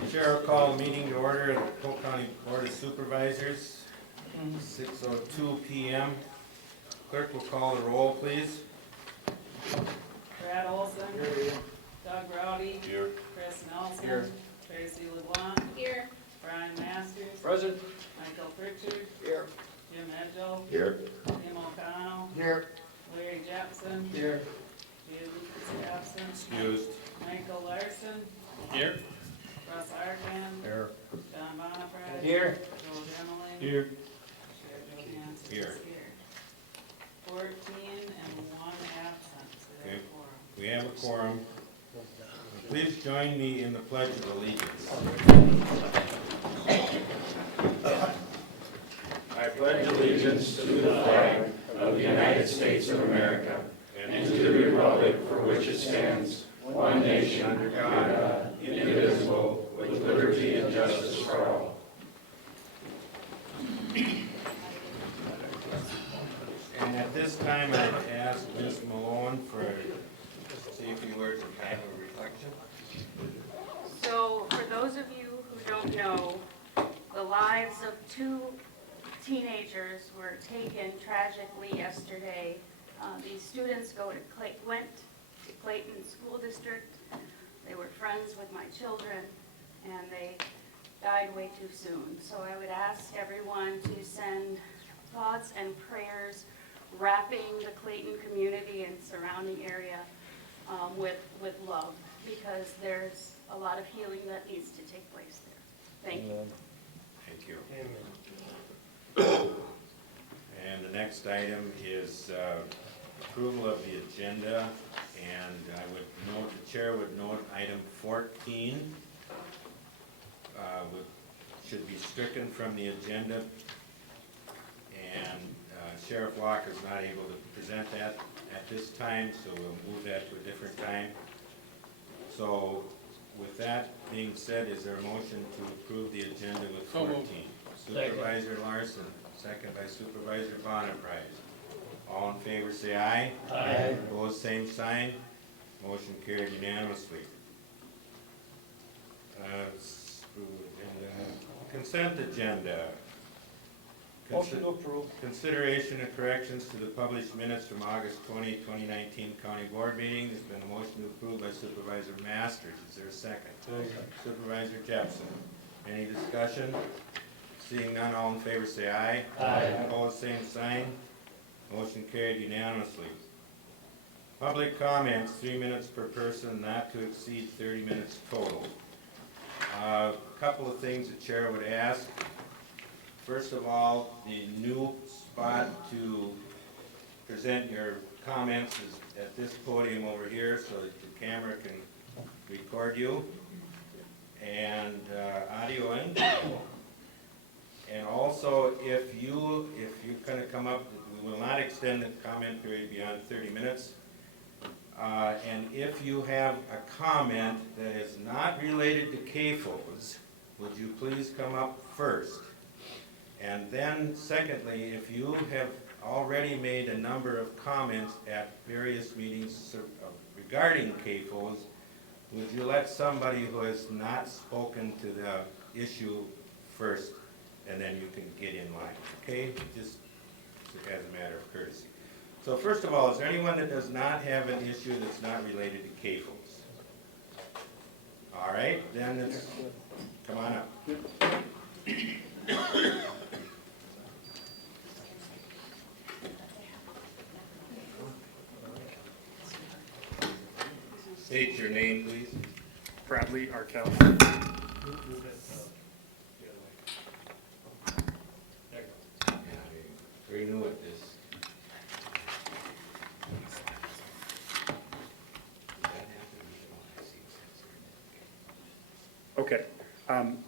The chair will call the meeting to order at the Polk County Board of Supervisors, 6:02 p.m. Clerk will call the roll, please. Brad Olson. Here. Doug Rowdy. Here. Chris Nelson. Here. Tracy LeBlanc. Here. Brian Masters. Present. Michael Pritchard. Here. Jim Edgel. Here. Tim O'Connell. Here. Larry Jepson. Here. Jay Lucas absent. Excused. Michael Larson. Here. Russ Arkan. Here. John Bonaparte. Here. Joel Demmeling. Here. Chair Joe Hanson Here. is here. 14 and 1 absent. So Okay. quorum. We have a quorum. Please join me in the Pledge of Allegiance. I pledge allegiance to the flag of the United States of America and to the republic for which it stands, one nation under God, indivisible, with liberty and justice for all. And at this time, I'd ask Ms. Malone for say a few words of kind of reflection. So, for those of you who don't know, the lives of 2 teenagers were taken tragically yesterday. These students went to Clayton School District. They were friends with my children, and they died way too soon. So I would ask everyone to send thoughts and prayers wrapping the Clayton community and surrounding area with love, because there's a lot of healing that needs to take place there. Thank you. Thank you. And the next item is approval of the agenda, and I would note, the chair would note item 14 should be stricken from the agenda, and Sheriff Walker is not able to present that at this time, so we'll move that to a different time. So with that being said, is there a motion to approve the agenda with 14? Supervisor Larson, second by Supervisor Bonaparte. All in favor say aye. Aye. Opposed, same sign. Motion carried unanimously. Consent agenda. Motion to approve. Consideration of corrections to the published minutes from August 20, 2019 County Board meeting. There's been a motion to approve by Supervisor Masters. Is there a second? Supervisor Jepson. Any discussion? Seeing none, all in favor say aye. Aye. Opposed, same sign. Motion carried unanimously. Public comments, 3 minutes per person, not to exceed 30 minutes total. A couple of things the chair would ask. First of all, the new spot to present your comments is at this podium over here, so that the camera can record you, and audio and video. And also, if you're going to come up, we will not extend the comment period beyond 30 minutes. And if you have a comment that is not related to CAFOs, would you please come up first? And then secondly, if you have already made a number of comments at various meetings regarding CAFOs, would you let somebody who has not spoken to the issue first, and then you can get in line, okay? Just as a matter of courtesy. So first of all, is there anyone that does not have an issue that's not related to CAFOs? All right, then it's, come on up. State your name, please. Bradley Arkell. Very new at this. Okay,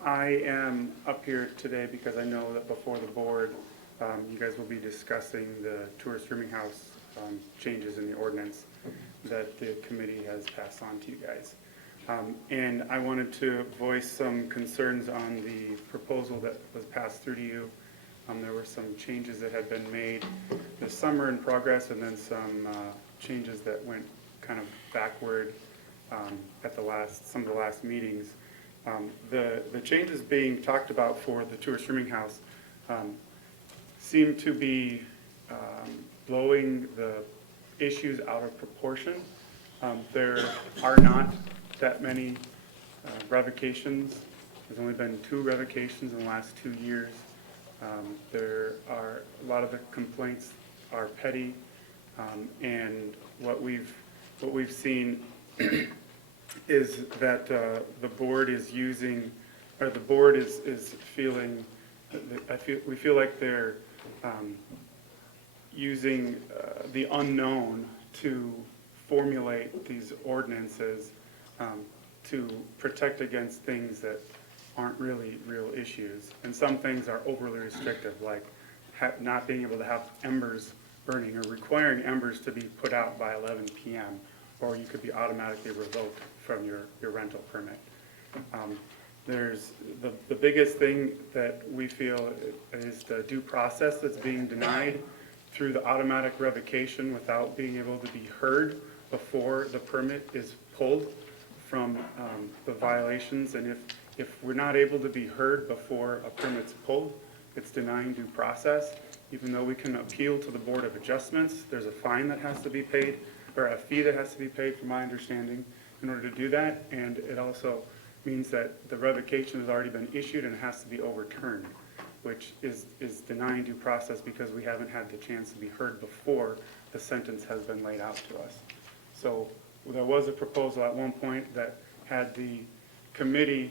I am up here today because I know that before the board, you guys will be discussing the tourist rooming house changes in the ordinance that the committee has passed on to you guys. And I wanted to voice some concerns on the proposal that was passed through to you. There were some changes that had been made this summer in progress, and then some changes that went kind of backward at some of the last meetings. The changes being talked about for the tourist rooming house seem to be blowing the issues out of proportion. There are not that many revocations. There's only been 2 revocations in the last 2 years. There are a lot of the complaints are petty, and what we've seen is that the board is using, or the board is feeling, we feel like they're using the unknown to formulate these ordinances to protect against things that aren't really real issues. And some things are overly restrictive, like not being able to have embers burning or requiring embers to be put out by 11 p.m. or you could be automatically revoked from your rental permit. There's the biggest thing that we feel is the due process that's being denied through the automatic revocation without being able to be heard before the permit is pulled from the violations. And if we're not able to be heard before a permit's pulled, it's denying due process. Even though we can appeal to the Board of Adjustments, there's a fine that has to be paid, or a fee that has to be paid, from my understanding, in order to do that. And it also means that the revocation has already been issued and it has to be overturned, which is denying due process because we haven't had the chance to be heard before the sentence has been laid out to us. So there was a proposal at one point that had the committee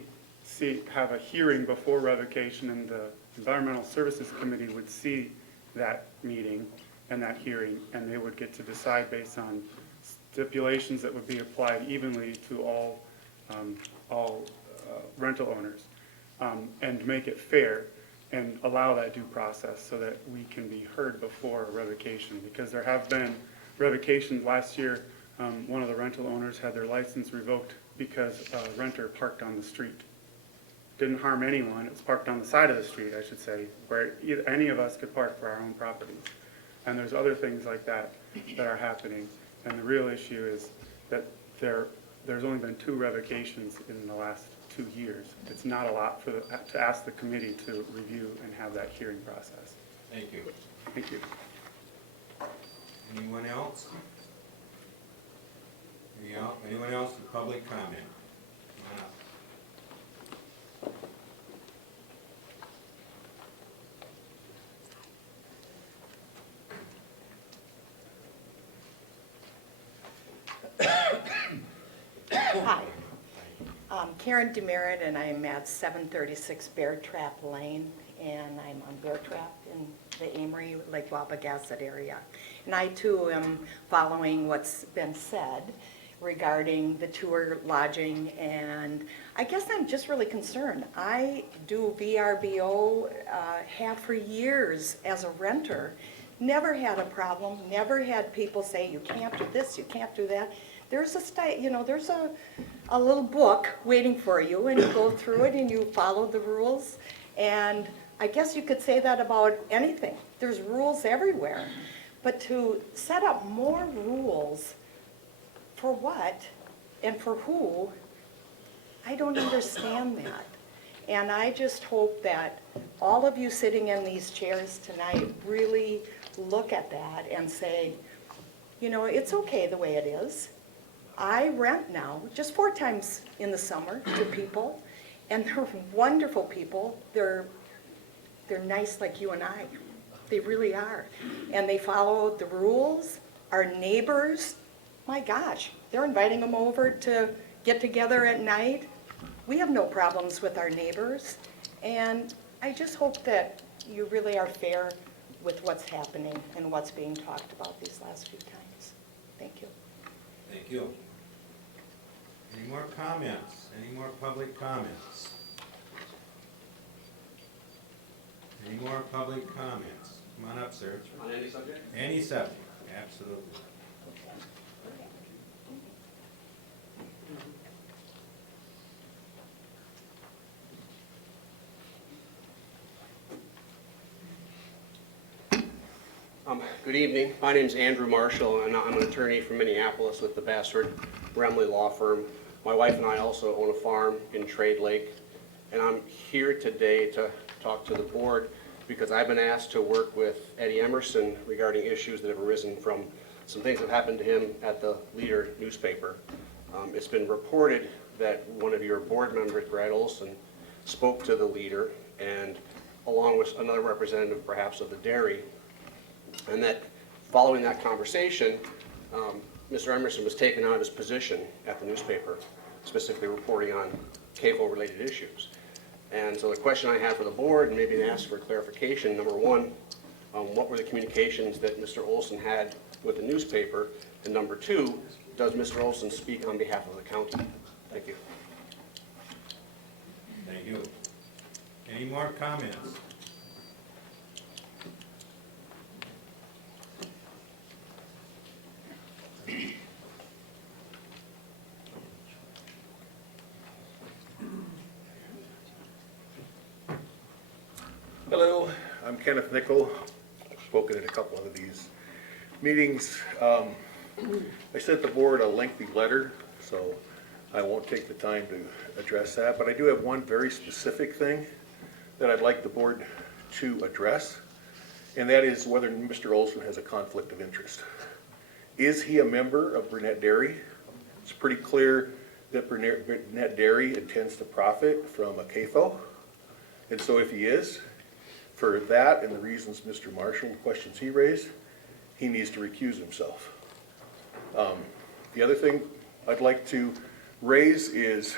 have a hearing before revocation, and the Environmental Services Committee would see that meeting and that hearing, and they would get to decide based on stipulations that would be applied evenly to all rental owners, and make it fair and allow that due process so that we can be heard before a revocation. Because there have been revocations. Last year, one of the rental owners had their license revoked because a renter parked on the street. Didn't harm anyone. It was parked on the side of the street, I should say, where any of us could park for our own properties. And there's other things like that that are happening. And the real issue is that there's only been 2 revocations in the last 2 years. It's not a lot to ask the committee to review and have that hearing process. Thank you. Thank you. Anyone else? Anyone else with public comment? Come on up. Hi, Karen Demerit, and I'm at 736 Bear Trap Lane, and I'm on Bear Trap in the Amory, Lake Wabagasset area. And I too am following what's been said regarding the tour lodging, and I guess I'm just really concerned. I do VRBO, have for years as a renter. Never had a problem, never had people say, you can't do this, you can't do that. There's there's a little book waiting for you, and you go through it and you follow the rules. And I guess you could say that about anything. There's rules everywhere. But to set up more rules for what and for who, I don't understand that. And I just hope that all of you sitting in these chairs tonight really look at that and say, it's okay the way it is. I rent now just 4 times in the summer to people, and they're wonderful people. They're nice like you and I. They really are. And they follow the rules. Our neighbors, my gosh, they're inviting them over to get together at night. We have no problems with our neighbors. And I just hope that you really are fair with what's happening and what's being talked about these last few times. Thank you. Thank you. Any more comments? Any more public comments? Any more public comments? Come on up, sir. On any subject? Any subject, absolutely. Good evening. My name is Andrew Marshall, and I'm an attorney from Minneapolis with the Bassford Remley Law Firm. My wife and I also own a farm in Trade Lake, and I'm here today to talk to the board because I've been asked to work with Eddie Emerson regarding issues that have arisen from some things that happened to him at the Leader newspaper. It's been reported that one of your board members, Brad Olson, spoke to the Leader, and along with another representative perhaps of the dairy, and that following that conversation, Mr. Emerson was taken out of his position at the newspaper, specifically reporting on CAFO-related issues. And so the question I have for the board, and maybe ask for clarification, number one, what were the communications that Mr. Olson had with the newspaper? And number two, does Mr. Olson speak on behalf of the county? Thank you. Thank you. Any more comments? Hello, I'm Kenneth Nickel. I've spoken at a couple of these meetings. I sent the board a lengthy letter, so I won't take the time to address that, but I do have one very specific thing that I'd like the board to address, and that is whether Mr. Olson has a conflict of interest. Is he a member of Burnett Dairy? It's pretty clear that Burnett Dairy intends to profit from a CAFO, and so if he is, for that and the reasons Mr. Marshall, the questions he raised, he needs to recuse himself. The other thing I'd like to raise is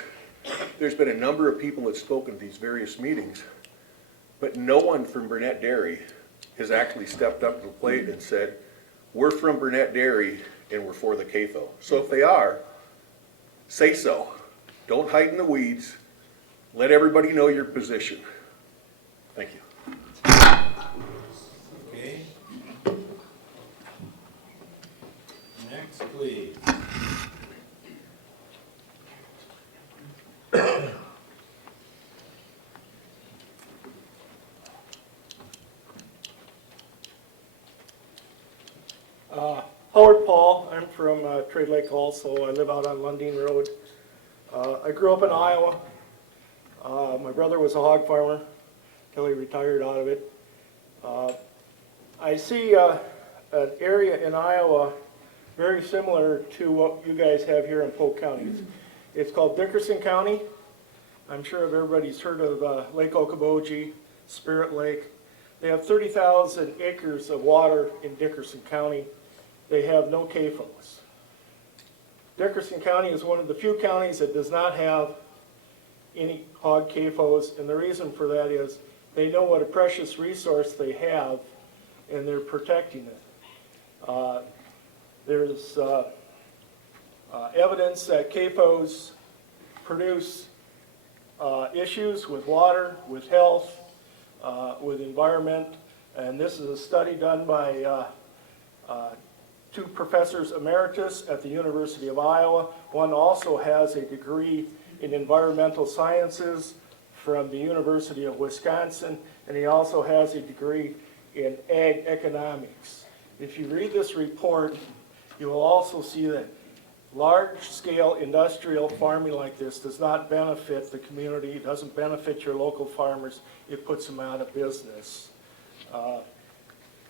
there's been a number of people that spoken at these various meetings, but no one from Burnett Dairy has actually stepped up to the plate and said, we're from Burnett Dairy and we're for the CAFO. So if they are, say so. Don't hide in the weeds. Let everybody know your position. Thank you. Okay. Next, please. Howard Paul, I'm from Trade Lake also. I live out on Lundin Road. I grew up in Iowa. My brother was a hog farmer until he retired out of it. I see an area in Iowa very similar to what you guys have here in Polk County. It's called Dickerson County. I'm sure everybody's heard of Lake Okoboji, Spirit Lake. They have 30,000 acres of water in Dickerson County. They have no CAFOs. Dickerson County is one of the few counties that does not have any hog CAFOs, and the reason for that is they know what a precious resource they have, and they're protecting it. There's evidence that CAFOs produce issues with water, with health, with environment, and this is a study done by two professors emeritus at the University of Iowa. One also has a degree in environmental sciences from the University of Wisconsin, and he also has a degree in ag economics. If you read this report, you will also see that large-scale industrial farming like this does not benefit the community, it doesn't benefit your local farmers, it puts them out of business.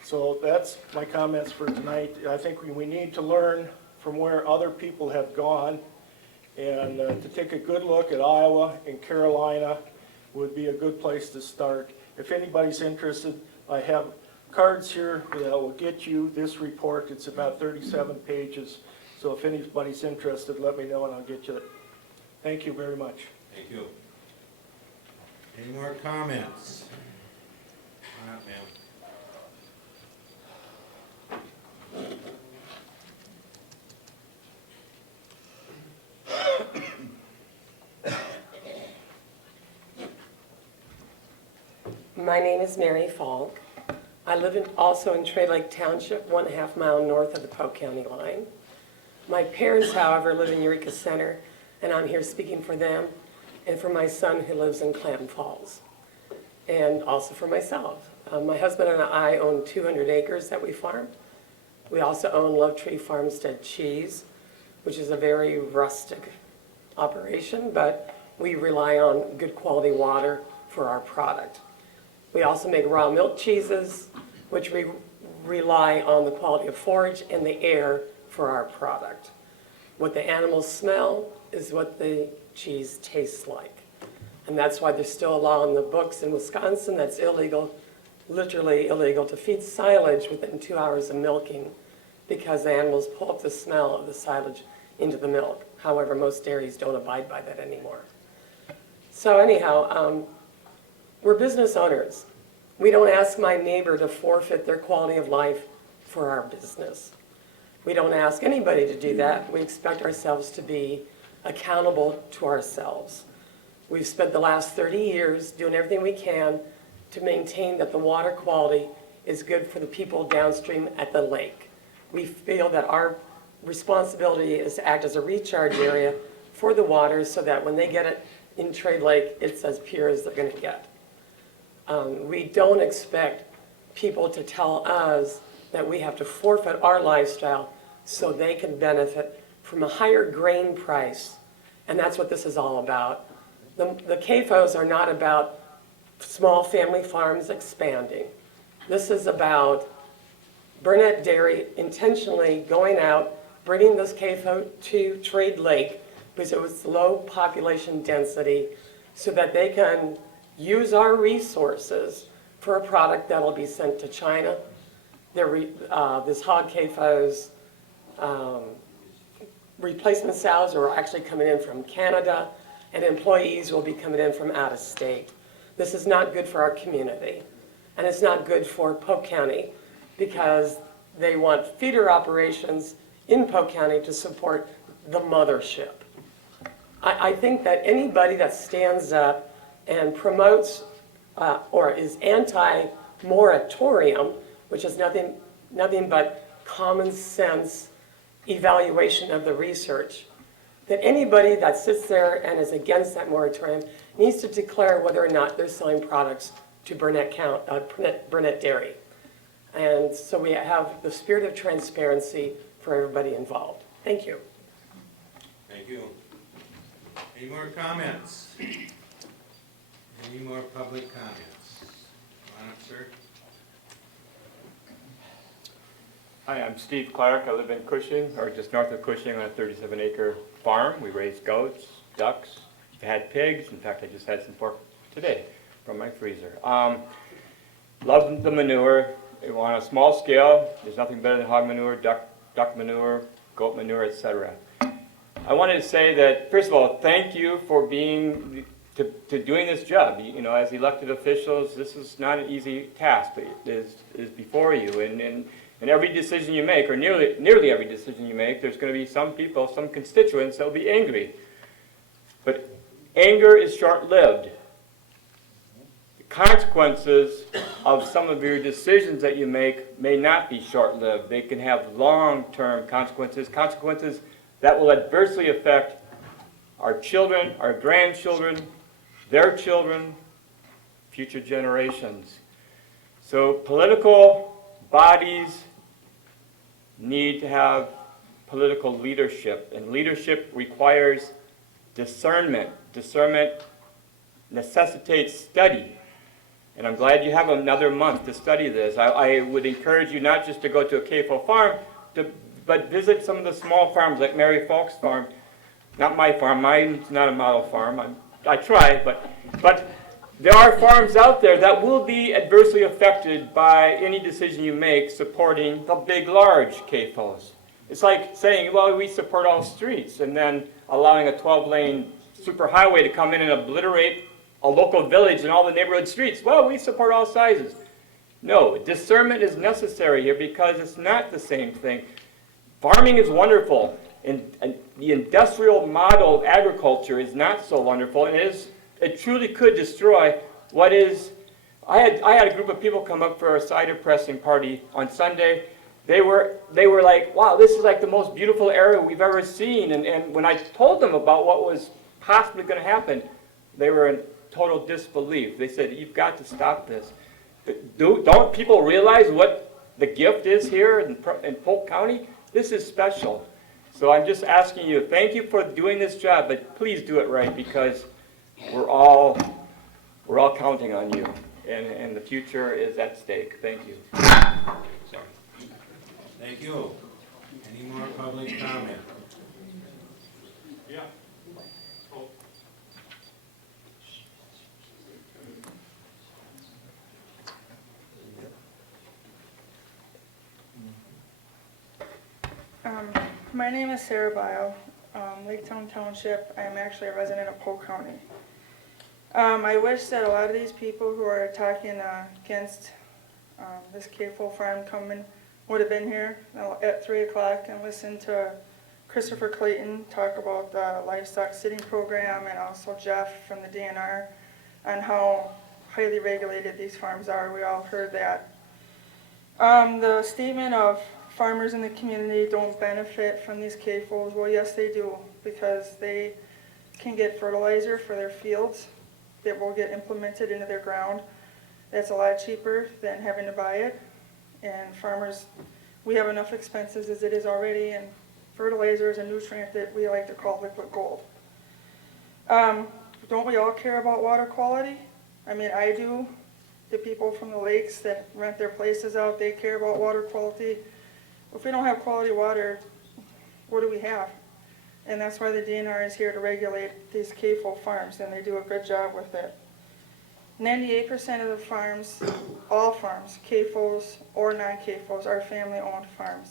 So that's my comments for tonight. I think we need to learn from where other people have gone, and to take a good look at Iowa and Carolina would be a good place to start. If anybody's interested, I have cards here that will get you this report. It's about 37 pages. So if anybody's interested, let me know and I'll get you it. Thank you very much. Thank you. Any more comments? All right, ma'am. My name is Mary Falk. I live also in Trade Lake Township, 1.5 mile north of the Polk County line. My parents, however, live in Eureka Center, and I'm here speaking for them and for my son who lives in Clam Falls, and also for myself. My husband and I own 200 acres that we farm. We also own Love Tree Farmstead Cheese, which is a very rustic operation, but we rely on good quality water for our product. We also make raw milk cheeses, which we rely on the quality of forage and the air for our product. What the animals smell is what the cheese tastes like. And that's why there's still a law in the books in Wisconsin that's illegal, literally illegal, to feed silage within 2 hours of milking because the animals pull up the smell of the silage into the milk. However, most dairies don't abide by that anymore. So anyhow, we're business owners. We don't ask my neighbor to forfeit their quality of life for our business. We don't ask anybody to do that. We expect ourselves to be accountable to ourselves. We've spent the last 30 years doing everything we can to maintain that the water quality is good for the people downstream at the lake. We feel that our responsibility is to act as a recharge area for the water so that when they get it in Trade Lake, it's as pure as they're going to get. We don't expect people to tell us that we have to forfeit our lifestyle so they can benefit from a higher grain price. And that's what this is all about. The CAFOs are not about small family farms expanding. This is about Burnett Dairy intentionally going out, bringing this CAFO to Trade Lake because it was low population density so that they can use our resources for a product that will be sent to China. This hog CAFO's replacement sows are actually coming in from Canada, and employees will be coming in from out of state. This is not good for our community, and it's not good for Polk County because they want feeder operations in Polk County to support the mothership. I think that anybody that stands up and promotes or is anti-moratorium, which is nothing but common sense evaluation of the research, that anybody that sits there and is against that moratorium needs to declare whether or not they're selling products to Burnett Dairy. And so we have the spirit of transparency for everybody involved. Thank you. Thank you. Any more comments? Any more public comments? Come on up, sir. Hi, I'm Steve Clark. I live in Cushing, or just north of Cushing, on a 37-acre farm. We raise goats, ducks, had pigs. In fact, I just had some pork today from my freezer. Love the manure. On a small scale, there's nothing better than hog manure, duck manure, goat manure, etc. I wanted to say that, first of all, thank you for being to doing this job. You know, as elected officials, this is not an easy task that is before you. And every decision you make, or nearly every decision you make, there's going to be some people, some constituents that will be angry. But anger is short-lived. The consequences of some of your decisions that you make may not be short-lived. They can have long-term consequences that will adversely affect our children, our grandchildren, their children, future generations. So political bodies need to have political leadership, and leadership requires discernment. Discernment necessitates study. And I'm glad you have another month to study this. I would encourage you not just to go to a CAFO farm, but visit some of the small farms like Mary Falk's farm. Not my farm. Mine's not a model farm. I try, but there are farms out there that will be adversely affected by any decision you make supporting the big, large CAFOs. It's like saying, well, we support all streets, and then allowing a 12-lane superhighway to come in and obliterate a local village and all the neighborhood streets. Well, we support all sizes. No, discernment is necessary here because it's not the same thing. Farming is wonderful, and the industrial model of agriculture is not so wonderful, and it truly could destroy what is. I had a group of people come up for a cider pressing party on Sunday. They were like, wow, this is like the most beautiful area we've ever seen. And when I told them about what was possibly going to happen, they were in total disbelief. They said, you've got to stop this. Don't people realize what the gift is here in Polk County? This is special. So I'm just asking you, thank you for doing this job, but please do it right, because we're all counting on you, and the future is at stake. Thank you. Thank you. Any more public comment? Yeah. My name is Sarah Bio, Laketown Township. I am actually a resident of Polk County. I wish that a lot of these people who are talking against this K-Full farm coming would have been here at 3 o'clock and listened to Christopher Clayton talk about the livestock sitting program, and also Jeff from the DNR on how highly regulated these farms are. We all heard that. The statement of farmers in the community don't benefit from these K-Fulls. Well, yes, they do, because they can get fertilizer for their fields that will get implemented into their ground. That's a lot cheaper than having to buy it. And farmers, we have enough expenses as it is already, and fertilizer is a nutrient that we like to call liquid gold. Don't we all care about water quality? I mean, I do. The people from the lakes that rent their places out, they care about water quality. If we don't have quality water, what do we have? And that's why the DNR is here to regulate these K-Full farms, and they do a good job with it. 98% of the farms, all farms, K-Fulls or non-K-Fulls, are family-owned farms.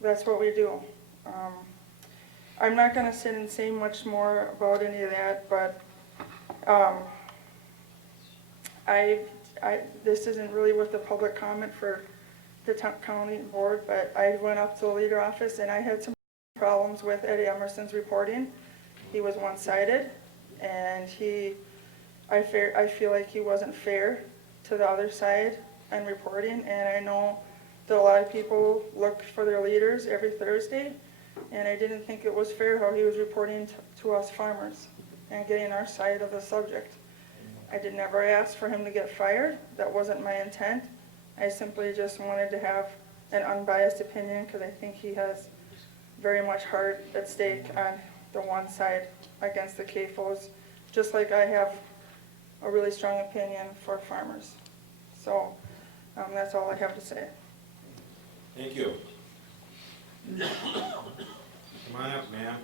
That's what we do. I'm not going to sit and say much more about any of that, but this isn't really with the public comment for the county board, but I went up to the leader office and I had some problems with Eddie Emerson's reporting. He was one-sided, and I feel like he wasn't fair to the other side on reporting, and I know that a lot of people look for their leaders every Thursday, and I didn't think it was fair how he was reporting to us farmers and getting our side of the subject. I did never ask for him to get fired. That wasn't my intent. I simply just wanted to have an unbiased opinion, because I think he has very much heart at stake on the one side against the K-Fulls, just like I have a really strong opinion for farmers. So that's all I have to say. Thank you. Come on up, ma'am.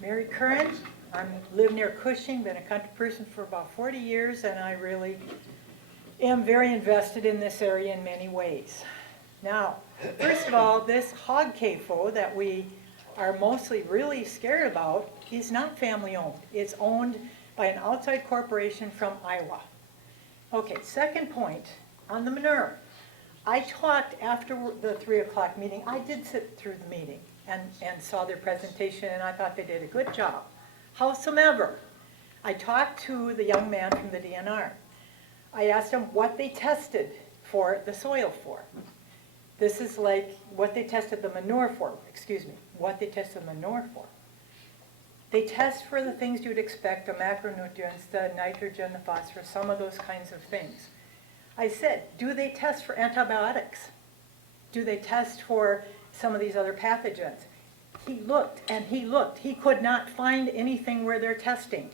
Mary Curran. I live near Cushing, been a country person for about 40 years, and I really am very invested in this area in many ways. Now, first of all, this hog K-Full that we are mostly really scared about is not family owned. It's owned by an outside corporation from Iowa. Okay, second point, on the manure. I talked after the 3 o'clock meeting. I did sit through the meeting and saw their presentation, and I thought they did a good job. Howsoever, I talked to the young man from the DNR. I asked him what they tested for the soil for. This is like what they tested the manure for, what they tested the manure for. They test for the things you'd expect, the macronutrients, the nitrogen, the phosphorus, some of those kinds of things. I said, do they test for antibiotics? Do they test for some of these other pathogens? He looked and he looked. He could not find anything where they're testing.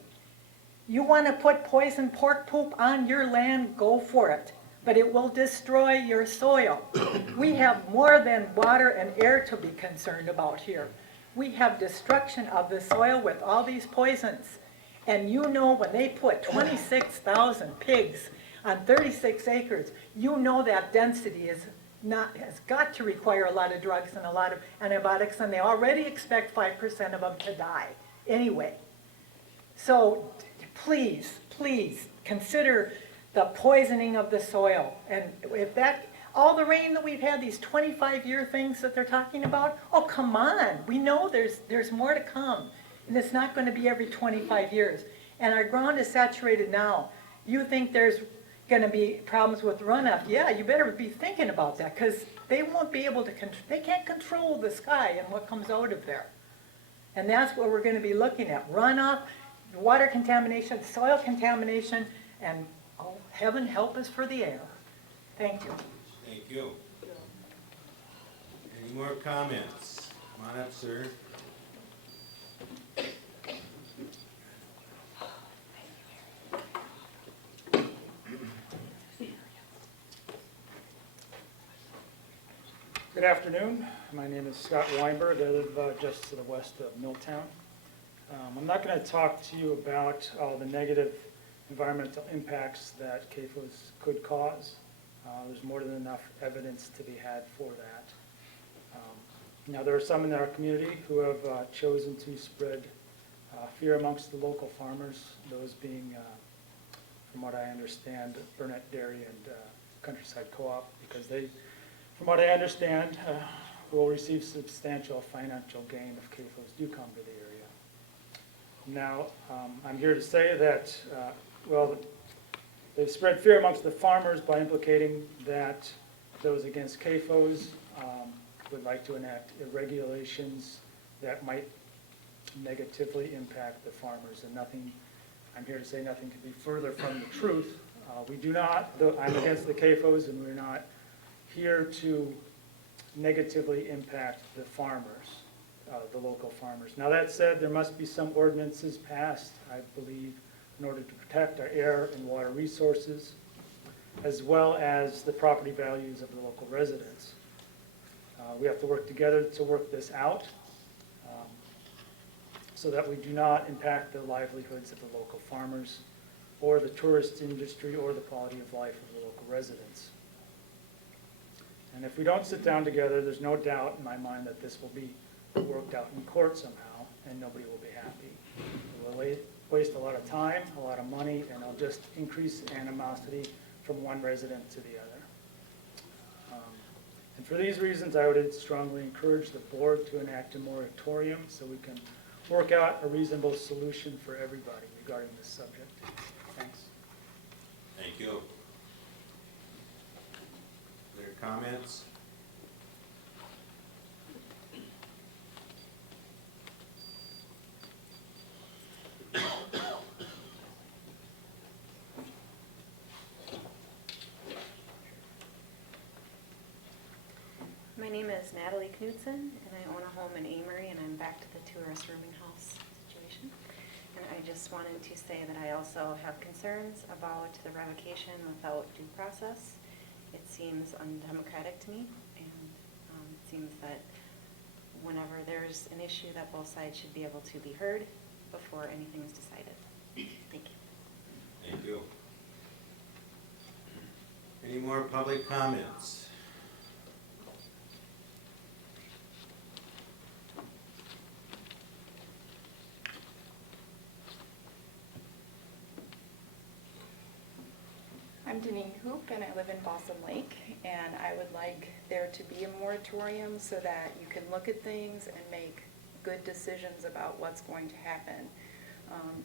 You want to put poison pork poop on your land, go for it. But it will destroy your soil. We have more than water and air to be concerned about here. We have destruction of the soil with all these poisons. And you know, when they put 26,000 pigs on 36 acres, you know that density has got to require a lot of drugs and a lot of antibiotics, and they already expect 5% of them to die anyway. So please, please consider the poisoning of the soil. And if that, all the rain that we've had, these 25-year things that they're talking about, oh, come on. We know there's more to come. And it's not going to be every 25 years. And our ground is saturated now. You think there's going to be problems with runoff? Yeah, you better be thinking about that, because they won't be able to, they can't control the sky and what comes out of there. And that's what we're going to be looking at. Runoff, water contamination, soil contamination, and oh, heaven help us for the air. Thank you. Thank you. Any more comments? Come on up, sir. Good afternoon. My name is Scott Weinberg. I live just to the west of Milltown. I'm not going to talk to you about all the negative environmental impacts that CAFOs could cause. There's more than enough evidence to be had for that. Now, there are some in our community who have chosen to spread fear amongst the local farmers, those being, from what I understand, Burnett Dairy and Countryside Co-op, because they, from what I understand, will receive substantial financial gain if CAFOs do come to the area. Now, I'm here to say that, well, they've spread fear amongst the farmers by implicating that those against CAFOs would like to enact regulations that might negatively impact the farmers, and nothing, I'm here to say nothing could be further from the truth. We do not, I'm against the CAFOs, and we're not here to negatively impact the farmers, the local farmers. Now that said, there must be some ordinances passed, I believe, in order to protect our air and water resources, as well as the property values of the local residents. We have to work together to work this out so that we do not impact the livelihoods of the local farmers or the tourist industry or the quality of life of the local residents. And if we don't sit down together, there's no doubt in my mind that this will be worked out in court somehow, and nobody will be happy. It will waste a lot of time, a lot of money, and it'll just increase animosity from one resident to the other. And for these reasons, I would strongly encourage the board to enact a moratorium so we can work out a reasonable solution for everybody regarding this subject. Thanks. Thank you. Other comments? My name is Natalie Knudsen, and I own a home in Amory, and I'm back to the tourist rooming house situation. And I just wanted to say that I also have concerns about the revocation without due process. It seems undemocratic to me, and it seems that whenever there's an issue that both sides should be able to be heard before anything is decided. Thank you. Thank you. Any more public comments? I'm Deneen Hoop, and I live in Balsam Lake, and I would like there to be a moratorium so that you can look at things and make good decisions about what's going to happen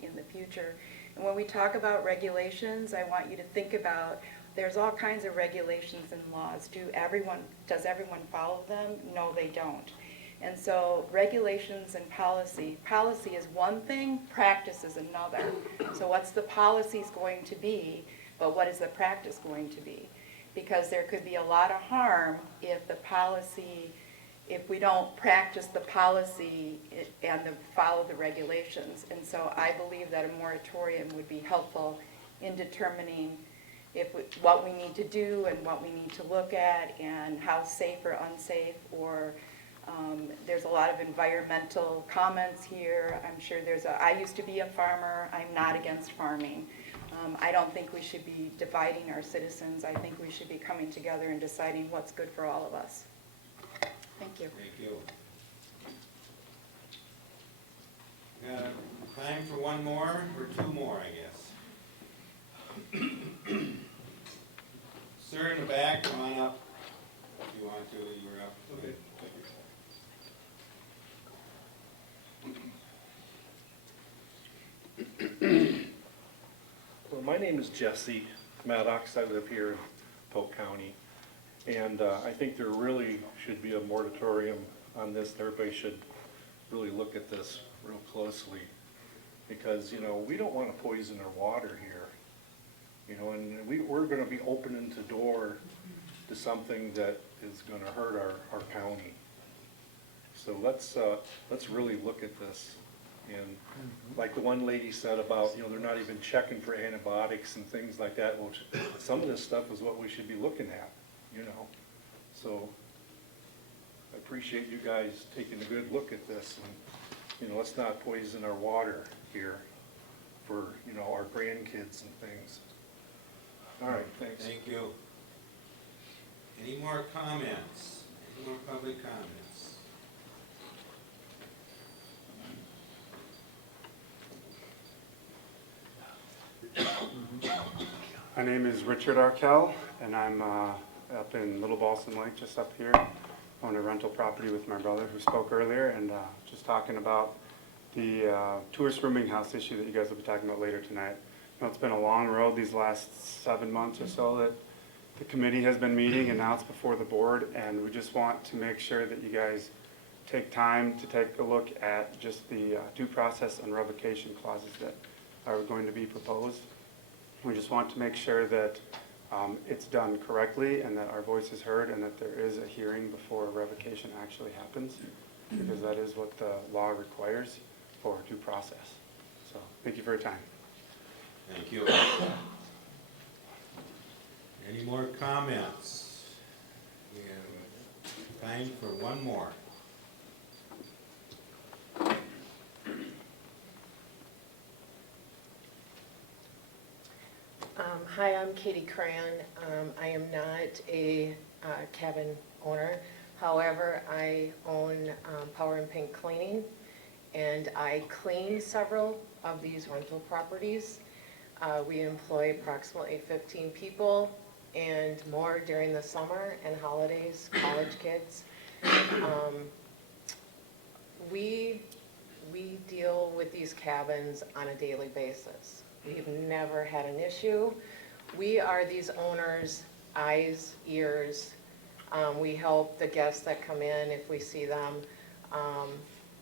in the future. And when we talk about regulations, I want you to think about there's all kinds of regulations and laws. Does everyone follow them? No, they don't. And so regulations and policy is one thing, practice is another. So what's the policies going to be? But what is the practice going to be? Because there could be a lot of harm if we don't practice the policy and follow the regulations. And so I believe that a moratorium would be helpful in determining what we need to do and what we need to look at and how safe or unsafe, or there's a lot of environmental comments here. I'm sure I used to be a farmer. I'm not against farming. I don't think we should be dividing our citizens. I think we should be coming together and deciding what's good for all of us. Thank you. Thank you. Got time for one more or two more, I guess. Sir in the back, come on up. If you want to, you were up. Okay. Well, my name is Jesse Maddox. I live here in Polk County. And I think there really should be a moratorium on this. Everybody should really look at this real closely. because, you know, we don't want to poison our water here. You know, and we're gonna be opening the door to something that is gonna hurt our county. So let's really look at this. And like the one lady said about, you know, they're not even checking for antibiotics and things like that. Well, some of this stuff is what we should be looking at, you know. So I appreciate you guys taking a good look at this, and, you know, let's not poison our water here for, you know, our grandkids and things. All right, thanks. Thank you. Any more comments? Any more public comments? My name is Richard Arkell, and I'm up in Little Balsam Lake, just up here. I own a rental property with my brother who spoke earlier, and just talking about the tourist rooming house issue that you guys will be talking about later tonight. You know, it's been a long road these last 7 months or so that the committee has been meeting, and now it's before the board, and we just want to make sure that you guys take time to take a look at just the due process and revocation clauses that are going to be proposed. We just want to make sure that it's done correctly and that our voice is heard and that there is a hearing before revocation actually happens, because that is what the law requires for due process. So thank you for your time. Thank you. Any more comments? We have time for one more. Hi, I'm Katie Cran. I am not a cabin owner. However, I own Power and Paint Cleaning, and I clean several of these rental properties. We employ approximately 15 people and more during the summer and holidays, college kids. We deal with these cabins on a daily basis. We've never had an issue. We are these owners' eyes, ears. We help the guests that come in if we see them.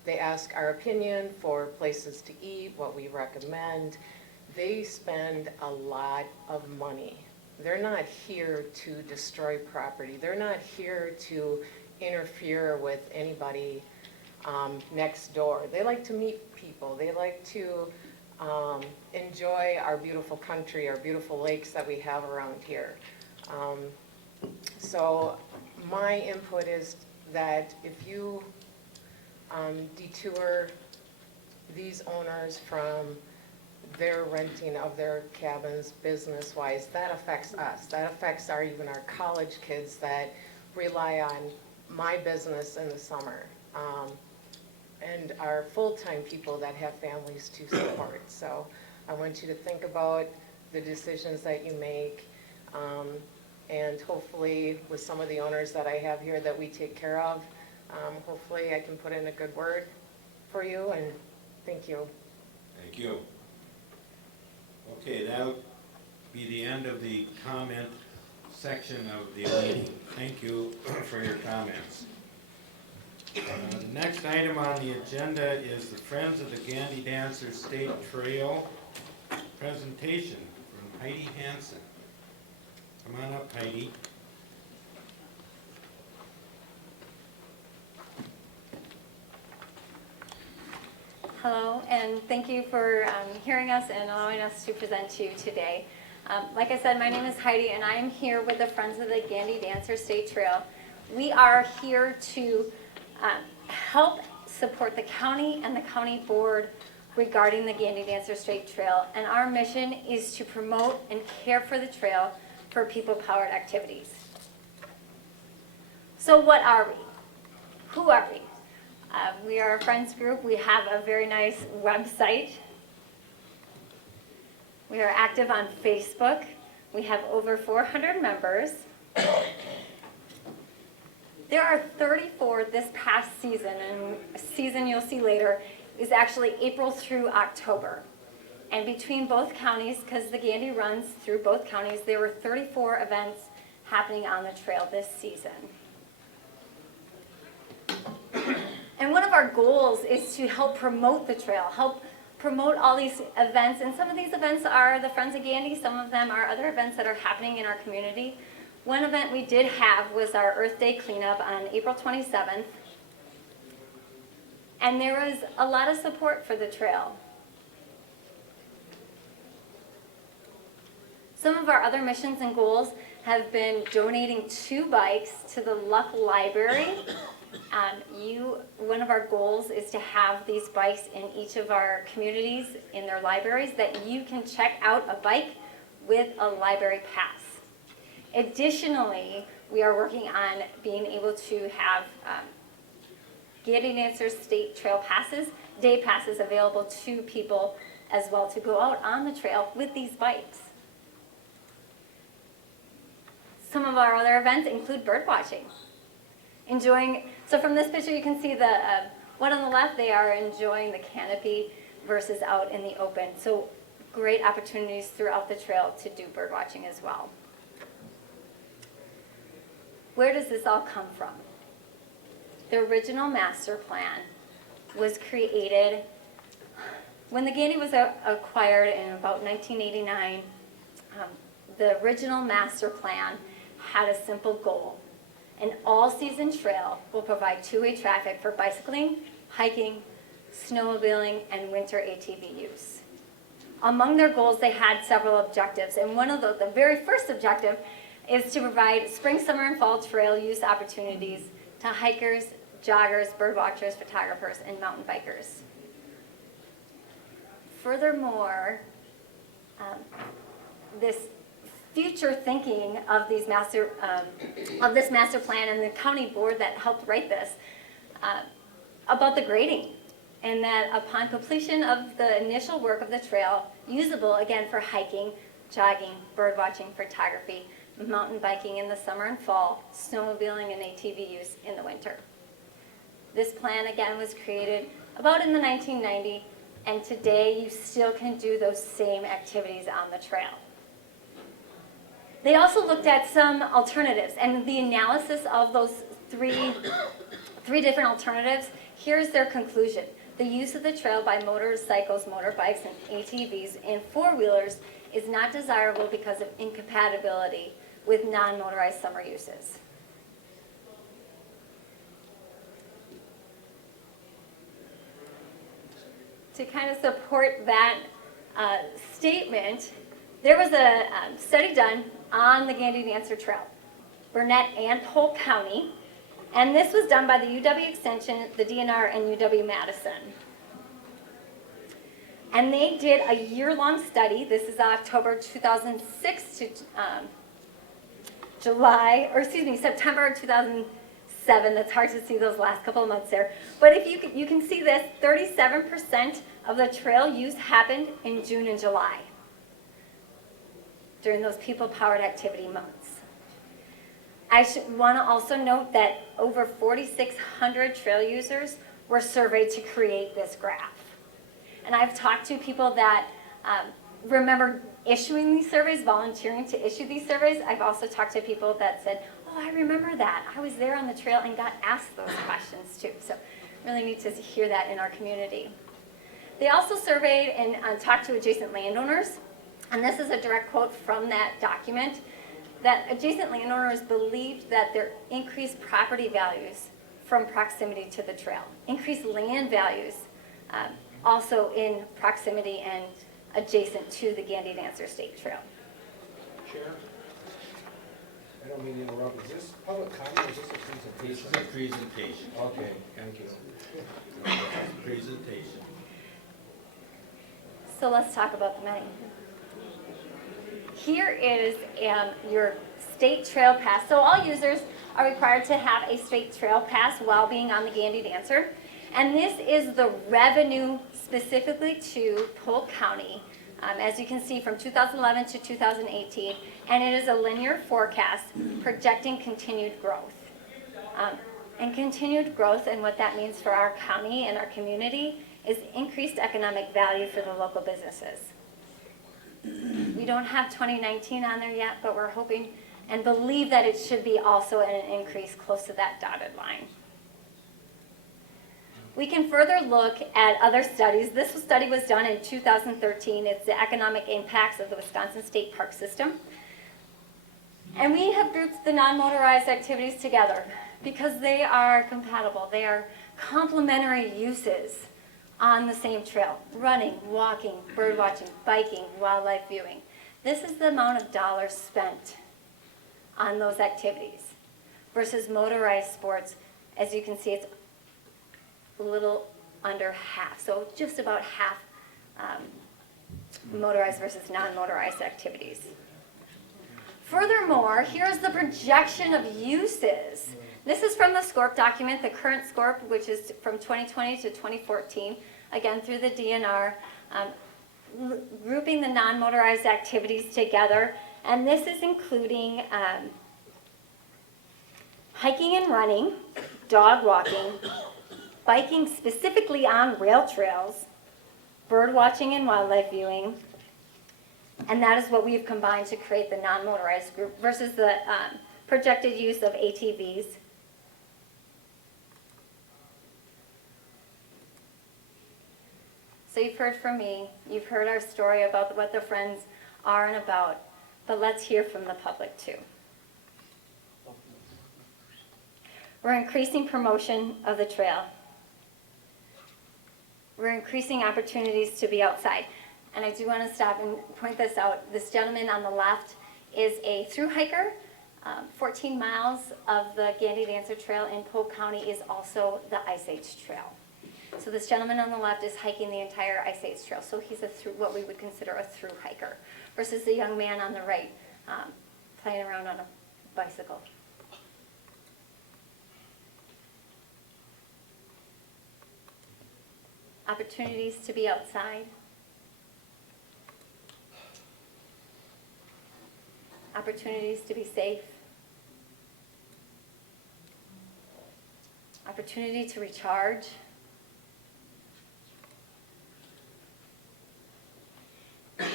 They ask our opinion for places to eat, what we recommend. They spend a lot of money. They're not here to destroy property. They're not here to interfere with anybody next door. They like to meet people. They like to enjoy our beautiful country, our beautiful lakes that we have around here. So my input is that if you detour these owners from their renting of their cabins business-wise, that affects us. That affects even our college kids that rely on my business in the summer. And our full-time people that have families to support. So I want you to think about the decisions that you make, and hopefully with some of the owners that I have here that we take care of, hopefully I can put in a good word for you, and thank you. Thank you. Okay, that'll be the end of the comment section of the meeting. Thank you for your comments. The next item on the agenda is the Friends of the Gandy Dancer State Trail presentation from Heidi Hansen. Come on up, Heidi. Hello, and thank you for hearing us and allowing us to present to you today. Like I said, my name is Heidi, and I am here with the Friends of the Gandy Dancer State Trail. We are here to help support the county and the county board regarding the Gandy Dancer State Trail, and our mission is to promote and care for the trail for people-powered activities. So what are we? Who are we? We are a friends group. We have a very nice website. We are active on Facebook. We have over 400 members. There are 34 this past season, and a season you'll see later is actually April through October. And between both counties, because the Gandy runs through both counties, there were 34 events happening on the trail this season. And one of our goals is to help promote the trail, help promote all these events, and some of these events are the Friends of Gandy, some of them are other events that are happening in our community. One event we did have was our Earth Day cleanup on April 27th, and there was a lot of support for the trail. Some of our other missions and goals have been donating 2 bikes to the Luck Library. One of our goals is to have these bikes in each of our communities in their libraries that you can check out a bike with a library pass. Additionally, we are working on being able to have Gandy Dancer State Trail passes, day passes available to people as well to go out on the trail with these bikes. Some of our other events include bird watching. So from this picture you can see the one on the left, they are enjoying the canopy versus out in the open. So great opportunities throughout the trail to do bird watching as well. Where does this all come from? The original master plan was created when the Gandy was acquired in about 1989. The original master plan had a simple goal. An all-season trail will provide two-way traffic for bicycling, hiking, snowmobiling, and winter ATV use. Among their goals, they had several objectives, and one of the very first objective is to provide spring, summer, and fall trail use opportunities to hikers, joggers, bird watchers, photographers, and mountain bikers. Furthermore, this future thinking of this master plan and the county board that helped write this about the grading, and that upon completion of the initial work of the trail, usable again for hiking, jogging, bird watching, photography, mountain biking in the summer and fall, snowmobiling and ATV use in the winter. This plan again was created about in the 1990s, and today you still can do those same activities on the trail. They also looked at some alternatives, and the analysis of those three different alternatives, here's their conclusion. The use of the trail by motorcycles, motorbikes, and ATVs and four-wheelers is not desirable because of incompatibility with non-motorized summer uses. To kind of support that statement, there was a study done on the Gandy Dancer Trail, Burnett and Polk County, and this was done by the UW Extension, the DNR, and UW-Madison. And they did a year-long study. This is October 2006 to September 2007. That's hard to see those last couple of months there. But if you can see this, 37% of the trail use happened in June and July, during those people-powered activity months. I want to also note that over 4,600 trail users were surveyed to create this graph. And I've talked to people that remember issuing these surveys, volunteering to issue these surveys. I've also talked to people that said, oh, I remember that. I was there on the trail and got asked those questions too. So really need to hear that in our community. They also surveyed and talked to adjacent landowners. And this is a direct quote from that document, that adjacent landowners believed that their increased property values from proximity to the trail, increased land values also in proximity and adjacent to the Gandy Dancer State Trail. Chair, I don't mean to interrupt. Is this public comment or is this a presentation? This is a presentation. Okay, thank you. Presentation. So let's talk about the money. Here is your state trail pass. So all users are required to have a state trail pass while being on the Gandy Dancer. And this is the revenue specifically to Polk County, as you can see from 2011 to 2018. And it is a linear forecast projecting continued growth. And continued growth, and what that means for our county and our community, is increased economic value for the local businesses. We don't have 2019 on there yet, but we're hoping and believe that it should be also an increase close to that dotted line. We can further look at other studies. This study was done in 2013. It's the economic impacts of the Wisconsin State Park System. And we have grouped the non-motorized activities together because they are compatible. They are complementary uses on the same trail. Running, walking, bird watching, biking, wildlife viewing. This is the amount of dollars spent on those activities versus motorized sports. As you can see, it's a little under half, so just about half motorized versus non-motorized activities. Furthermore, here's the projection of uses. This is from the SCORP document, the current SCORP, which is from 2020 to 2014, again through the DNR, grouping the non-motorized activities together. And this is including hiking and running, dog walking, biking specifically on rail trails, bird watching and wildlife viewing, and that is what we've combined to create the non-motorized group versus the projected use of ATVs. So you've heard from me, you've heard our story about what the Friends are and about, but let's hear from the public too. We're increasing promotion of the trail. We're increasing opportunities to be outside. And I do want to stop and point this out. This gentleman on the left is a thru hiker. 14 miles of the Gandy Dancer Trail in Polk County is also the Ice Age Trail. So this gentleman on the left is hiking the entire Ice Age Trail. So he's what we would consider a thru hiker versus the young man on the right playing around on a bicycle. Opportunities to be outside. Opportunities to be safe. Opportunity to recharge. To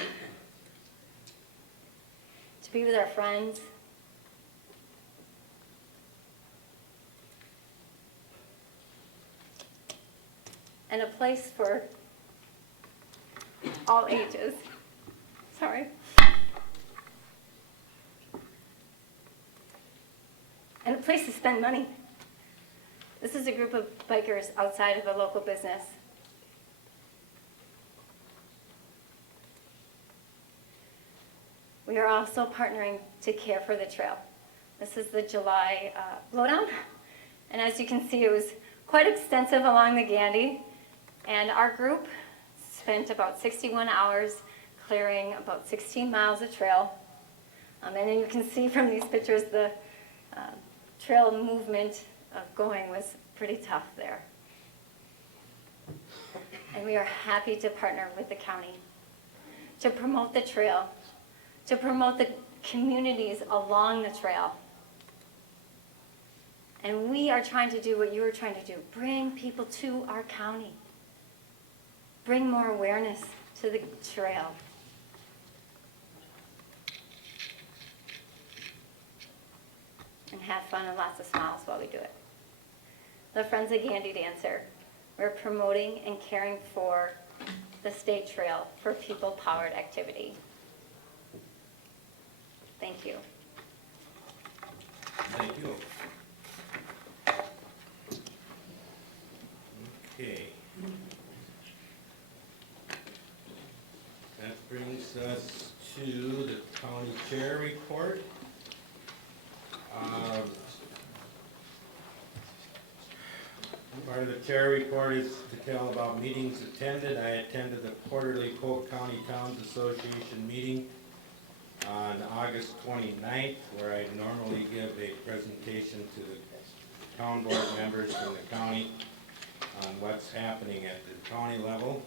be with our friends. And a place for all ages. Sorry. And a place to spend money. This is a group of bikers outside of a local business. We are also partnering to care for the trail. This is the July blowdown. And as you can see, it was quite extensive along the Gandy. And our group spent about 61 hours clearing about 16 miles of trail. And then you can see from these pictures the trail movement of going was pretty tough there. And we are happy to partner with the county to promote the trail, to promote the communities along the trail. And we are trying to do what you are trying to do, bring people to our county. Bring more awareness to the trail. And have fun and lots of smiles while we do it. The Friends of Gandy Dancer, we're promoting and caring for the state trail for people-powered activity. Thank you. Thank you. Okay. That brings us to the county chair report. Part of the chair report is to tell about meetings attended. I attended the quarterly Polk County Towns Association meeting on August 29th, where I normally give a presentation to the town board members from the county on what's happening at the county level.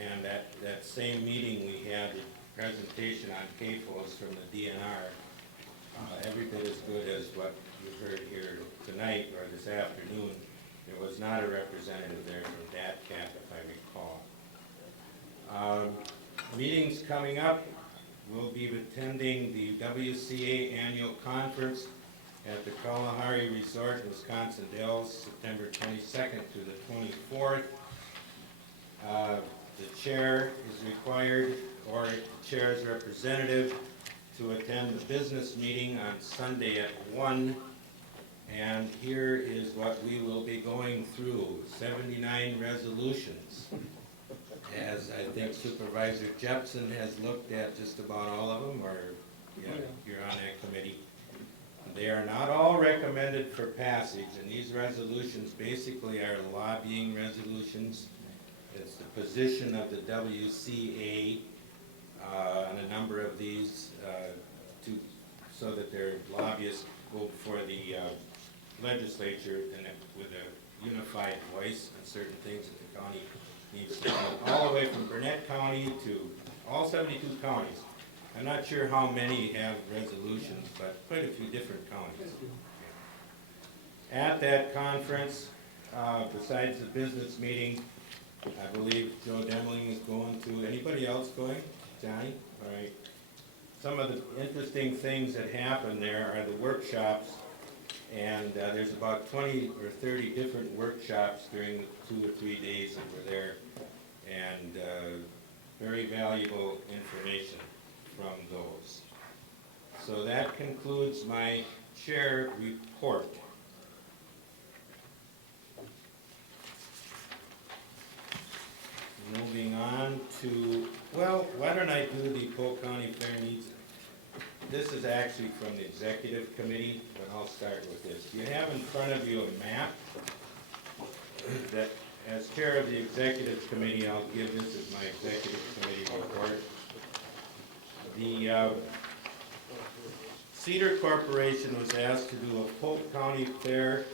And at that same meeting, we had a presentation on CAFOs from the DNR. Every bit as good as what you heard here tonight or this afternoon. There was not a representative there from DATCAP, if I recall. Meetings coming up, we'll be attending the WCA annual conference at the Kalahari Resort, Wisconsin Dells, September 22nd through the 24th. The chair is required, or the chair's representative, to attend the business meeting on Sunday at 1. And here is what we will be going through, 79 resolutions. As I think Supervisor Jepson has looked at just about all of them, or yeah, you're on that committee. They are not all recommended for passage, and these resolutions basically are lobbying resolutions. It's the position of the WCA on a number of these so that their lobbyists go before the legislature and with a unified voice on certain things that the county needs to do. All the way from Burnett County to all 72 counties. I'm not sure how many have resolutions, but quite a few different counties. At that conference, besides the business meeting, I believe Joe Demling is going to. Anybody else going? Johnny? All right. Some of the interesting things that happen there are the workshops, and there's about 20 or 30 different workshops during the 2 or 3 days that we're there, and very valuable information from those. So that concludes my chair report. Moving on to, well, why don't I do the Polk County Fair Needs? This is actually from the executive committee, but I'll start with this. You have in front of you a map that, as chair of the executive committee, I'll give this as my executive committee report. The Cedar Corporation was asked to do a Polk County Fair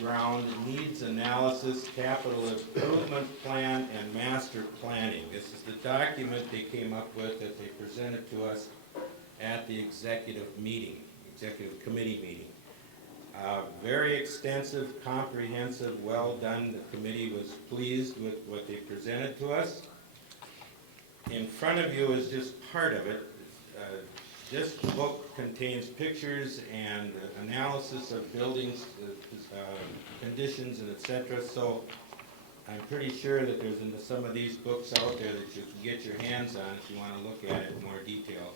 Ground Needs Analysis, Capital Improvement Plan, and Master Planning. This is the document they came up with that they presented to us at the executive committee meeting. Very extensive, comprehensive, well done. The committee was pleased with what they presented to us. In front of you is just part of it. This book contains pictures and analysis of buildings, conditions, and etc. So I'm pretty sure that there's some of these books out there that you can get your hands on if you want to look at it in more detail.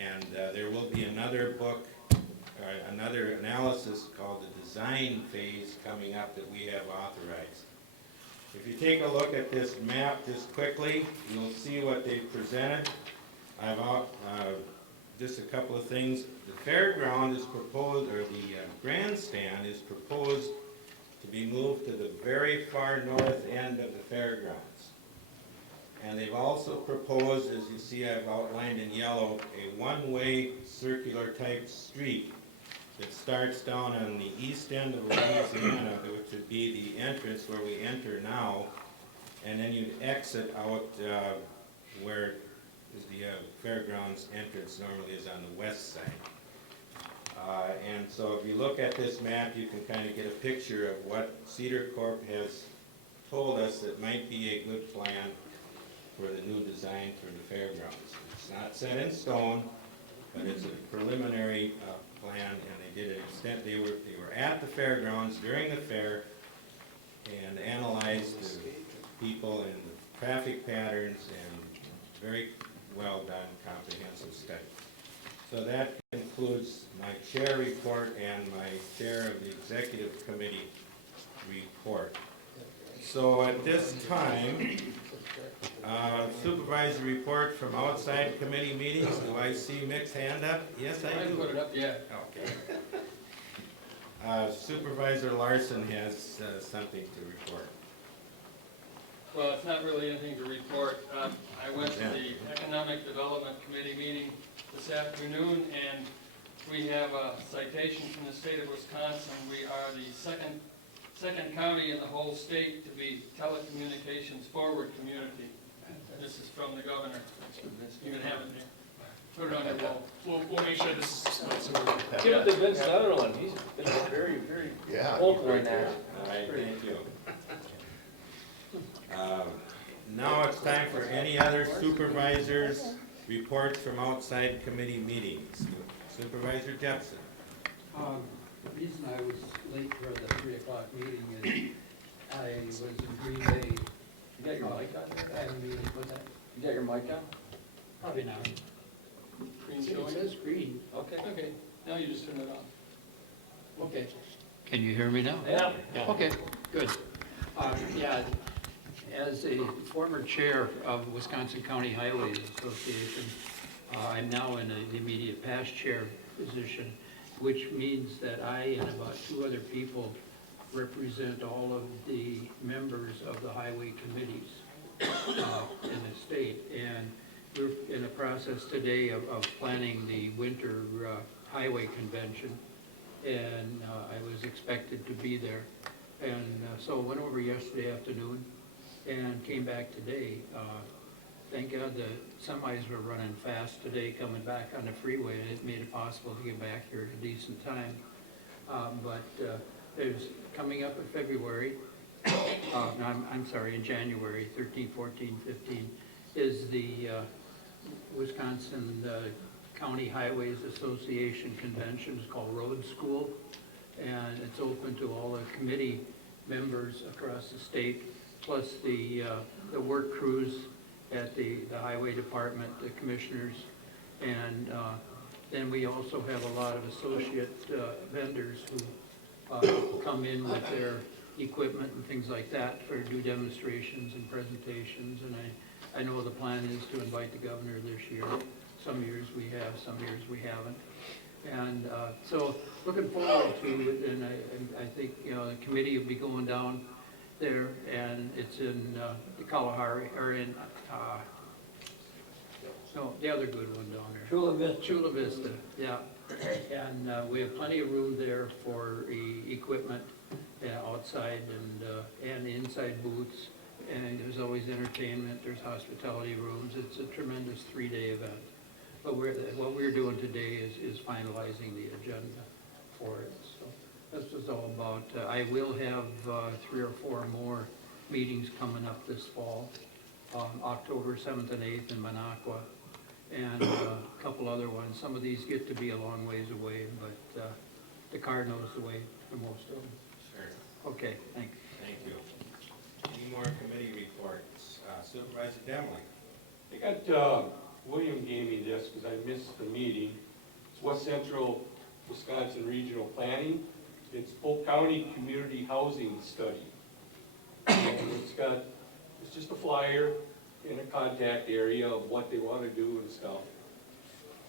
And there will be another book, or another analysis called the design phase coming up that we have authorized. If you take a look at this map just quickly, you'll see what they presented. I've just a couple of things. The fairground is proposed, or the grandstand is proposed to be moved to the very far north end of the fairgrounds. And they've also proposed, as you see I've outlined in yellow, a one-way circular type street that starts down on the east end of Louisiana, which would be the entrance where we enter now, and then you'd exit out where the fairgrounds entrance normally is on the west side. And so if you look at this map, you can kind of get a picture of what Cedar Corp has told us that might be a good plan for the new design for the fairgrounds. It's not set in stone, but it's a preliminary plan, and they did an extent. They were at the fairgrounds during the fair and analyzed the people and the traffic patterns, and very well done, comprehensive study. So that concludes my chair report and my chair of the executive committee report. So at this time, supervisor report from outside committee meetings. Do I see Mick's hand up? Yes, I do. I haven't put it up yet. Okay. Supervisor Larson has something to report. Well, it's not really anything to report. I went to the Economic Development Committee meeting this afternoon, and we have a citation from the state of Wisconsin. We are the second county in the whole state to be telecommunications forward community. This is from the governor. You can have it there. Put it on your wall. We'll make sure this is. Give it to Vince Sutherland. He's been very, very vocal in that. All right, thank you. Now it's time for any other supervisors' reports from outside committee meetings. Supervisor Jepson. The reason I was late for the 3 o'clock meeting is I was in Green Bay. You got your mic on there? At a meeting, what's that? You got your mic on? Probably not. Green It showing? says green. Okay. Okay, now you just turn it on. Okay. Can you hear me now? Yeah. Okay, good. Yeah, as a former chair of Wisconsin County Highways Association, I'm now in the immediate past chair position, which means that I and about 2 other people represent all of the members of the highway committees in the state. And we're in the process today of planning the winter highway convention. And I was expected to be there. And so I went over yesterday afternoon and came back today. Thank God the semis were running fast today coming back on the freeway, and it made it possible to get back here at a decent time. But there's coming up in February, I'm sorry, in January 13, 14, 15, is the Wisconsin County Highways Association Convention. It's called Road School, and it's open to all the committee members across the state, plus the work crews at the highway department, the commissioners, and then we also have a lot of associate vendors who come in with their equipment and things like that for do demonstrations and presentations. And I know the plan is to invite the governor this year. Some years we have, some years we haven't. And so looking forward to it, and I think, you know, the committee will be going down there, and it's in Kalahari, or in, no, the other good one down there. Chula Vista. Chula Vista, yeah. And we have plenty of room there for equipment outside and inside booths. And there's always entertainment, there's hospitality rooms. It's a tremendous 3-day event. But what we're doing today is finalizing the agenda for it. So that's what it's all about. I will have 3 or 4 more meetings coming up this fall, October 7th and 8th in Minocqua, and a couple other ones. Some of these get to be a long ways away, but the car knows the way for most of them. Sure. Okay, thanks. Thank you. Any more committee reports? Supervisor Demling. I got, William gave me this because I missed the meeting. It's West Central Wisconsin Regional Planning. It's Polk County Community Housing Study. And it's just a flyer and a contact area of what they want to do and stuff.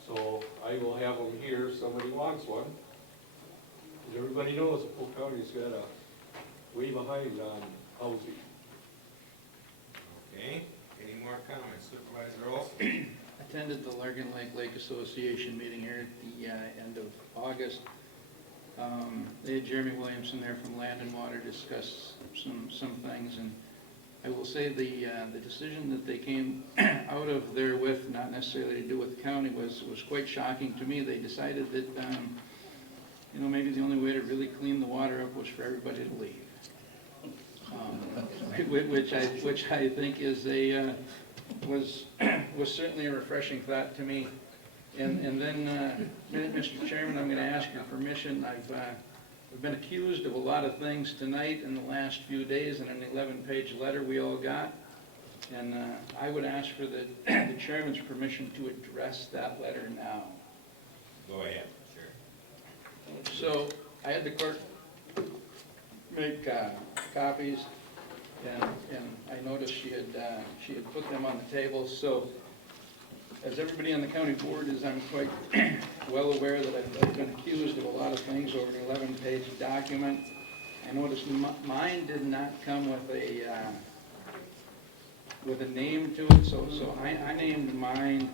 So I will have them here if somebody wants one. As everybody knows, Polk County's got a way behind on housing. Okay, any more comments? Supervisor Olson? Attended the Largan Lake Association meeting here at the end of August. They had Jeremy Williamson there from Land and Water discuss some things, and I will say the decision that they came out of there with, not necessarily to do with the county, was quite shocking to me. They decided that you know, maybe the only way to really clean the water up was for everybody to leave, which I think is was certainly a refreshing thought to me. And then, Mr. Chairman, I'm going to ask your permission. I've been accused of a lot of things tonight in the last few days in an 11-page letter we all got. And I would ask for the chairman's permission to address that letter now. Go ahead, sure. So I had the clerk make copies, and I noticed she had put them on the table. So as everybody on the county board is, I'm quite well aware that I've been accused of a lot of things over an 11-page document. I noticed mine did not come with a name to it, so I named mine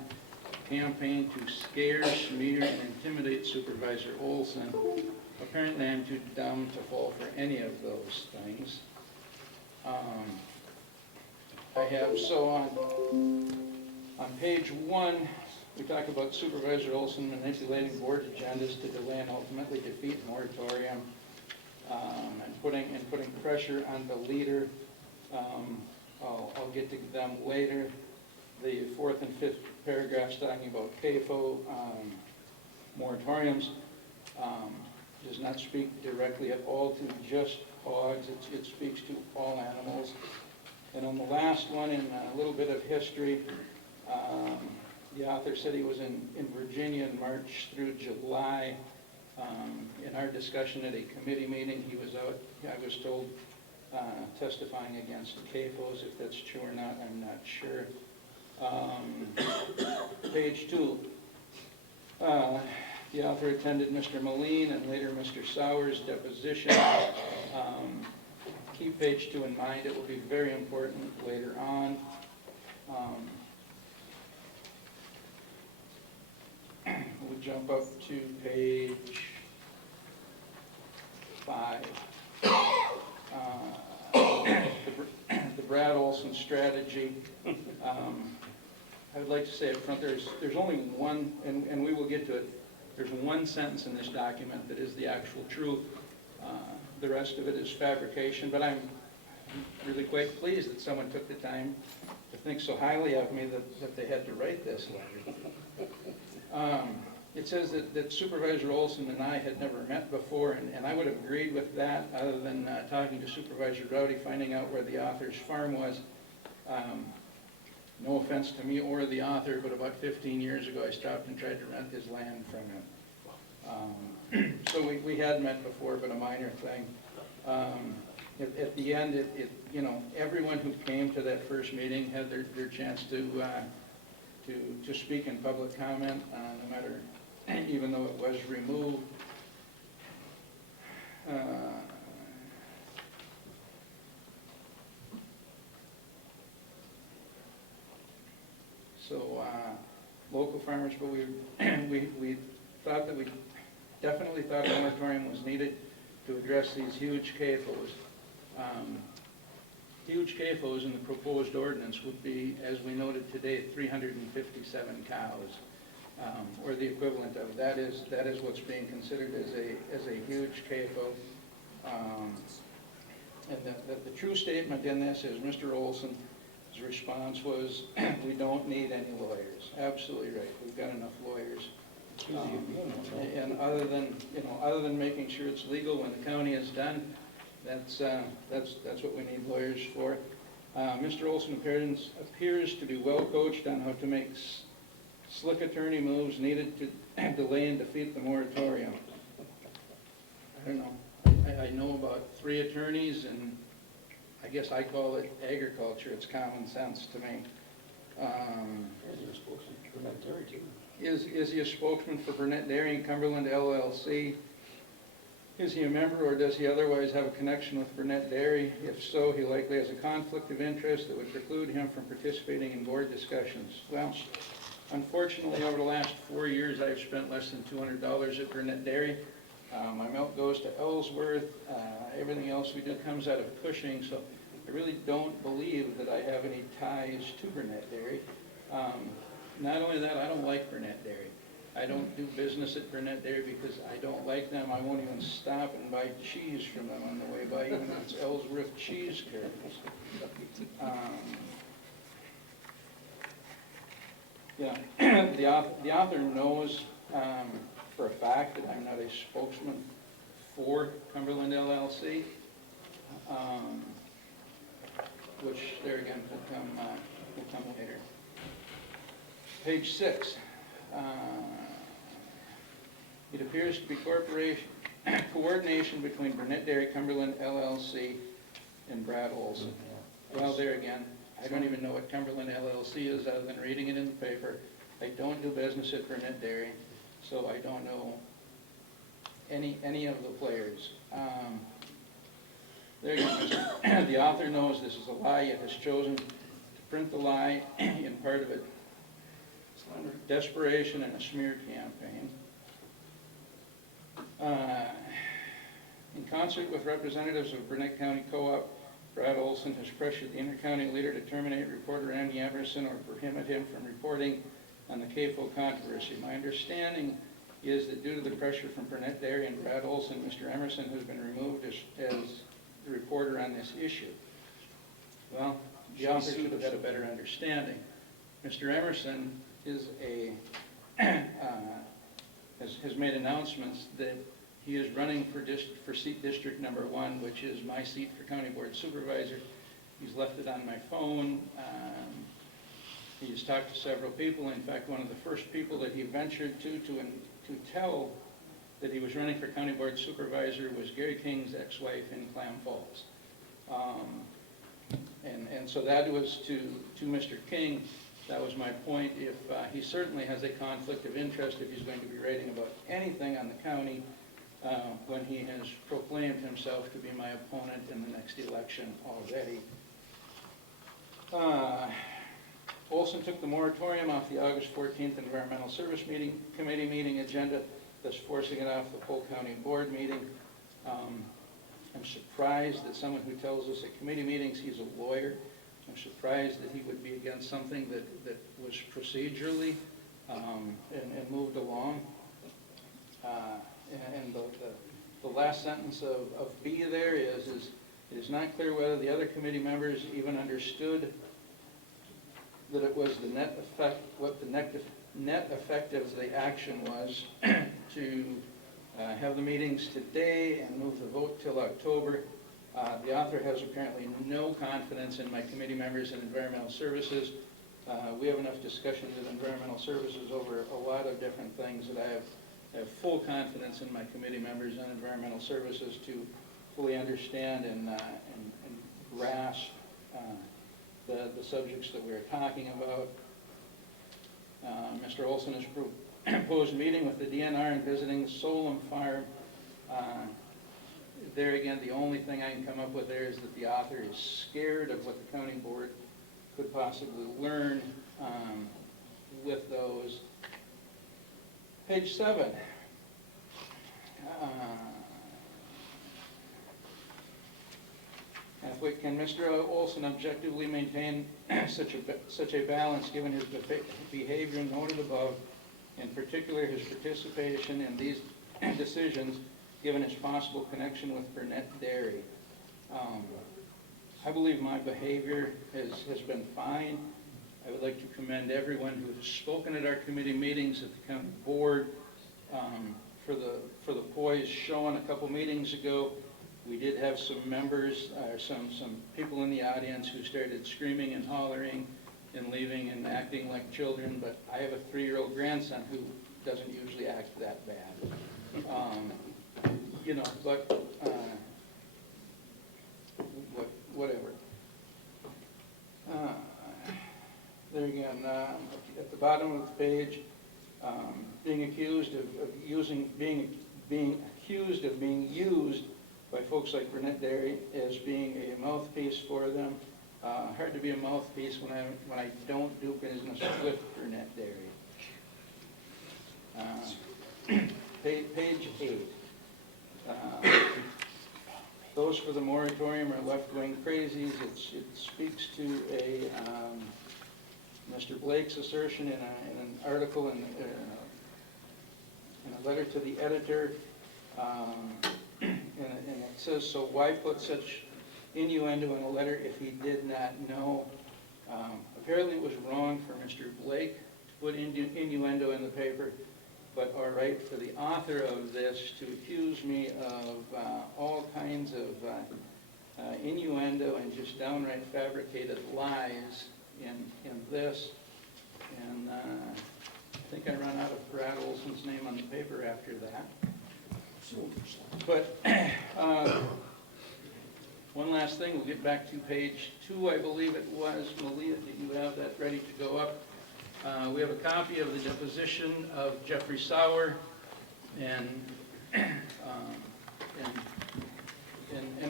Campaign to Scare, Smear, and Intimidate Supervisor Olson. Apparently I'm too dumb to fall for any of those things. I have, so on page 1, we talk about Supervisor Olson manipulating board agendas to delay and ultimately defeat moratorium, and putting pressure on the leader. I'll get to them later. The 4th and 5th paragraphs talking about CAFO moratoriums. does not speak directly at all to just hogs, it speaks to all animals. And on the last one, in a little bit of history, the author said he was in Virginia in March through July. In our discussion at a committee meeting, he was out, I was told, testifying against the CAFOs. If that's true or not, I'm not sure. Page 2. The author attended Mr. Moline and later Mr. Sauer's deposition. Keep page 2 in mind. It will be very important later on. We'll jump up to page 5. The Brad Olson strategy. I would like to say up front, there's only one, and we will get to it, there's one sentence in this document that is the actual truth. The rest of it is fabrication, but I'm really quite pleased that someone took the time to think so highly of me that they had to write this letter. It says that Supervisor Olson and I had never met before, and I would have agreed with that, other than talking to Supervisor Rowdy, finding out where the author's farm was. No offense to me or the author, but about 15 years ago, I stopped and tried to rent his land from him. So we had met before, but a minor thing. At the end, everyone who came to that first meeting had their chance to speak in public comment, no matter, even though it was removed. Local farmers, but we thought that we definitely thought a moratorium was needed to address these huge CAFOs. Huge CAFOs in the proposed ordinance would be, as we noted today, 357 cows, or the equivalent of. That is what's being considered as a huge CAFO. And the true statement in this is Mr. Olson's response was, we don't need any lawyers. Absolutely right. We've got enough lawyers. And other than making sure it's legal when the county is done, that's what we need lawyers for. Mr. Olson appears to be well coached on how to make slick attorney moves needed to delay and defeat the moratorium. I don't know. I know about 3 attorneys, and I guess I call it agriculture. It's common sense to me. Is he a spokesman for Burnett Dairy and Cumberland LLC? Is he a member, or does he otherwise have a connection with Burnett Dairy? If so, he likely has a conflict of interest that would preclude him from participating in board discussions. Well, unfortunately, over the last 4 years, I've spent less than $200 at Burnett Dairy. My milk goes to Ellsworth. Everything else we do comes out of Cushing, so I really don't believe that I have any ties to Burnett Dairy. Not only that, I don't like Burnett Dairy. I don't do business at Burnett Dairy because I don't like them. I won't even stop and buy cheese from them on the way by, even if it's Ellsworth cheese curds. The author knows for a fact that I'm not a spokesman for Cumberland LLC, which there again will come later. Page 6. It appears to be coordination between Burnett Dairy Cumberland LLC and Brad Olson. Well, there again, I don't even know what Cumberland LLC is other than reading it in the paper. I don't do business at Burnett Dairy, so I don't know any of the players. There you go. The author knows this is a lie, yet has chosen to print the lie in part of it. Desperation and a smear campaign. In concert with representatives of Burnett County Co-op, Brad Olson has pressured the inter-county leader to terminate reporter Andy Emerson or prohibit him from reporting on the CAFO controversy. My understanding is that due to the pressure from Burnett Dairy and Brad Olson, Mr. Emerson has been removed as the reporter on this issue. Well, the author should have had a better understanding. Mr. Emerson is has made announcements that He is running for seat District Number 1, which is my seat for County Board Supervisor. He's left it on my phone. He's talked to several people. In fact, one of the first people that he ventured to tell that he was running for County Board Supervisor was Gary King's ex-wife in Clam Falls. And so that was to Mr. King. That was my point. If he certainly has a conflict of interest if he's going to be writing about anything on the county when he has proclaimed himself to be my opponent in the next election already. Olson took the moratorium off the August 14th Environmental Service Committee meeting agenda, thus forcing it off the Polk County Board meeting. I'm surprised that someone who tells us at committee meetings he's a lawyer, I'm surprised that he would be against something that was procedurally and moved along. And the last sentence of B there is it is not clear whether the other committee members even understood that it was the net effect, what the net effect of the action was to have the meetings today and move the vote till October. The author has apparently no confidence in my committee members in environmental services. We have enough discussions in environmental services over a lot of different things that I have full confidence in my committee members on environmental services to fully understand and grasp the subjects that we're talking about. Mr. Olson has proposed a meeting with the DNR and visiting Solom Farm. There again, the only thing I can come up with there is that the author is scared of what the county board could possibly learn with those. Page 7. Can Mr. Olson objectively maintain such a balance given his behavior noted above, in particular his participation in these decisions, given his possible connection with Burnett Dairy? I believe my behavior has been fine. I would like to commend everyone who has spoken at our committee meetings at the county board for the poise shown a couple meetings ago. We did have some members, some people in the audience who started screaming and hollering and leaving and acting like children, but I have a 3-year-old grandson who doesn't usually act that bad. You know, but whatever. There again, at the bottom of the page, being accused of being used by folks like Burnett Dairy as being a mouthpiece for them. Hard to be a mouthpiece when I don't do business with Burnett Dairy. Page 8. Those for the moratorium are left-wing crazies. It speaks to Mr. Blake's assertion in an article in a letter to the editor. And it says, so why put such innuendo in a letter if he did not know? Apparently it was wrong for Mr. Blake to put innuendo in the paper, but all right for the author of this to accuse me of all kinds of innuendo and just downright fabricated lies in this. And I think I run out of Brad Olson's name on the paper after that. But one last thing, we'll get back to page 2, I believe it was. Malia, did you have that ready to go up? We have a copy of the deposition of Jeffrey Sauer and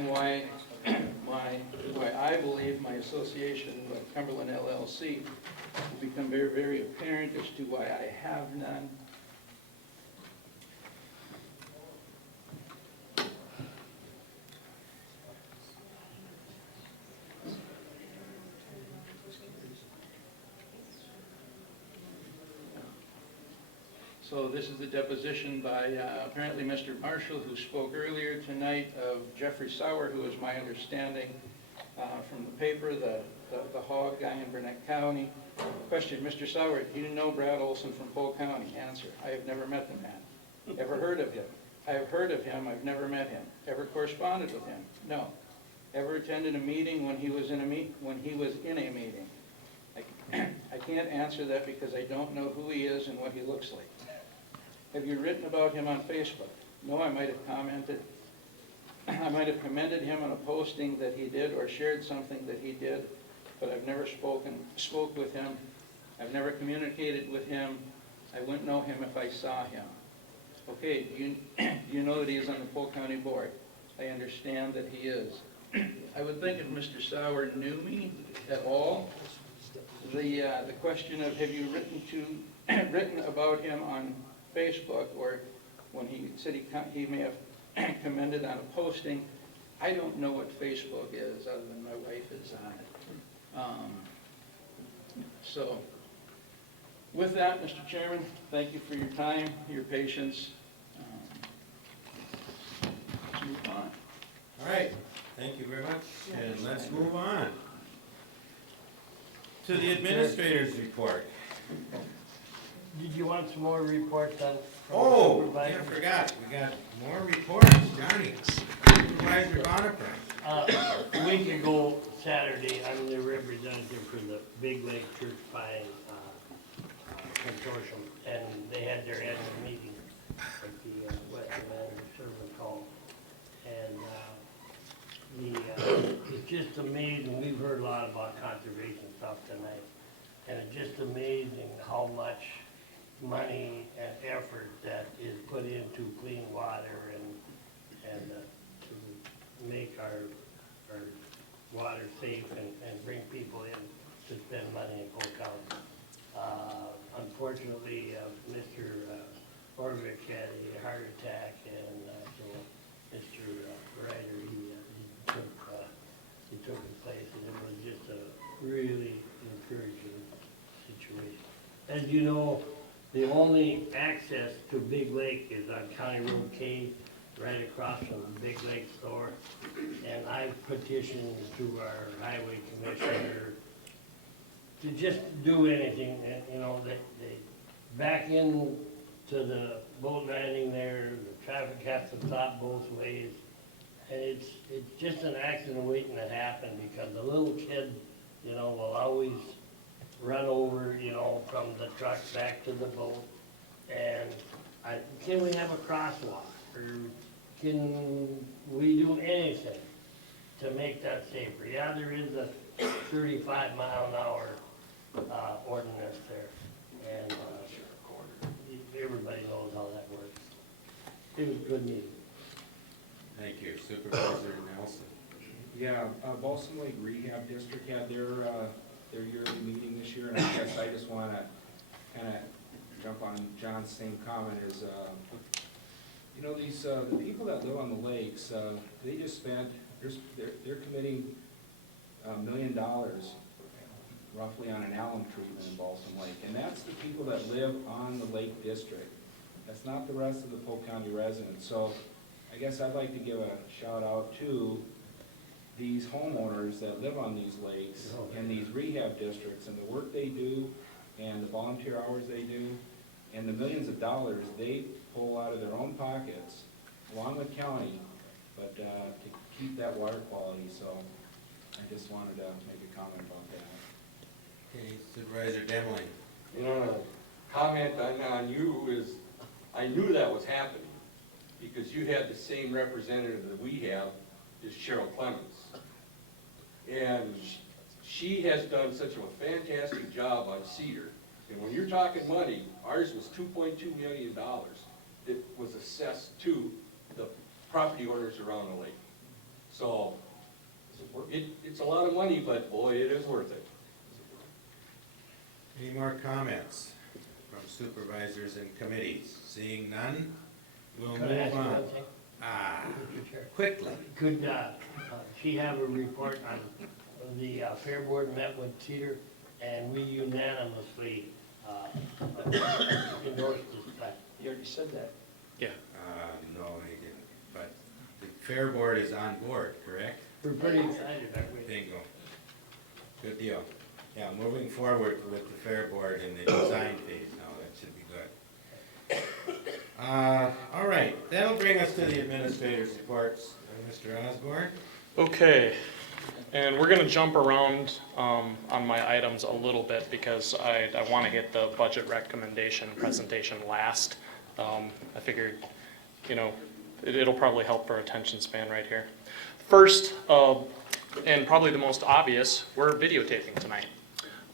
why I believe my association with Cumberland LLC will become very, very apparent as to why I have none. So this is the deposition by apparently Mr. Marshall, who spoke earlier tonight, of Jeffrey Sauer, who is my understanding from the paper, the hog guy in Burnett County. Question, Mr. Sauer, do you know Brad Olson from Polk County? Answer, I have never met the man. Ever heard of him? I've heard of him, I've never met him. Ever corresponded with him? No. Ever attended a meeting when he was in a meeting? I can't answer that because I don't know who he is and what he looks like. Have you written about him on Facebook? No, I might have commended him on a posting that he did or shared something that he did, but I've never spoke with him. I've never communicated with him. I wouldn't know him if I saw him. Okay, do you know that he is on the Polk County Board? I understand that he is. I would think if Mr. Sauer knew me at all, the question of have you written about him on Facebook, or when he said he may have commended on a posting, I don't know what Facebook is other than my wife is on it. So with that, Mr. Chairman, thank you for your time, your patience. Let's move on. All right, thank you very much, and let's move on to the administrator's report. Did you want some more reports on? Oh, yeah, I forgot, we got more reports, Johnny. Supervisor Bonifer. A week ago, Saturday, I'm the representative for the Big Lake Church Pine Consortium, and they had their annual meeting at the Western Manor Servant Hall. And it's just amazing, we've heard a lot about conservation stuff tonight, and it's just amazing how much money and effort that is put into clean water and to make our water safe and bring people in to spend money in Polk County. Unfortunately, Mr. Orvich had a heart attack, and so Mr. Ryder, he took his place, and it was just a really encouraging situation. As you know, the only access to Big Lake is on County Road K, right across from the Big Lake store. And I petitioned to our highway commissioner to just do anything, and, you know, they back in to the boat landing there, the traffic has to stop both ways. And it's just an accident waiting to happen, because the little kid, you know, will always run over, you know, from the truck back to the boat. And can we have a crosswalk, or can we do anything to make that safer? Yeah, there is a 35-mile-an-hour ordinance there, and everybody knows how that works. It was a good meeting. Thank you. Supervisor Nelson. Yeah, Balsam Lake Rehab District had their yearly meeting this year, and I guess I just want to kind of jump on John's same comment is, you know, these, the people that live on the lakes, they just spent, they're committing $1 million roughly on an alum treatment in Balsam Lake, and that's the people that live on the Lake District. That's not the rest of the Polk County residents. So I guess I'd like to give a shout out to these homeowners that live on these lakes and these rehab districts, and the work they do and the volunteer hours they do and the millions of dollars they pull out of their own pockets along with county, but to keep that water quality. So I just wanted to make a comment about that. Okay, Supervisor Demling. You know, a comment on you is, I knew that was happening, because you had the same representative that we have, is Cheryl Clemens. And she has done such a fantastic job on Cedar. And when you're talking money, ours was $2.2 million that was assessed to the property owners around the lake. So it's a lot of money, but boy, it is worth it. Any more comments from supervisors and committees? Seeing none, we'll Could I move ask you on. one thing? Mr. Chair? Quickly. Could she have a report on the Fair Board met with Cedar, and we unanimously endorsed this plan? You already said that. Yeah. No, he didn't, but the Fair Board is on board, correct? We're pretty excited, aren't we? Bingo. Good deal. Yeah, moving forward with the Fair Board in the design phase now, that should be good. All right, that'll bring us to the administrator's reports. Mr. Osborne? Okay, and we're gonna jump around on my items a little bit because I want to get the budget recommendation presentation last. I figured, you know, it'll probably help our attention span right here. First, and probably the most obvious, we're videotaping tonight.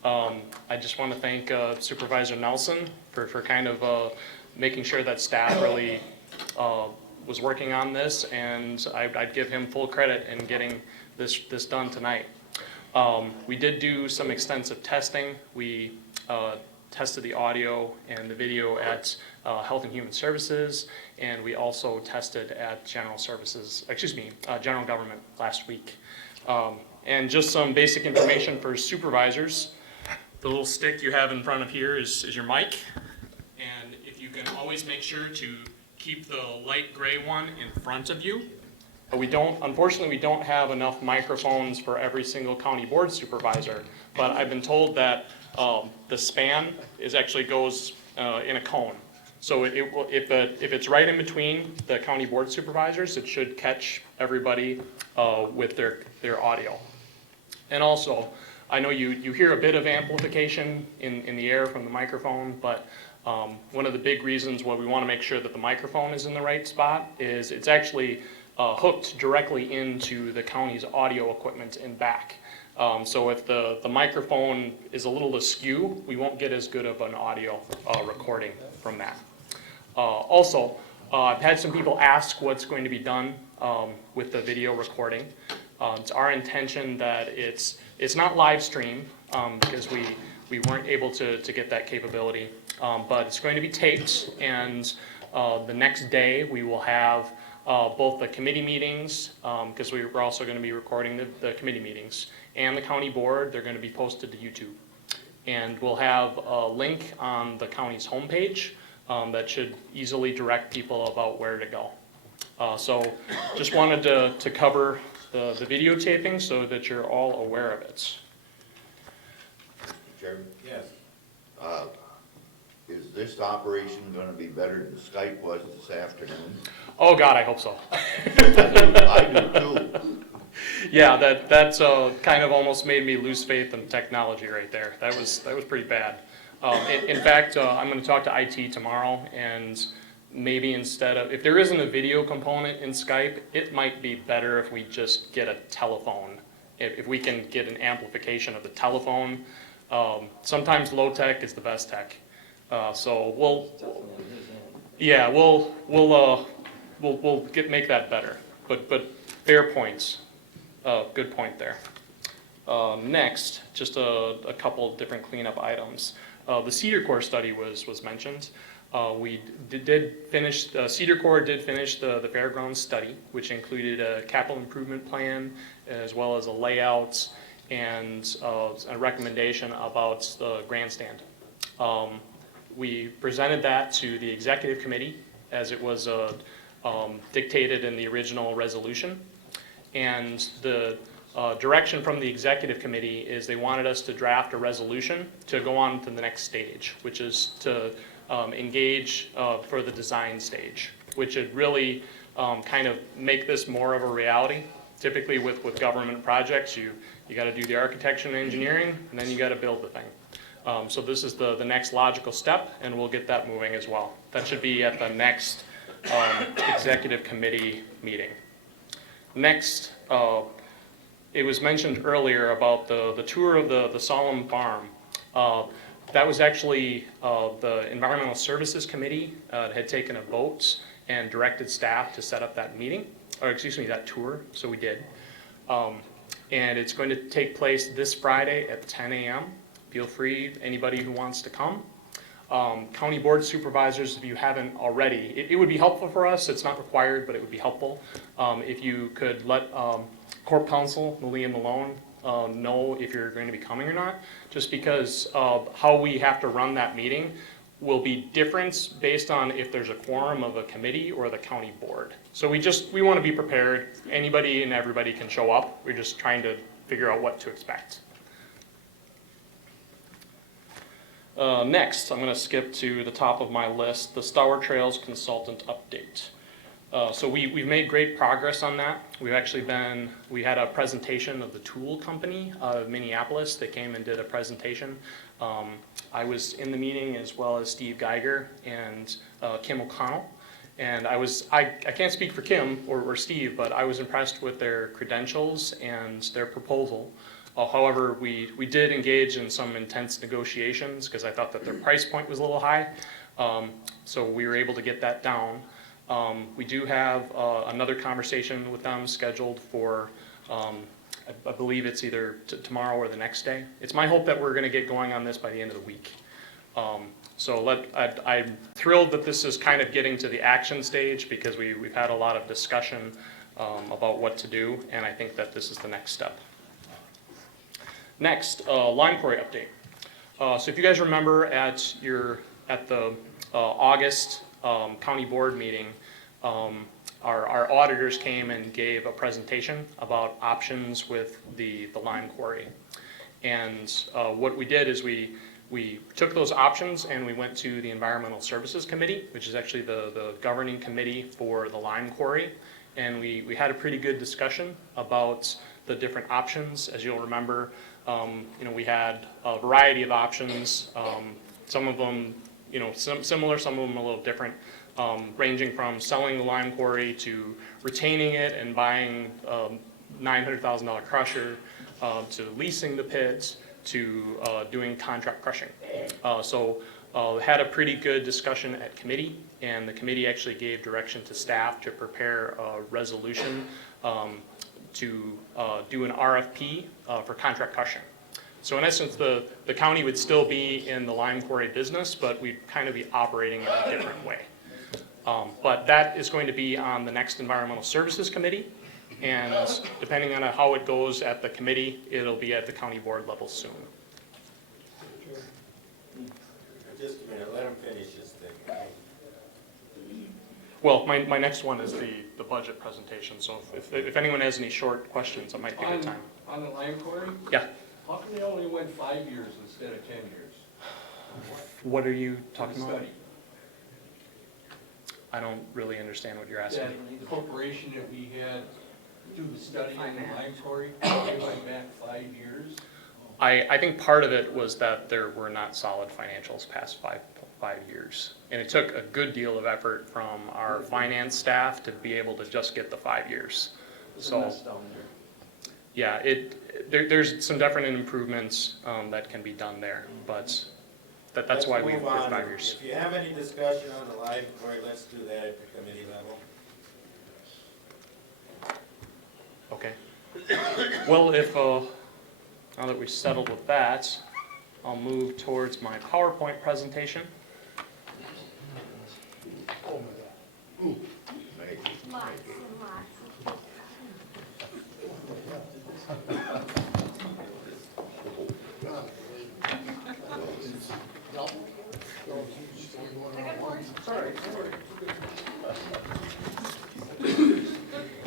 I just want to thank Supervisor Nelson for kind of making sure that staff really was working on this, and I'd give him full credit in getting this done tonight. We did do some extensive testing. We tested the audio and the video at Health and Human Services, and we also tested at General Government last week. And just some basic information for supervisors. The little stick you have in front of here is your mic, and if you can always make sure to keep the light gray one in front of you. Unfortunately, we don't have enough microphones for every single county board supervisor, but I've been told that the span actually goes in a cone. So if it's right in between the county board supervisors, it should catch everybody with their audio. And also, I know you hear a bit of amplification in the air from the microphone, but one of the big reasons why we want to make sure that the microphone is in the right spot is it's actually hooked directly into the county's audio equipment in back. So if the microphone is a little askew, we won't get as good of an audio recording from that. Also, I've had some people ask what's going to be done with the video recording. It's our intention that it's not live stream because we weren't able to get that capability, but it's going to be taped, and the next day we will have both the committee meetings, because we're also going to be recording the committee meetings, and the county board. They're going to be posted to YouTube. And we'll have a link on the county's homepage that should easily direct people about where to go. So just wanted to cover the videotaping so that you're all aware of it. Chairman? Yes. Is this operation gonna be better than Skype was this afternoon? Oh God, I hope so. I do too. Yeah, that's kind of almost made me lose faith in technology right there. That was pretty bad. In fact, I'm going to talk to IT tomorrow, and maybe instead of, if there isn't a video component in Skype, it might be better if we just get a telephone. If we can get an amplification of the telephone. Sometimes low tech is the best tech. So we'll make that better. But fair points. Good point there. Next, just a couple different cleanup items. The Cedar Core study was mentioned. We did finish, Cedar Core did finish the fairgrounds study, which included a capital improvement plan, as well as a layout and a recommendation about the grandstand. We presented that to the executive committee as it was dictated in the original resolution. And the direction from the executive committee is they wanted us to draft a resolution to go on to the next stage, which is to engage for the design stage, which would really kind of make this more of a reality. Typically with government projects, you got to do the architecture and engineering, and then you got to build the thing. So this is the next logical step, and we'll get that moving as well. That should be at the next executive committee meeting. Next, it was mentioned earlier about the tour of the Solemn Farm. That was actually the Environmental Services Committee had taken a vote and directed staff to set up that meeting, or excuse me, that tour, so we did. And it's going to take place this Friday at 10 a.m. Feel free, anybody who wants to come. County board supervisors, if you haven't already, it would be helpful for us. It's not required, but it would be helpful if you could let Corp Counsel, Malia Malone, know if you're going to be coming or not, just because how we have to run that meeting will be different based on if there's a quorum of a committee or the county board. So we want to be prepared. Anybody and everybody can show up. We're just trying to figure out what to expect. Next, I'm going to skip to the top of my list, the Stour Trails Consultant Update. So we've made great progress on that. We had a presentation of the tool company of Minneapolis. They came and did a presentation. I was in the meeting as well as Steve Geiger and Kim O'Connell. And I can't speak for Kim or Steve, but I was impressed with their credentials and their proposal. However, we did engage in some intense negotiations because I thought that their price point was a little high. So we were able to get that down. We do have another conversation with them scheduled for, I believe it's either tomorrow or the next day. It's my hope that we're going to get going on this by the end of the week. I'm thrilled that this is kind of getting to the action stage because we've had a lot of discussion about what to do, and I think that this is the next step. Next, lime quarry update. So if you guys remember at the August county board meeting, our auditors came and gave a presentation about options with the lime quarry. And what we did is we took those options and we went to the Environmental Services Committee, which is actually the governing committee for the lime quarry. And we had a pretty good discussion about the different options. As you'll remember, we had a variety of options, some of them similar, some of them a little different, ranging from selling the lime quarry to retaining it and buying $900,000 crusher, to leasing the pits, to doing contract crushing. So had a pretty good discussion at committee, and the committee actually gave direction to staff to prepare a resolution to do an RFP for contract crushing. So in essence, the county would still be in the lime quarry business, but we'd kind of be operating in a different way. But that is going to be on the next Environmental Services Committee, and depending on how it goes at the committee, it'll be at the county board level soon. Just a minute, let him finish his thing. Well, my next one is the budget presentation, so if anyone has any short questions, it might be a good time. On the lime quarry? Yeah. How come they only went 5 years instead of 10 years? What are you talking about? Study. I don't really understand what you're asking. That the corporation that we had do the study on the lime quarry, they went back 5 years. I think part of it was that there were not solid financials past five years. And it took a good deal of effort from our finance staff to be able to just get the 5 years. So, yeah, there's some different improvements that can be done there, but that's why we did 5 years. If you have any discussion on the lime quarry, let's do that at the committee level. Okay. Well, now that we've settled with that, I'll move towards my PowerPoint presentation. Lots and lots.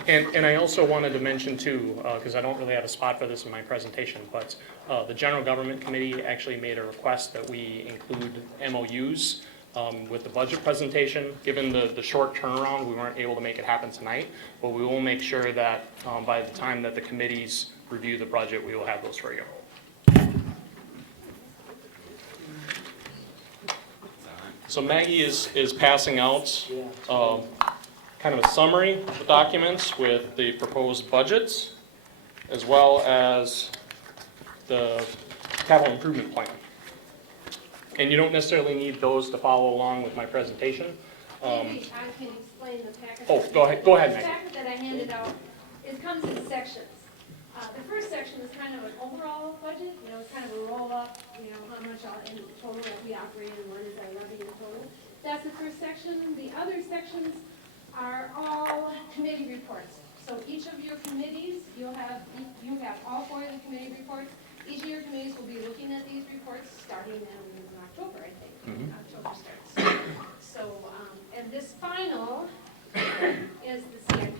And I also wanted to mention too, because I don't really have a spot for this in my presentation, but the General Government Committee actually made a request that we include MOUs with the budget presentation. Given the short turnaround, we weren't able to make it happen tonight, but we will make sure that by the time that the committees review the budget, we will have those for you. So Maggie is passing out kind of a summary of the documents with the proposed budgets, as well as the capital improvement plan. And you don't necessarily need those to follow along with my presentation. Maybe I can explain the packet. Oh, go ahead, Maggie. The packet that I handed out, it comes in sections. The first section is kind of an overall budget, it's kind of a roll-up, how much in total that we operate and what is our levy in total. That's the first section. The other sections are all committee reports. So each of your committees, you have all 4 of the committee reports. Each of your committees will be looking at these reports starting in October, I think. October starts. So, and this final is the CIP.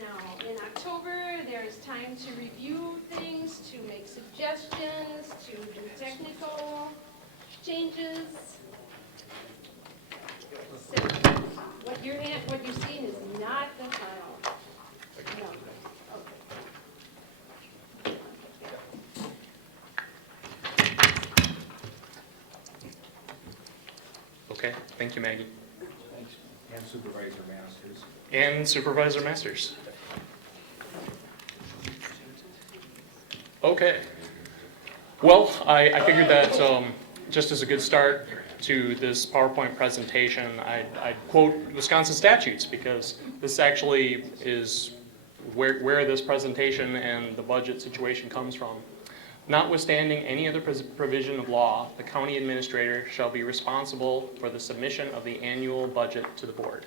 Now, in October, there's time to review things, to make suggestions, to do technical changes. So what you're seeing is not the final. No. Okay, thank you, Maggie. And Supervisor Masters. And Supervisor Masters. Okay. Well, I figured that just as a good start to this PowerPoint presentation, I'd quote Wisconsin statutes, because this actually is where this presentation and the budget situation comes from. Notwithstanding any other provision of law, the county administrator shall be responsible for the submission of the annual budget to the board.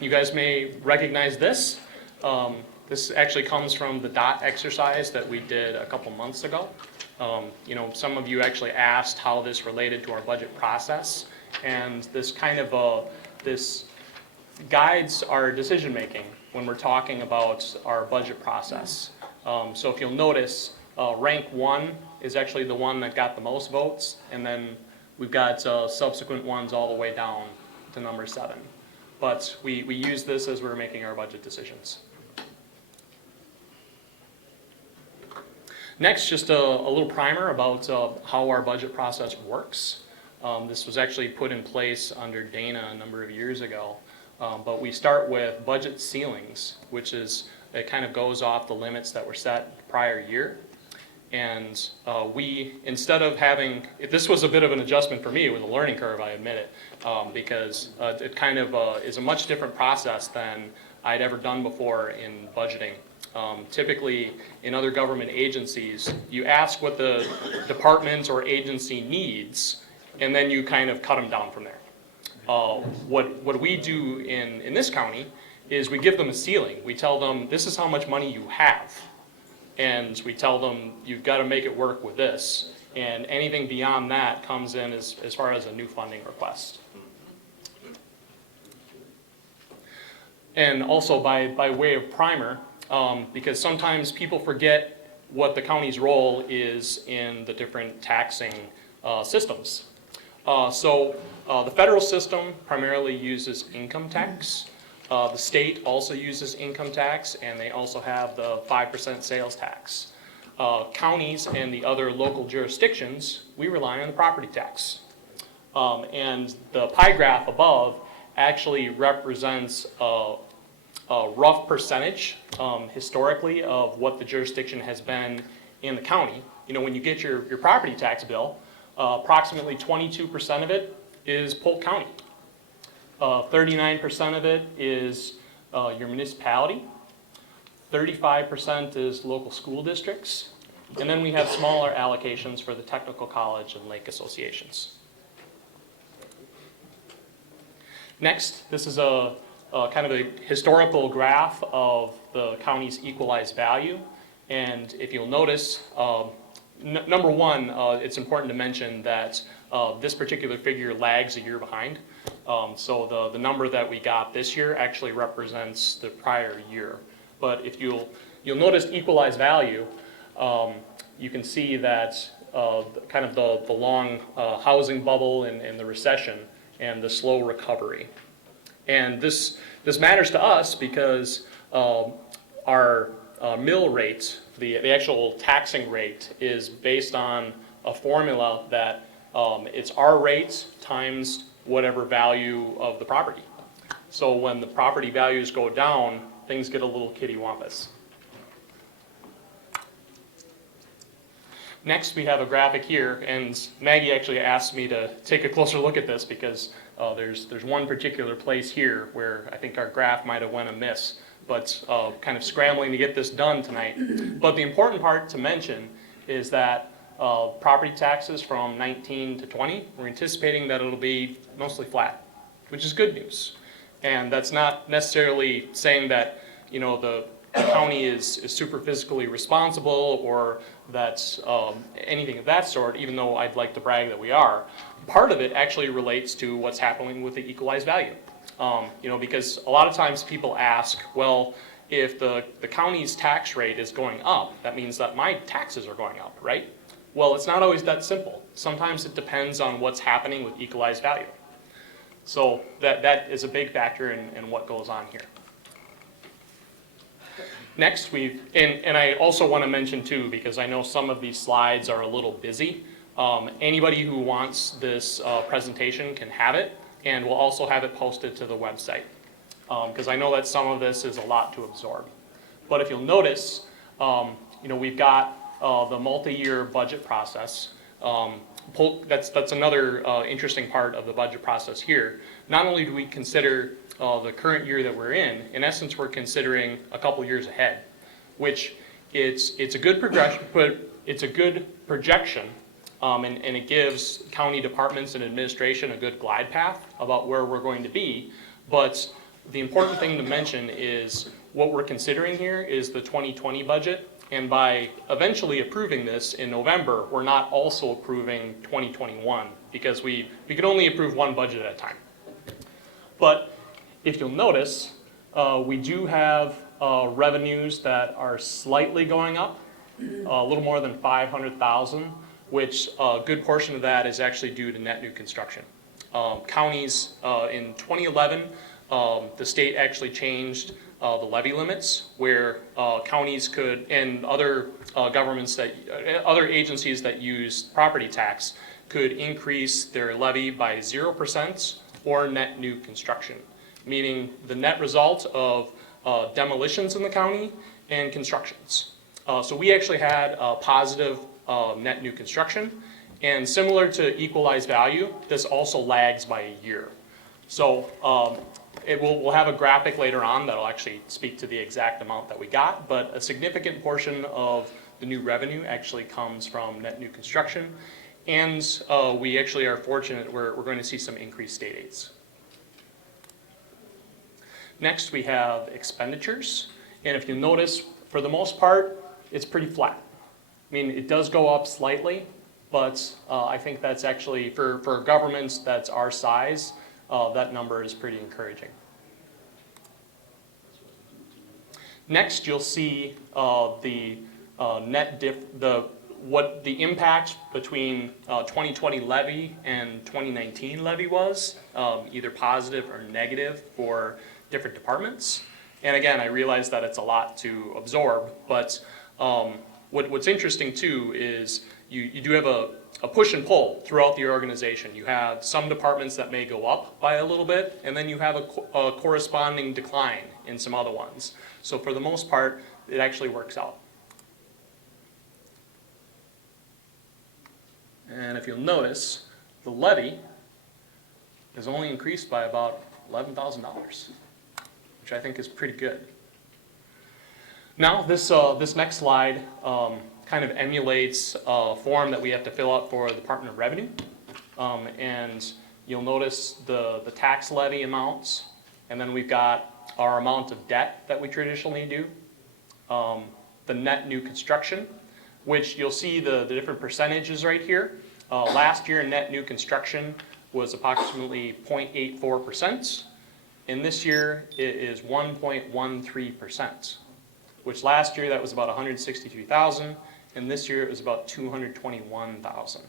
You guys may recognize this. This actually comes from the DOT exercise that we did a couple months ago. You know, some of you actually asked how this related to our budget process, and this kind of this guides our decision making when we're talking about our budget process. So if you'll notice, rank 1 is actually the one that got the most votes, and then we've got subsequent ones all the way down to number 7. But we use this as we're making our budget decisions. Next, just a little primer about how our budget process works. This was actually put in place under Dana a number of years ago. But we start with budget ceilings, which is, it kind of goes off the limits that were set the prior year. And we, instead of having, this was a bit of an adjustment for me, it was a learning curve, I admit it, because it kind of is a much different process than I'd ever done before in budgeting. Typically, in other government agencies, you ask what the department or agency needs, and then you kind of cut them down from there. What we do in this county is we give them a ceiling. We tell them, this is how much money you have. And we tell them, you've got to make it work with this. And anything beyond that comes in as far as a new funding request. And also by way of primer, because sometimes people forget what the county's role is in the different taxing systems. The federal system primarily uses income tax. The state also uses income tax, and they also have the 5% sales tax. Counties and the other local jurisdictions, we rely on the property tax. And the pie graph above actually represents a rough percentage historically of what the jurisdiction has been in the county. You know, when you get your property tax bill, approximately 22% of it is Polk County. 39% of it is your municipality. 35% is local school districts. And then we have smaller allocations for the technical college and lake associations. Next, this is a kind of a historical graph of the county's equalized value. And if you'll notice, number one, it's important to mention that this particular figure lags a year behind. So the number that we got this year actually represents the prior year. But if you'll notice equalized value, you can see that kind of the long housing bubble and the recession and the slow recovery. And this matters to us because our mill rate, the actual taxing rate, is based on a formula that it's our rate times whatever value of the property. So when the property values go down, things get a little kittywampus. Next, we have a graphic here, and Maggie actually asked me to take a closer look at this because there's one particular place here where I think our graph might have went amiss, but kind of scrambling to get this done tonight. But the important part to mention is that property taxes from 19 to 20, we're anticipating that it'll be mostly flat, which is good news. And that's not necessarily saying that, you know, the county is super fiscally responsible or that's anything of that sort, even though I'd like to brag that we are. Part of it actually relates to what's happening with the equalized value. Because a lot of times people ask, well, if the county's tax rate is going up, that means that my taxes are going up, right? Well, it's not always that simple. Sometimes it depends on what's happening with equalized value. So that is a big factor in what goes on here. Next, and I also want to mention too, because I know some of these slides are a little busy, anybody who wants this presentation can have it, and we'll also have it posted to the website. Because I know that some of this is a lot to absorb. But if you'll notice, we've got the multi-year budget process. Polk, that's another interesting part of the budget process here. Not only do we consider the current year that we're in essence, we're considering a couple years ahead, which it's a good progression, but it's a good projection, and it gives county departments and administration a good glide path about where we're going to be. But the important thing to mention is what we're considering here is the 2020 budget. And by eventually approving this in November, we're not also approving 2021 because we can only approve one budget at a time. But if you'll notice, we do have revenues that are slightly going up, a little more than 500,000, which a good portion of that is actually due to net new construction. Counties in 2011, the state actually changed the levy limits where counties could, and other governments other agencies that use property tax could increase their levy by 0% or net new construction, meaning the net result of demolitions in the county and constructions. So we actually had a positive net new construction, and similar to equalized value, this also lags by a year. So we'll have a graphic later on that'll actually speak to the exact amount that we got, but a significant portion of the new revenue actually comes from net new construction, and we actually are fortunate we're going to see some increased state aids. Next, we have expenditures, and if you notice, for the most part, it's pretty flat. I mean, it does go up slightly, but I think that's actually, for governments that's our size, that number is pretty encouraging. Next, you'll see the what the impact between 2020 levy and 2019 levy was, either positive or negative for different departments. And again, I realize that it's a lot to absorb, but what's interesting too is you do have a push and pull throughout the organization. You have some departments that may go up by a little bit, and then you have a corresponding decline in some other ones. So for the most part, it actually works out. And if you'll notice, the levy has only increased by about $11,000, which I think is pretty good. Now, this next slide kind of emulates a form that we have to fill out for the Department of Revenue. And you'll notice the tax levy amounts, and then we've got our amount of debt that we traditionally do, the net new construction, which you'll see the different percentages right here. Last year, net new construction was approximately 0.84%, and this year it is 1.13%, which last year that was about 163,000, and this year it was about 221,000.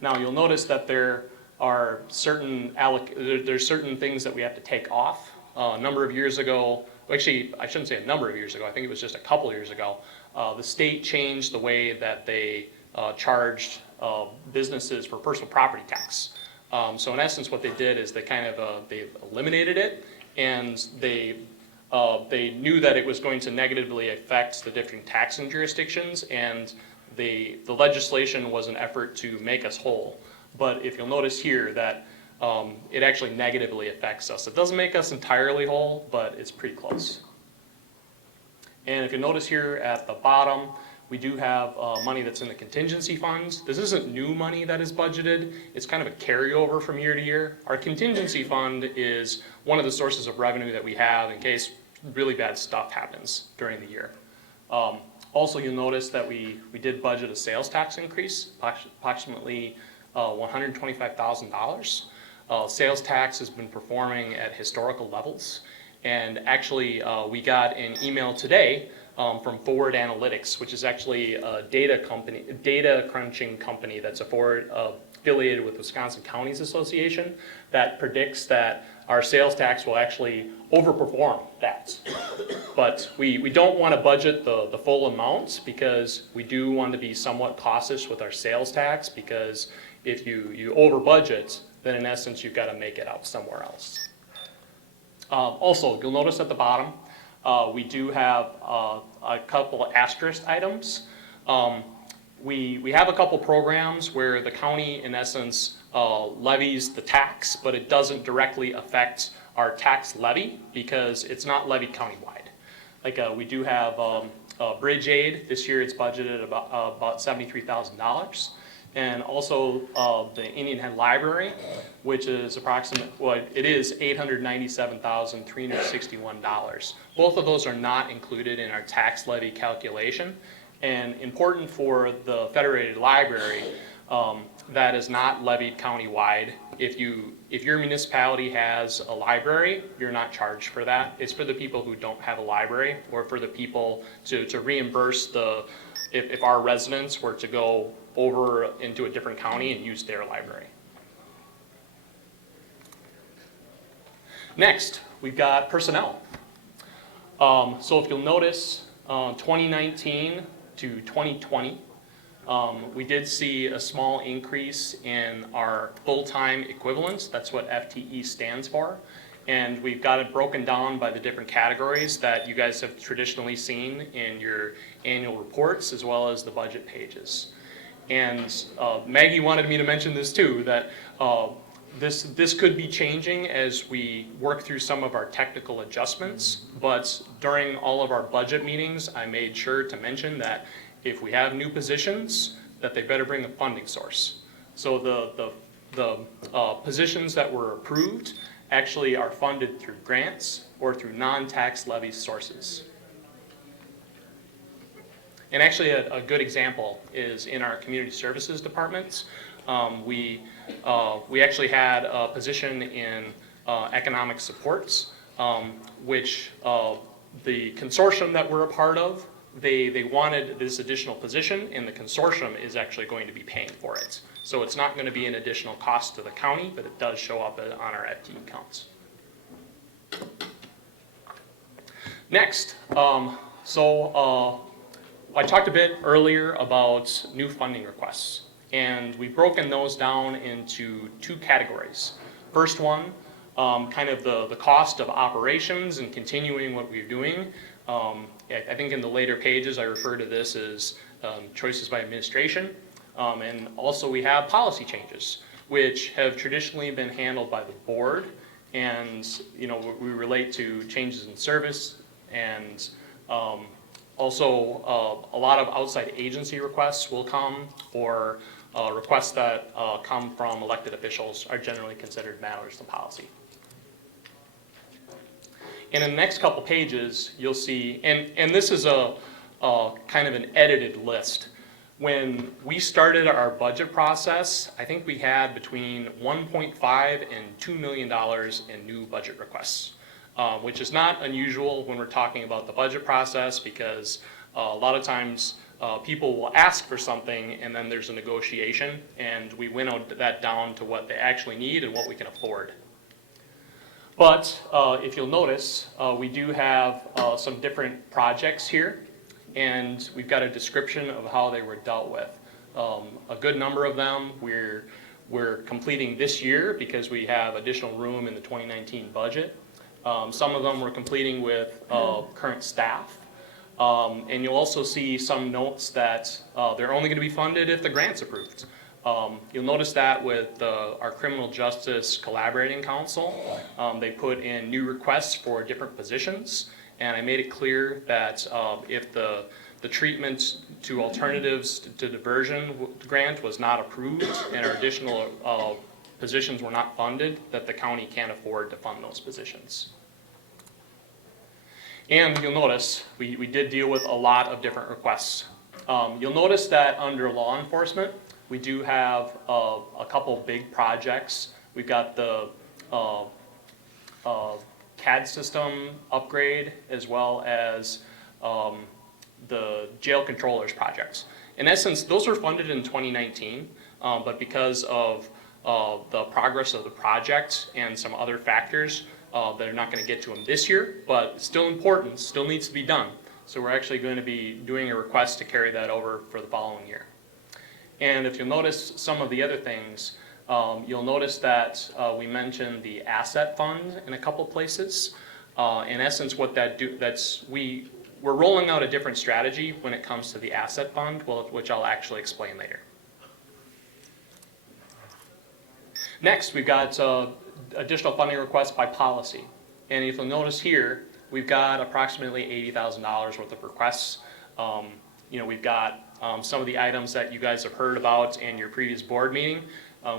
Now you'll notice that there are there's certain things that we have to take off. A number of years ago, actually I shouldn't say a number of years ago, I think it was just a couple years ago, the state changed the way that they charged businesses for personal property tax. So in essence what they did is they kind of they eliminated it, and they knew that it was going to negatively affect the different taxing jurisdictions, and the legislation was an effort to make us whole. But if you'll notice here that it actually negatively affects us. It doesn't make us entirely whole, but it's pretty close. And if you notice here at the bottom, we do have money that's in the contingency funds. This isn't new money that is budgeted. It's kind of a carryover from year to year. Our contingency fund is one of the sources of revenue that we have in case really bad stuff happens during the year. Also, you'll notice that we did budget a sales tax increase, approximately $125,000. sales tax has been performing at historical levels. And actually, we got an email today from Forward Analytics, which is actually a data crunching company that's affiliated with Wisconsin Counties Association, that predicts that our sales tax will actually overperform that. But we don't want to budget the full amount, because we do want to be somewhat cautious with our sales tax, because if you over budget, then in essence you've got to make it out somewhere else. Also, you'll notice at the bottom, we do have a couple of asterisk items. We have a couple programs where the county, in essence, levies the tax, but it doesn't directly affect our tax levy because it's not levied countywide. Like we do have bridge aid. This year it's budgeted about $73,000. And also the Indian Head Library, which is it is $897,361. Both of those are not included in our tax levy calculation. And important for the Federated Library, that is not levied countywide. If your municipality has a library, you're not charged for that. It's for the people who don't have a library, or for the people to reimburse if our residents were to go over into a different county and use their library. Next, we've got personnel. So if you'll notice, 2019 to 2020, we did see a small increase in our full-time equivalents. That's what FTE stands for. And we've got it broken down by the different categories that you guys have traditionally seen in your annual reports, as well as the budget pages. And Maggie wanted me to mention this too, that this could be changing as we work through some of our technical adjustments, but during all of our budget meetings, I made sure to mention that if we have new positions, that they better bring a funding source. So the positions that were approved actually are funded through grants or through non-tax levy sources. And actually a good example is in our community services departments. We actually had a position in economic supports, which the consortium that we're a part of, they wanted this additional position, and the consortium is actually going to be paying for it. So it's not going to be an additional cost to the county, but it does show up on our FTE counts. Next, I talked a bit earlier about new funding requests, and we've broken those down into two categories. First one, kind of the cost of operations and continuing what we're doing. I think in the later pages I refer to this as choices by administration. And also we have policy changes, which have traditionally been handled by the board, and we relate to changes in service, and also a lot of outside agency requests will come, or requests that come from elected officials are generally considered matters of policy. And in the next couple pages, you'll see, and this is a kind of an edited list. When we started our budget process, I think we had between $1.5 and $2 million in new budget requests, which is not unusual when we're talking about the budget process, because a lot of times people will ask for something and then there's a negotiation, and we winnow that down to what they actually need and what we can afford. But if you'll notice, we do have some different projects here, and we've got a description of how they were dealt with. A good number of them we're completing this year because we have additional room in the 2019 budget. Some of them we're completing with current staff. And you'll also see some notes that they're only going to be funded if the grant's approved. You'll notice that with our Criminal Justice Collaborating Council. They put in new requests for different positions, and I made it clear that if the treatment to alternatives to diversion grant was not approved and our additional positions were not funded, that the county can't afford to fund those positions. And you'll notice we did deal with a lot of different requests. You'll notice that under law enforcement, we do have a couple big projects We've got the CAD system upgrade, as well as the jail controllers projects. In essence, those were funded in 2019, but because of the progress of the project and some other factors, they're not going to get to them this year, but it's still important, still needs to be done. So we're actually going to be doing a request to carry that over for the following year. And if you'll notice some of the other things, you'll notice that we mentioned the asset fund in a couple places. In essence, what we're rolling out a different strategy when it comes to the asset fund, which I'll actually explain later. Next, we've got additional funding requests by policy. And if you'll notice here, we've got approximately $80,000 worth of requests. We've got some of the items that you guys have heard about in your previous board meeting.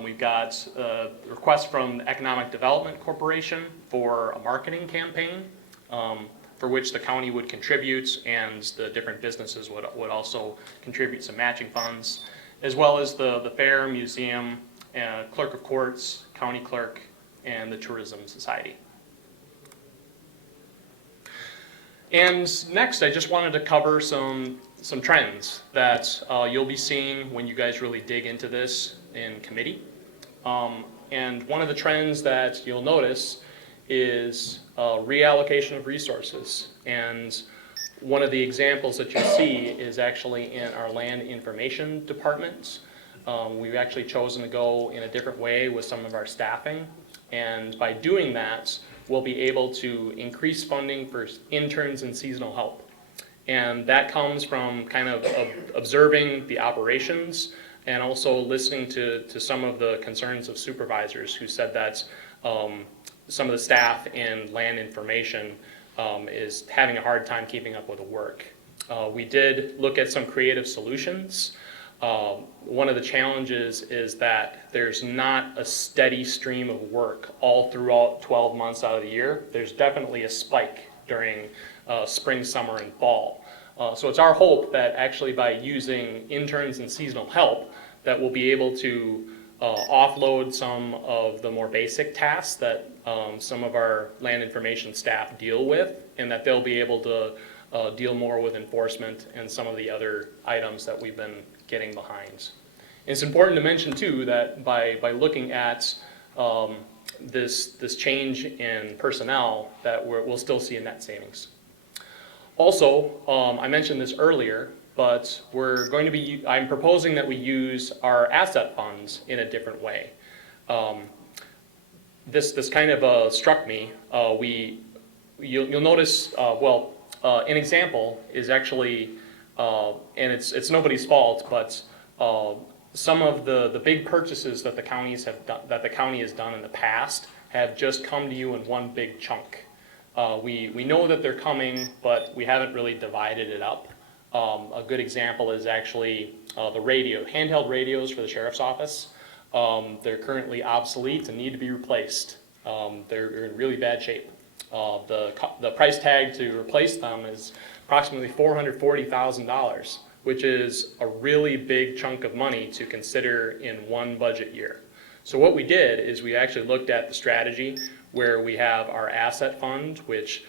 We've got a request from the Economic Development Corporation for a marketing campaign, for which the county would contribute, and the different businesses would also contribute some matching funds, as well as the fair, museum, clerk of courts, county clerk, and the tourism society. And next, I just wanted to cover some trends that you'll be seeing when you guys really dig into this in committee. And one of the trends that you'll notice is reallocation of resources. And one of the examples that you'll see is actually in our land information department. We've actually chosen to go in a different way with some of our staffing. And by doing that, we'll be able to increase funding for interns and seasonal help. And that comes from kind of observing the operations and also listening to some of the concerns of supervisors who said that some of the staff in land information is having a hard time keeping up with the work. We did look at some creative solutions. One of the challenges is that there's not a steady stream of work all throughout 12 months out of the year. There's definitely a spike during spring, summer, and fall. So it's our hope that actually by using interns and seasonal help, that we'll be able to offload some of the more basic tasks that some of our land information staff deal with, and that they'll be able to deal more with enforcement and some of the other items that we've been getting behind. It's important to mention too that by looking at this change in personnel, that we'll still see a net savings. Also, I mentioned this earlier, but I'm proposing that we use our asset funds in a different way. This kind of struck me. You'll notice, an example is actually, and it's nobody's fault, but some of the big purchases that the county has done in the past have just come to you in one big chunk. We know that they're coming, but we haven't really divided it up. A good example is actually the handheld radios for the sheriff's office. They're currently obsolete and need to be replaced. They're in really bad shape. The price tag to replace them is approximately $440,000, which is a really big chunk of money to consider in one budget year. So what we did is we actually looked at the strategy where we have our asset fund, which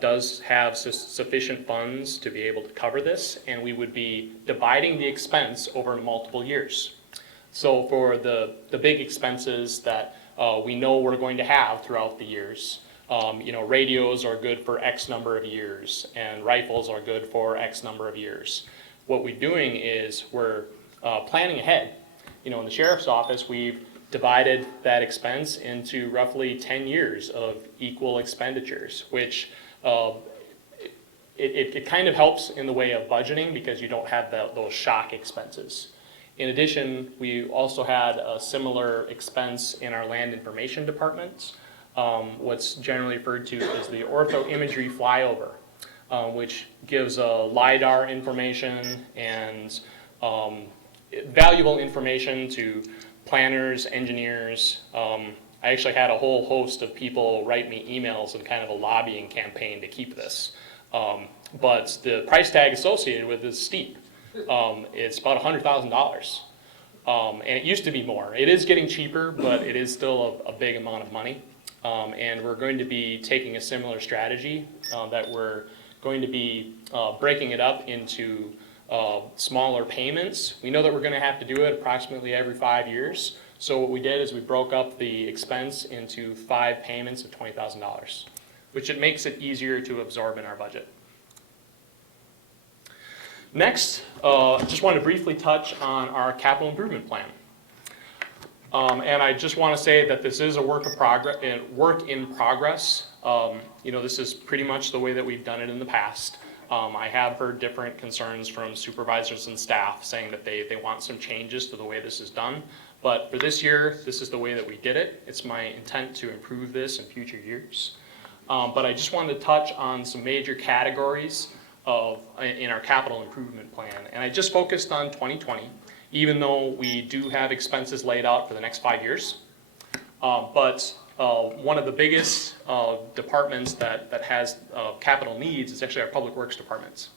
does have sufficient funds to be able to cover this, and we would be dividing the expense over multiple years. So for the big expenses that we know we're going to have throughout the years, radios are good for X number of years, and rifles are good for X number of years. What we're doing is we're planning ahead. In the sheriff's office, we've divided that expense into roughly 10 years of equal expenditures, which it kind of helps in the way of budgeting because you don't have those shock expenses. In addition, we also had a similar expense in our land information department, what's generally referred to as the ortho imagery flyover, which gives LiDAR information and valuable information to planners, engineers. I actually had a whole host of people write me emails in kind of a lobbying campaign to keep this. But the price tag associated with it is steep. It's about $100,000. And it used to be more. It is getting cheaper, but it is still a big amount of money. And we're going to be taking a similar strategy that we're going to be breaking it up into smaller payments. We know that we're going to have to do it approximately every 5 years. So what we did is we broke up the expense into 5 payments of $20,000, which it makes it easier to absorb in our budget. Next, just want to briefly touch on our capital improvement plan. And I just want to say that this is a work in progress. You know, this is pretty much the way that we've done it in the past. I have heard different concerns from supervisors and staff saying that they want some changes to the way this is done. But for this year, this is the way that we did it. It's my intent to improve this in future years. But I just wanted to touch on some major categories in our capital improvement plan. And I just focused on 2020, even though we do have expenses laid out for the next 5 years. But one of the biggest departments that has capital needs is actually our public works departments.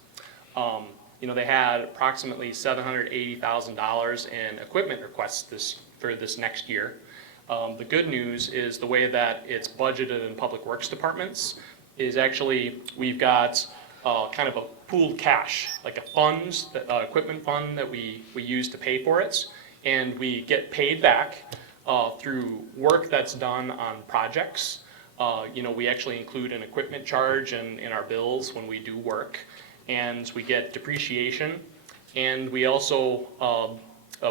You know, they had approximately $780,000 in equipment requests for this next year. The good news is the way that it's budgeted in public works departments is actually we've got kind of a pooled cash, like a funds, equipment fund that we use to pay for it, and we get paid back through work that's done on projects. You know, we actually include an equipment charge in our bills when we do work, and we get depreciation, and we also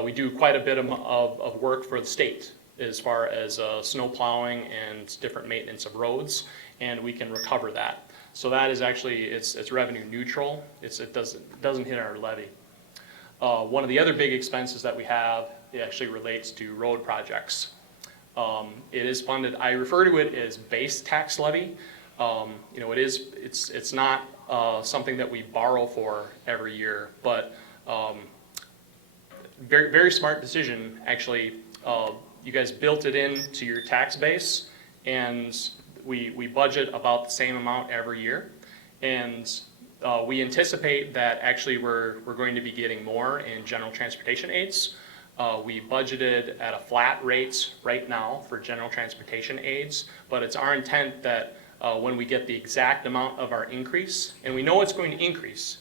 we do quite a bit of work for the state as far as snow plowing and different maintenance of roads, and we can recover that. So that is actually, it's revenue neutral. It doesn't hit our levy. One of the other big expenses that we have, it actually relates to road projects. It is funded, I refer to it as base tax levy. You know, it's not something that we borrow for every year, but very, very smart decision, actually. You guys built it into your tax base, and we budget about the same amount every year, and we anticipate that actually we're going to be getting more in general transportation aids. We budgeted at a flat rate right now for general transportation aids, but it's our intent that when we get the exact amount of our increase, and we know it's going to increase,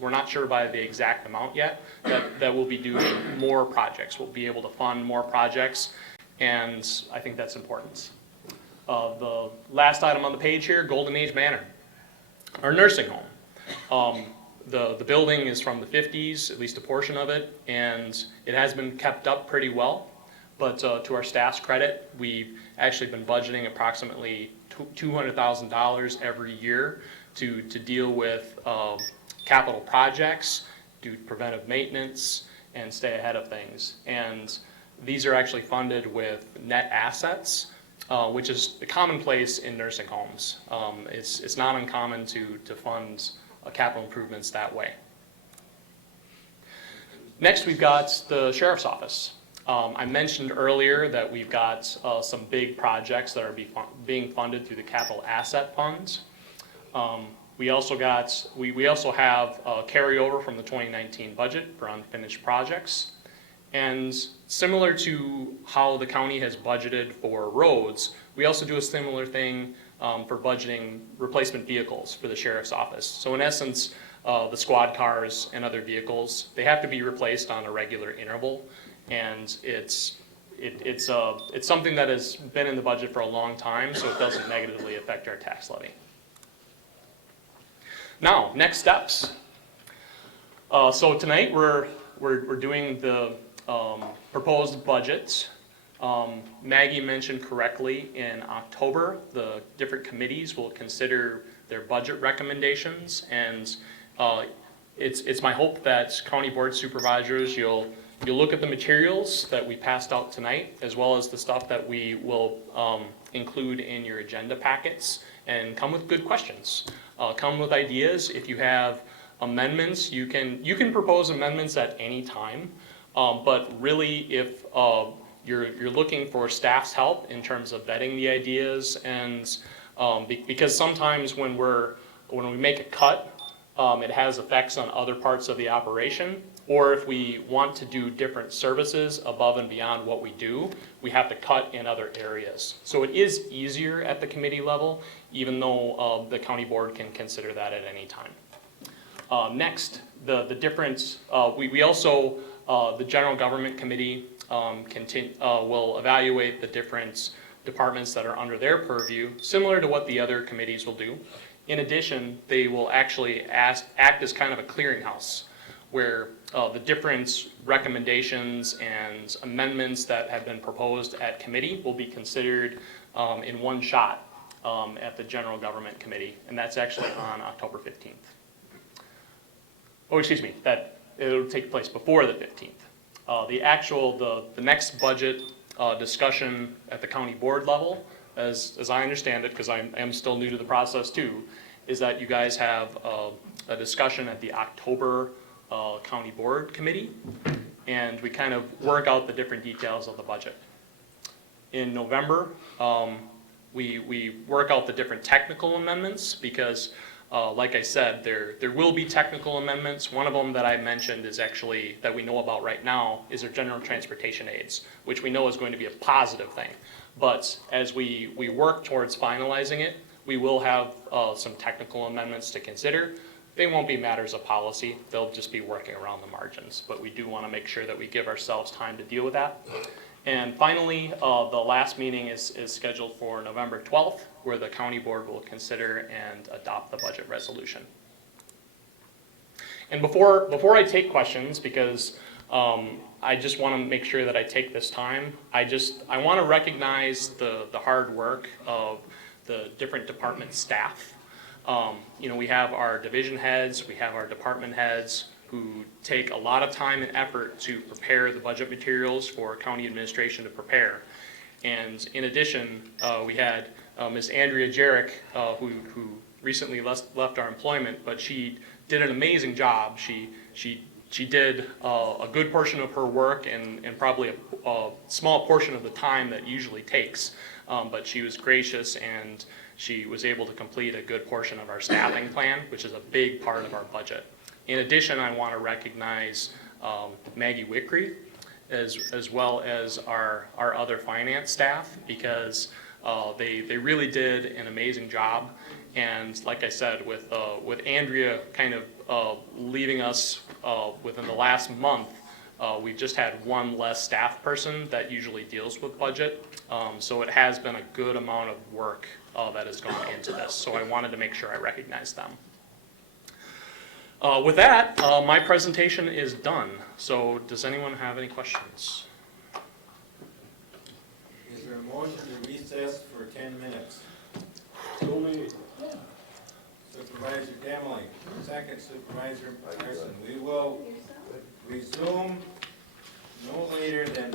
we're not sure by the exact amount yet, that we'll be doing more projects. We'll be able to fund more projects, and I think that's important. The last item on the page here, Golden Age Manor, our nursing home. The building is from the 50s, at least a portion of it, and it has been kept up pretty well. But to our staff's credit, we've actually been budgeting approximately $200,000 every year to deal with capital projects, do preventive maintenance, and stay ahead of things. And these are actually funded with net assets, which is commonplace in nursing homes. It's not uncommon to fund capital improvements that way. Next, we've got the sheriff's office. I mentioned earlier that we've got some big projects that are being funded through the capital asset funds. We also have carryover from the 2019 budget for unfinished projects. And similar to how the county has budgeted for roads, we also do a similar thing for budgeting replacement vehicles for the sheriff's office. So in essence, the squad cars and other vehicles, they have to be replaced on a regular interval. And it's something that has been in the budget for a long time, so it doesn't negatively affect our tax levy. Now, next steps. So tonight we're doing the proposed budgets. Maggie mentioned correctly, in October, the different committees will consider their budget recommendations, and it's my hope that County Board Supervisors, you'll look at the materials that we passed out tonight, as well as the stuff that we will include in your agenda packets, and come with good questions. Come with ideas. If you have amendments, you can propose amendments at any time, but really if you're looking for staff's help in terms of vetting the ideas, and because sometimes when we make a cut, it has effects on other parts of the operation. or if we want to do different services above and beyond what we do, we have to cut in other areas. So it is easier at the committee level, even though the county board can consider that at any time. Next, the difference, we also, the general government committee will evaluate the different departments that are under their purview, similar to what the other committees will do. In addition, they will actually act as kind of a clearinghouse, where the different recommendations and amendments that have been proposed at committee will be considered in one shot at the general government committee, and that's actually on October 15th. Oh, excuse me, that it'll take place before the 15th. The next budget discussion at the county board level, as I understand it, because I am still new to the process too, is that you guys have a discussion at the October county board committee, and we kind of work out the different details of the budget. In November, we work out the different technical amendments because like I said, there will be technical amendments. One of them that I mentioned is actually, that we know about right now, is our general transportation aids, which we know is going to be a positive thing. But as we work towards finalizing it, we will have some technical amendments to consider. They won't be matters of policy. They'll just be working around the margins. But we do want to make sure that we give ourselves time to deal with that. And finally, the last meeting is scheduled for November 12th, where the county board will consider and adopt the budget resolution. And before I take questions, because I just want to make sure that I take this time, I want to recognize the hard work of the different department staff. We have our division heads, we have our department heads, who take a lot of time and effort to prepare the budget materials for county administration to prepare. And in addition, we had Ms. Andrea Jarek, who recently left our employment, but she did an amazing job. She did a good portion of her work and probably a small portion of the time that usually takes. But she was gracious, and she was able to complete a good portion of our staffing plan, which is a big part of our budget. In addition, I want to recognize Maggie Wickery, as well as our other finance staff, because they really did an amazing job. And like I said, with Andrea kind of leaving us within the last month, we've just had one less staff person that usually deals with budget. So it has been a good amount of work that has gone into this. So I wanted to make sure I recognize them. With that, my presentation is done. So does anyone have any questions? Is there a motion to recess for 10 minutes? So made. Supervisor Demling, second Supervisor Carson. We will resume no later than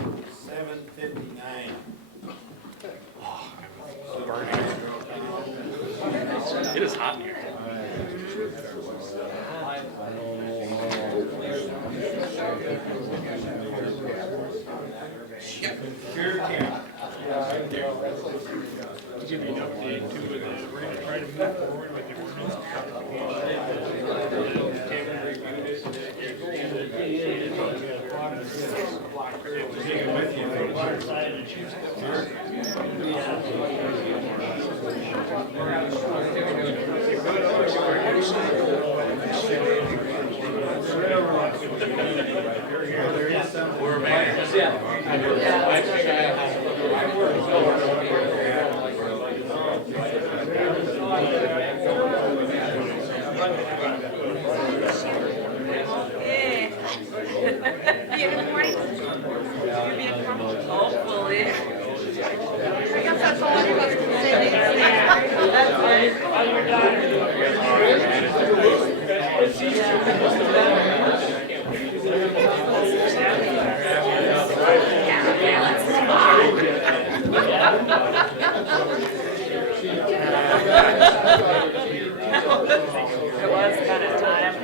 7:59. It is hot in here. Here, Kim. To give you an update too, we're going to try to move forward with the ordinance. Kevin reviewed it, and at the end of the day, Take it with you. We're Good morning. Hopefully. I guess that's all any of us can say. That's it was kind of time.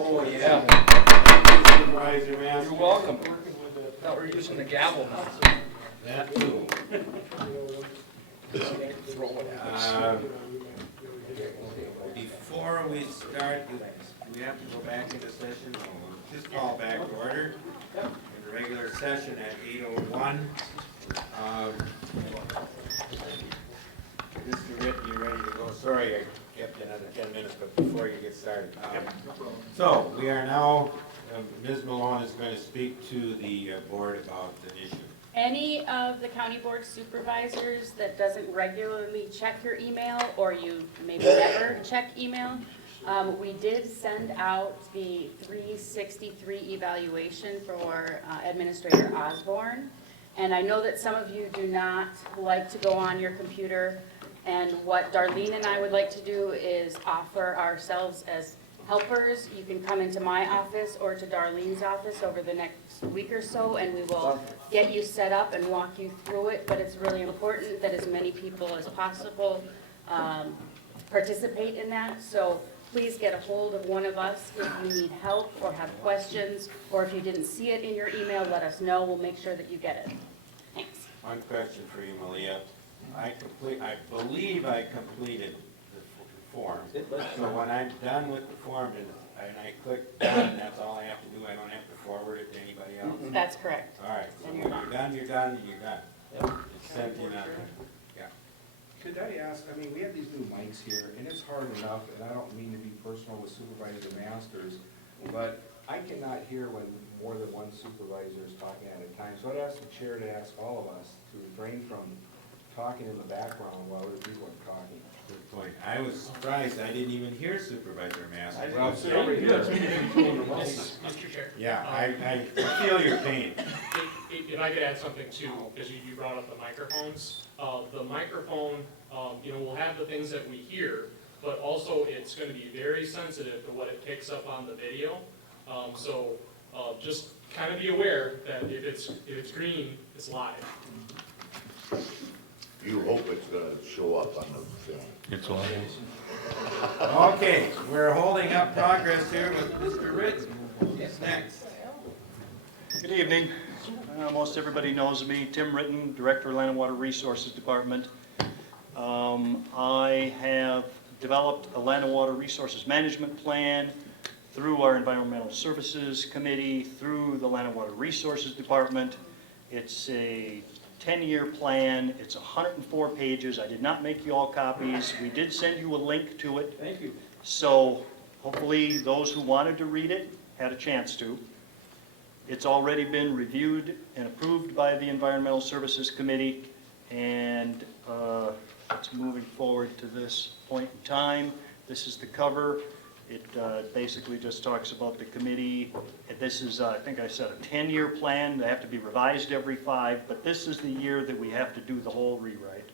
Oh, yeah. Supervisor Master. You're welcome. Thought we were using the gavel now. That too. Before we start, do we have to go back into session? No, we'll just call back to order in the regular session at 8:01. Mr. Ritt, you ready to go? Sorry, I kept you another 10 minutes, but before you get started. So we are now, Ms. Malone is going to speak to the board about an issue. Any of the county board supervisors that doesn't regularly check your email, or you maybe never check email, we did send out the 363 evaluation for Administrator Osborne. And I know that some of you do not like to go on your computer, and what Darlene and I would like to do is offer ourselves as helpers. You can come into my office or to Darlene's office over the next week or so, and we will get you set up and walk you through it. But it's really important that as many people as possible participate in that. So please get a hold of one of us if you need help or have questions, or if you didn't see it in your email, let us know. We'll make sure that you get it. Thanks. One question for you, Malia. I believe I completed the form. So when I'm done with the form and I click done, that's all I have to do. I don't have to forward it to anybody else? That's correct. All right. So when you're done, you're done, you're done. It's sent in on, yeah. Could I ask, I mean, we have these new mics here, and it's hard enough, and I don't mean to be personal with supervisors or masters, but I cannot hear when more than one supervisor is talking at a time. So I'd ask the chair to ask all of us to refrain from talking in the background while other people are talking. Good point. I was surprised I didn't even hear Supervisor Master. Well, sit over here. Mr. Chair. Yeah, I feel your pain. If I could add something too, because you brought up the microphones. The microphone, will have the things that we hear, but also it's going to be very sensitive to what it picks up on the video. So just kind of be aware that if it's green, it's live. You hope it's gonna show up on the film. It's okay, we're holding up progress here with Mr. Ritz. What's next? Good evening. Most everybody knows me, Tim Ritten, Director of Land and Water Resources Department. I have developed a Land and Water Resources Management Plan through our Environmental Services Committee, through the Land and Water Resources Department. It's a 10-year plan. It's 104 pages. I did not make you all copies. We did send you a link to it. Thank you. So hopefully those who wanted to read it had a chance to. It's already been reviewed and approved by the Environmental Services Committee, and it's moving forward to this point in time. This is the cover. It basically just talks about the committee. This is, I think I said, a 10-year plan. They have to be revised every 5, but this is the year that we have to do the whole rewrite.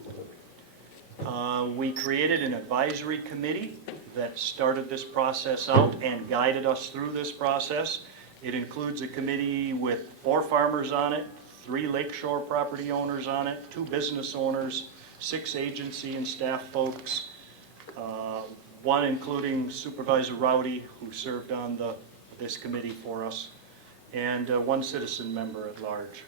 We created an advisory committee that started this process out and guided us through this process. It includes a committee with 4 farmers on it, 3 lakeshore property owners on it, 2 business owners, 6 agency and staff folks, 1 including Supervisor Rowdy, who served on this committee for us, and 1 citizen member at large.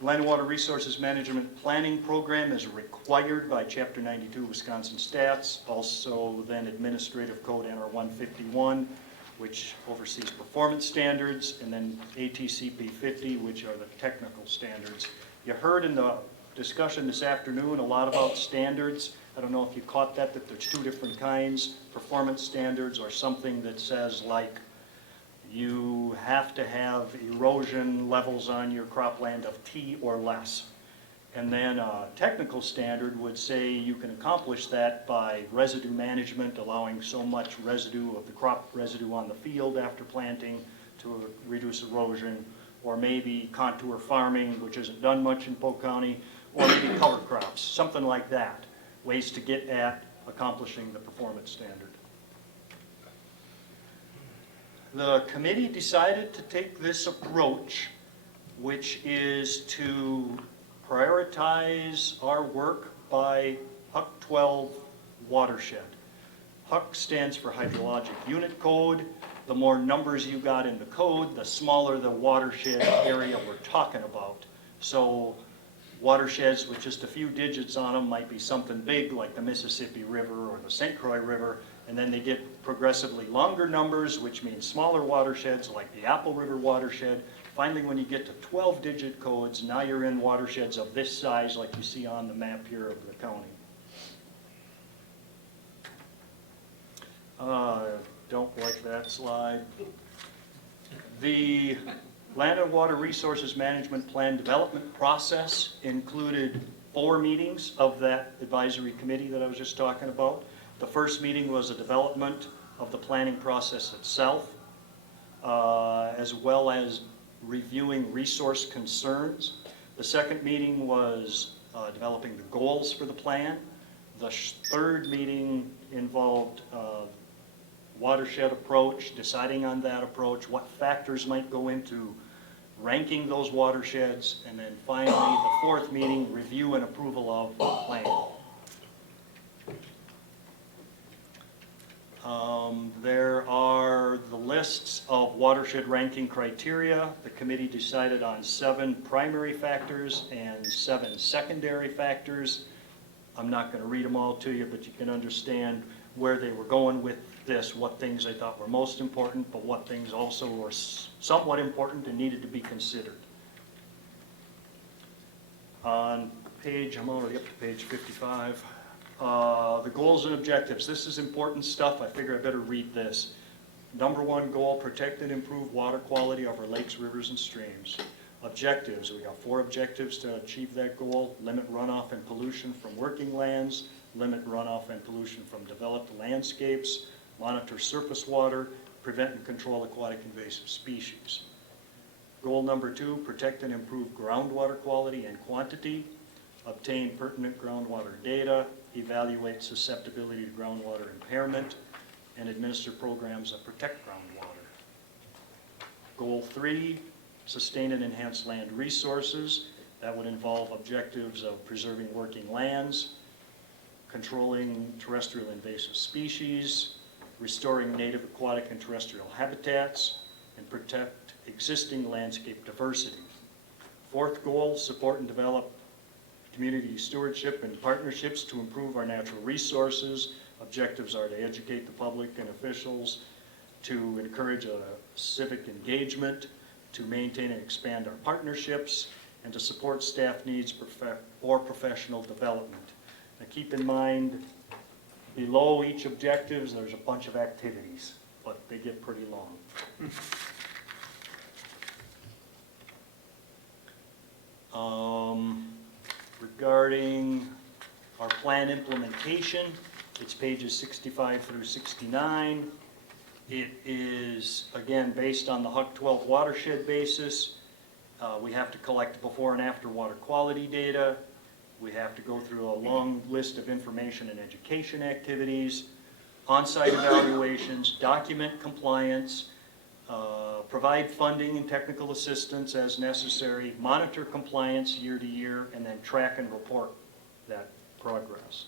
Land and Water Resources Management Planning Program is required by Chapter 92 Wisconsin Stats, also then Administrative Code NR 151, which oversees performance standards, and then ATCP 50, which are the technical standards. You heard in the discussion this afternoon a lot about standards. I don't know if you caught that there's 2 different kinds, performance standards or something that says like you have to have erosion levels on your cropland of T or less. And then a technical standard would say you can accomplish that by residue management, allowing so much residue of the crop residue on the field after planting to reduce erosion, or maybe contour farming, which isn't done much in Polk County, or maybe cover crops, something like that. Ways to get at accomplishing the performance standard. The committee decided to take this approach, which is to prioritize our work by HUC 12 watershed. HUC stands for Hydrologic Unit Code. The more numbers you got in the code, the smaller the watershed area we're talking about. So watersheds with just a few digits on them might be something big like the Mississippi River or the St. Croix River, and then they get progressively longer numbers, which means smaller watersheds like the Apple River watershed. Finally, when you get to 12-digit codes, now you're in watersheds of this size like you see on the map here of the county. Don't like that slide. The Land and Water Resources Management Plan development process included 4 meetings of that advisory committee that I was just talking about. The first meeting was a development of the planning process itself, as well as reviewing resource concerns. The second meeting was developing the goals for the plan. The third meeting involved watershed approach, deciding on that approach, what factors might go into ranking those watersheds, and then finally the fourth meeting, review and approval of the plan. There are the lists of watershed ranking criteria. The committee decided on 7 primary factors and 7 secondary factors. I'm not going to read them all to you, but you can understand where they were going with this, what things they thought were most important, but what things also were somewhat important and needed to be considered. On page, I'm already up to page 55. The goals and objectives. This is important stuff. I figure I better read this. Number 1 goal, protect and improve water quality of our lakes, rivers, and streams. Objectives. We got 4 objectives to achieve that goal. Limit runoff and pollution from working lands. Limit runoff and pollution from developed landscapes. Monitor surface water. Prevent and control aquatic invasive species. Goal number 2, protect and improve groundwater quality and quantity. Obtain pertinent groundwater data. Evaluate susceptibility to groundwater impairment, and administer programs that protect groundwater. Goal 3, sustain and enhance land resources. That would involve objectives of preserving working lands, controlling terrestrial invasive species, restoring native aquatic and terrestrial habitats, and protect existing landscape diversity. 4th goal, support and develop community stewardship and partnerships to improve our natural resources. Objectives are to educate the public and officials, to encourage a civic engagement, to maintain and expand our partnerships, and to support staff needs or professional development. Now keep in mind, below each objectives, there's a bunch of activities, but they get pretty long. Regarding our plan implementation, it's pages 65 through 69. It is, again, based on the HUC 12 watershed basis. We have to collect before and after water quality data. We have to go through a long list of information and education activities, on-site evaluations, document compliance, provide funding and technical assistance as necessary, monitor compliance year to year, and then track and report that progress.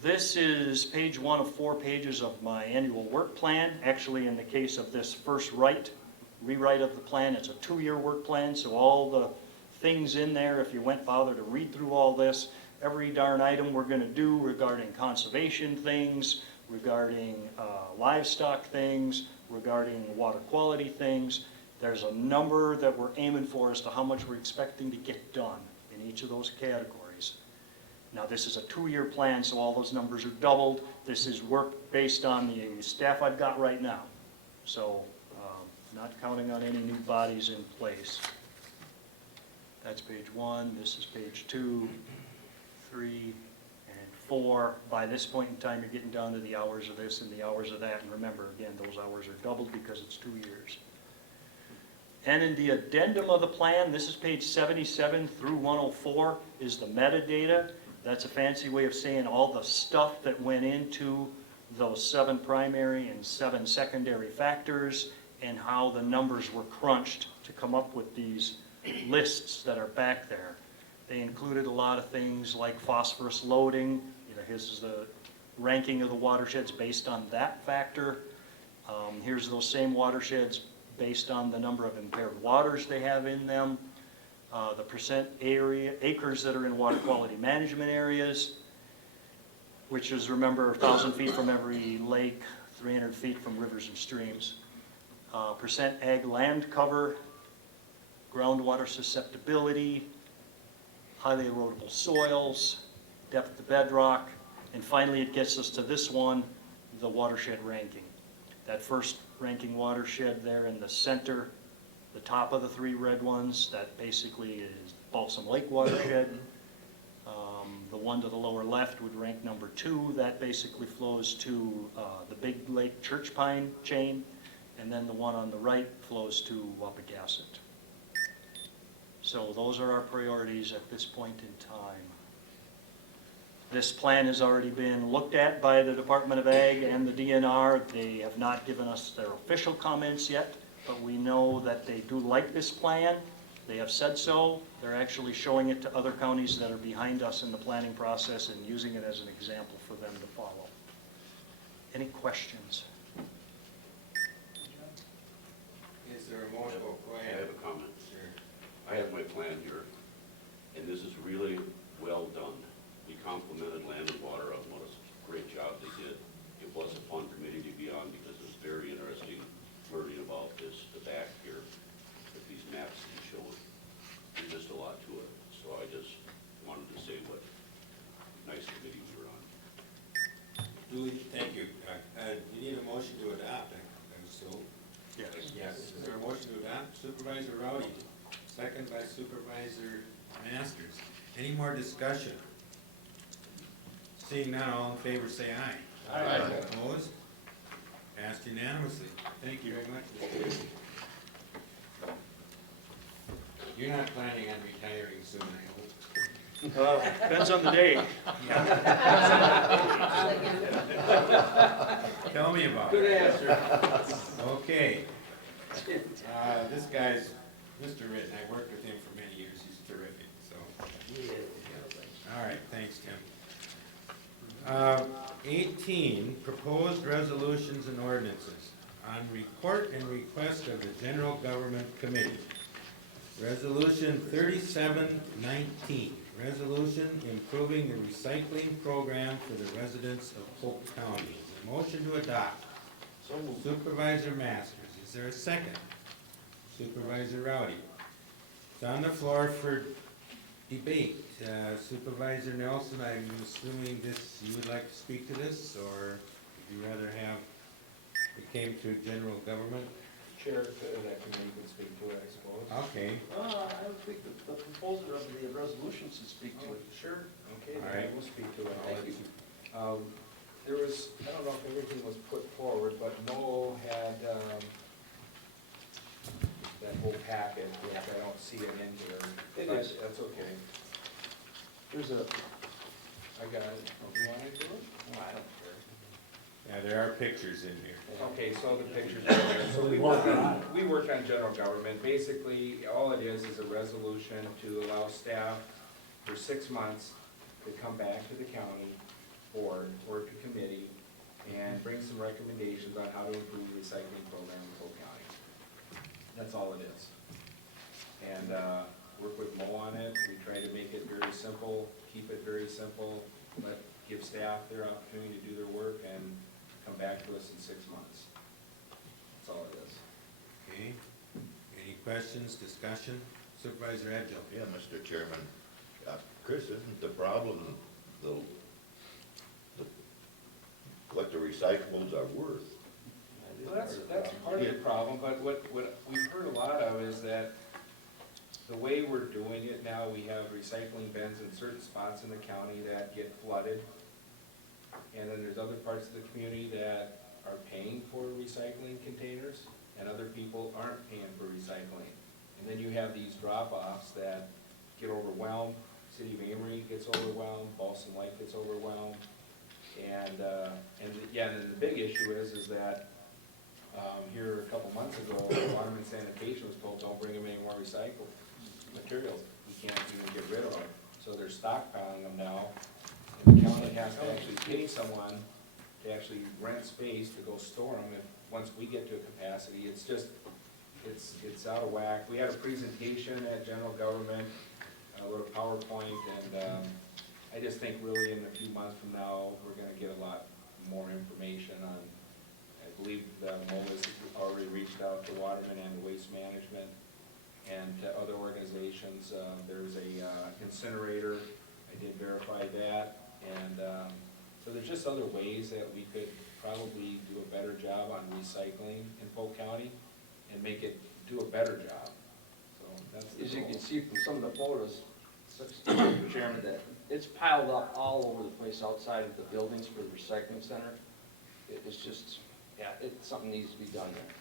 This is page 1 of 4 pages of my annual work plan. Actually, in the case of this first rewrite of the plan, it's a 2-year work plan, so all the things in there, if you went bother to read through all this, every darn item we're going to do regarding conservation things, regarding livestock things, regarding water quality things. There's a number that we're aiming for as to how much we're expecting to get done in each of those categories. Now this is a 2-year plan, so all those numbers are doubled. This is work based on the staff I've got right now. So, not counting on any new bodies in place. That's page 1, this is page 2, 3, and 4. By this point in time, you're getting down to the hours of this and the hours of that, and remember, again, those hours are doubled because it's 2 years. And in the addendum of the plan, this is page 77 through 104, is the metadata. That's a fancy way of saying all the stuff that went into those 7 primary and 7 secondary factors, and how the numbers were crunched to come up with these lists that are back there. They included a lot of things like phosphorus loading. Here's the ranking of the watersheds based on that factor. Here's those same watersheds based on the number of impaired waters they have in them, the percent acres that are in water quality management areas, which is, remember, 1,000 feet from every lake, 300 feet from rivers and streams. Percent ag land cover, groundwater susceptibility, highly erodible soils, depth to bedrock, and finally it gets us to this one, the watershed ranking. That first ranking watershed there in the center, the top of the 3 red ones, that basically is Balsam Lake watershed. The one to the lower left would rank number 2. That basically flows to the Big Lake Church Pine chain, and then the one on the right flows to Wapagasset. So those are our priorities at this point in time. This plan has already been looked at by the Department of Ag and the DNR. They have not given us their official comments yet, but we know that they do like this plan. They have said so. They're actually showing it to other counties that are behind us in the planning process and using it as an example for them to follow. Any questions? Is there a motion? Oh, go I ahead. have a comment. Sure. I have my plan here, and this is really well done. We complimented Land and Water on what a great job they did. It was a fun committee to be on because it was very interesting learning about this, the back here, with these maps that you showed. There's just a lot to it. So I just wanted to say what nice committee we were on. Thank you. You need a motion to adopt, I assume? Yes. Yes. Is there a motion to adopt? Supervisor Rowdy, second by Supervisor Masters. Any more discussion? Seeing none, all in favor say aye. Aye. Opposed? Passed unanimously. Thank you very much, Mr. Davis. You're not planning on retiring soon, I hope. Depends on the day. Tell me about it. Good answer. Okay. This guy's, Mr. Ritten, I worked with him for many years, he's terrific, so. All right, thanks, Tim. 18, proposed resolutions and ordinances. On report and request of the General Government Committee. Resolution 3719, resolution improving the recycling program for the residents of Polk County. A motion to adopt. So moved. Supervisor Masters, is there a second? Supervisor Rowdy. It's on the floor for debate. Supervisor Nelson, I'm assuming you would like to speak to this, or would you rather have, it came to general government? Chair, that committee can speak to it, I suppose. Okay. I would think the proposer of the resolution should speak to it. Sure. Okay, All then right. I will speak to it. I'll Thank let you. There was, I don't know if everything was put forward, but Mo had, that whole packet, which I don't see it in here. It but is. That's okay. There's a, I got it. You want to do it? no, I don't care. Yeah, there are pictures in here. Okay, so the pictures are there. So we work on general government. Basically, all it is a resolution to allow staff for 6 months to come back to the county board or to committee and bring some recommendations on how to improve the recycling program in Polk County. That's all it is. And work with Mo on it. We try to make it very simple, keep it very simple, give staff their opportunity to do their work and come back to us in 6 months. That's all it is. Okay. Any questions, discussion? Supervisor Edgell. Yeah, Mr. Chairman. Chris, isn't the problem what the recyclables are worth? Well, that's part of the problem, but what we've heard a lot of is that the way we're doing it now, we have recycling bins in certain spots in the county that get flooded. And then there's other parts of the community that are paying for recycling containers, and other people aren't paying for recycling. And then you have these drop-offs that get overwhelmed. City of Amory gets overwhelmed, Balsam Lake gets overwhelmed. And then the big issue is that here a couple months ago, Waterman Sanitation was told, don't bring them any more recycled materials. We can't even get rid of them. So they're stockpiling them now. And the county has to actually pay someone to actually rent space to go store them. If, once we get to a capacity, it's just, it's out of whack. We had a presentation at general government, a little PowerPoint, and I just think really in a few months from now, we're gonna get a lot more information on, I believe the MOLA's already reached out to Waterman and Waste Management and to other organizations. There's a incinerator, I did verify that, and so there's just other ways that we could probably do a better job on recycling in Polk County and make it do a better job. So that's the As you goal. can see from some of the photos, Mr. Chairman, that it's piled up all over the place outside of the buildings for the recycling center. It's just, yeah, something needs to be done there.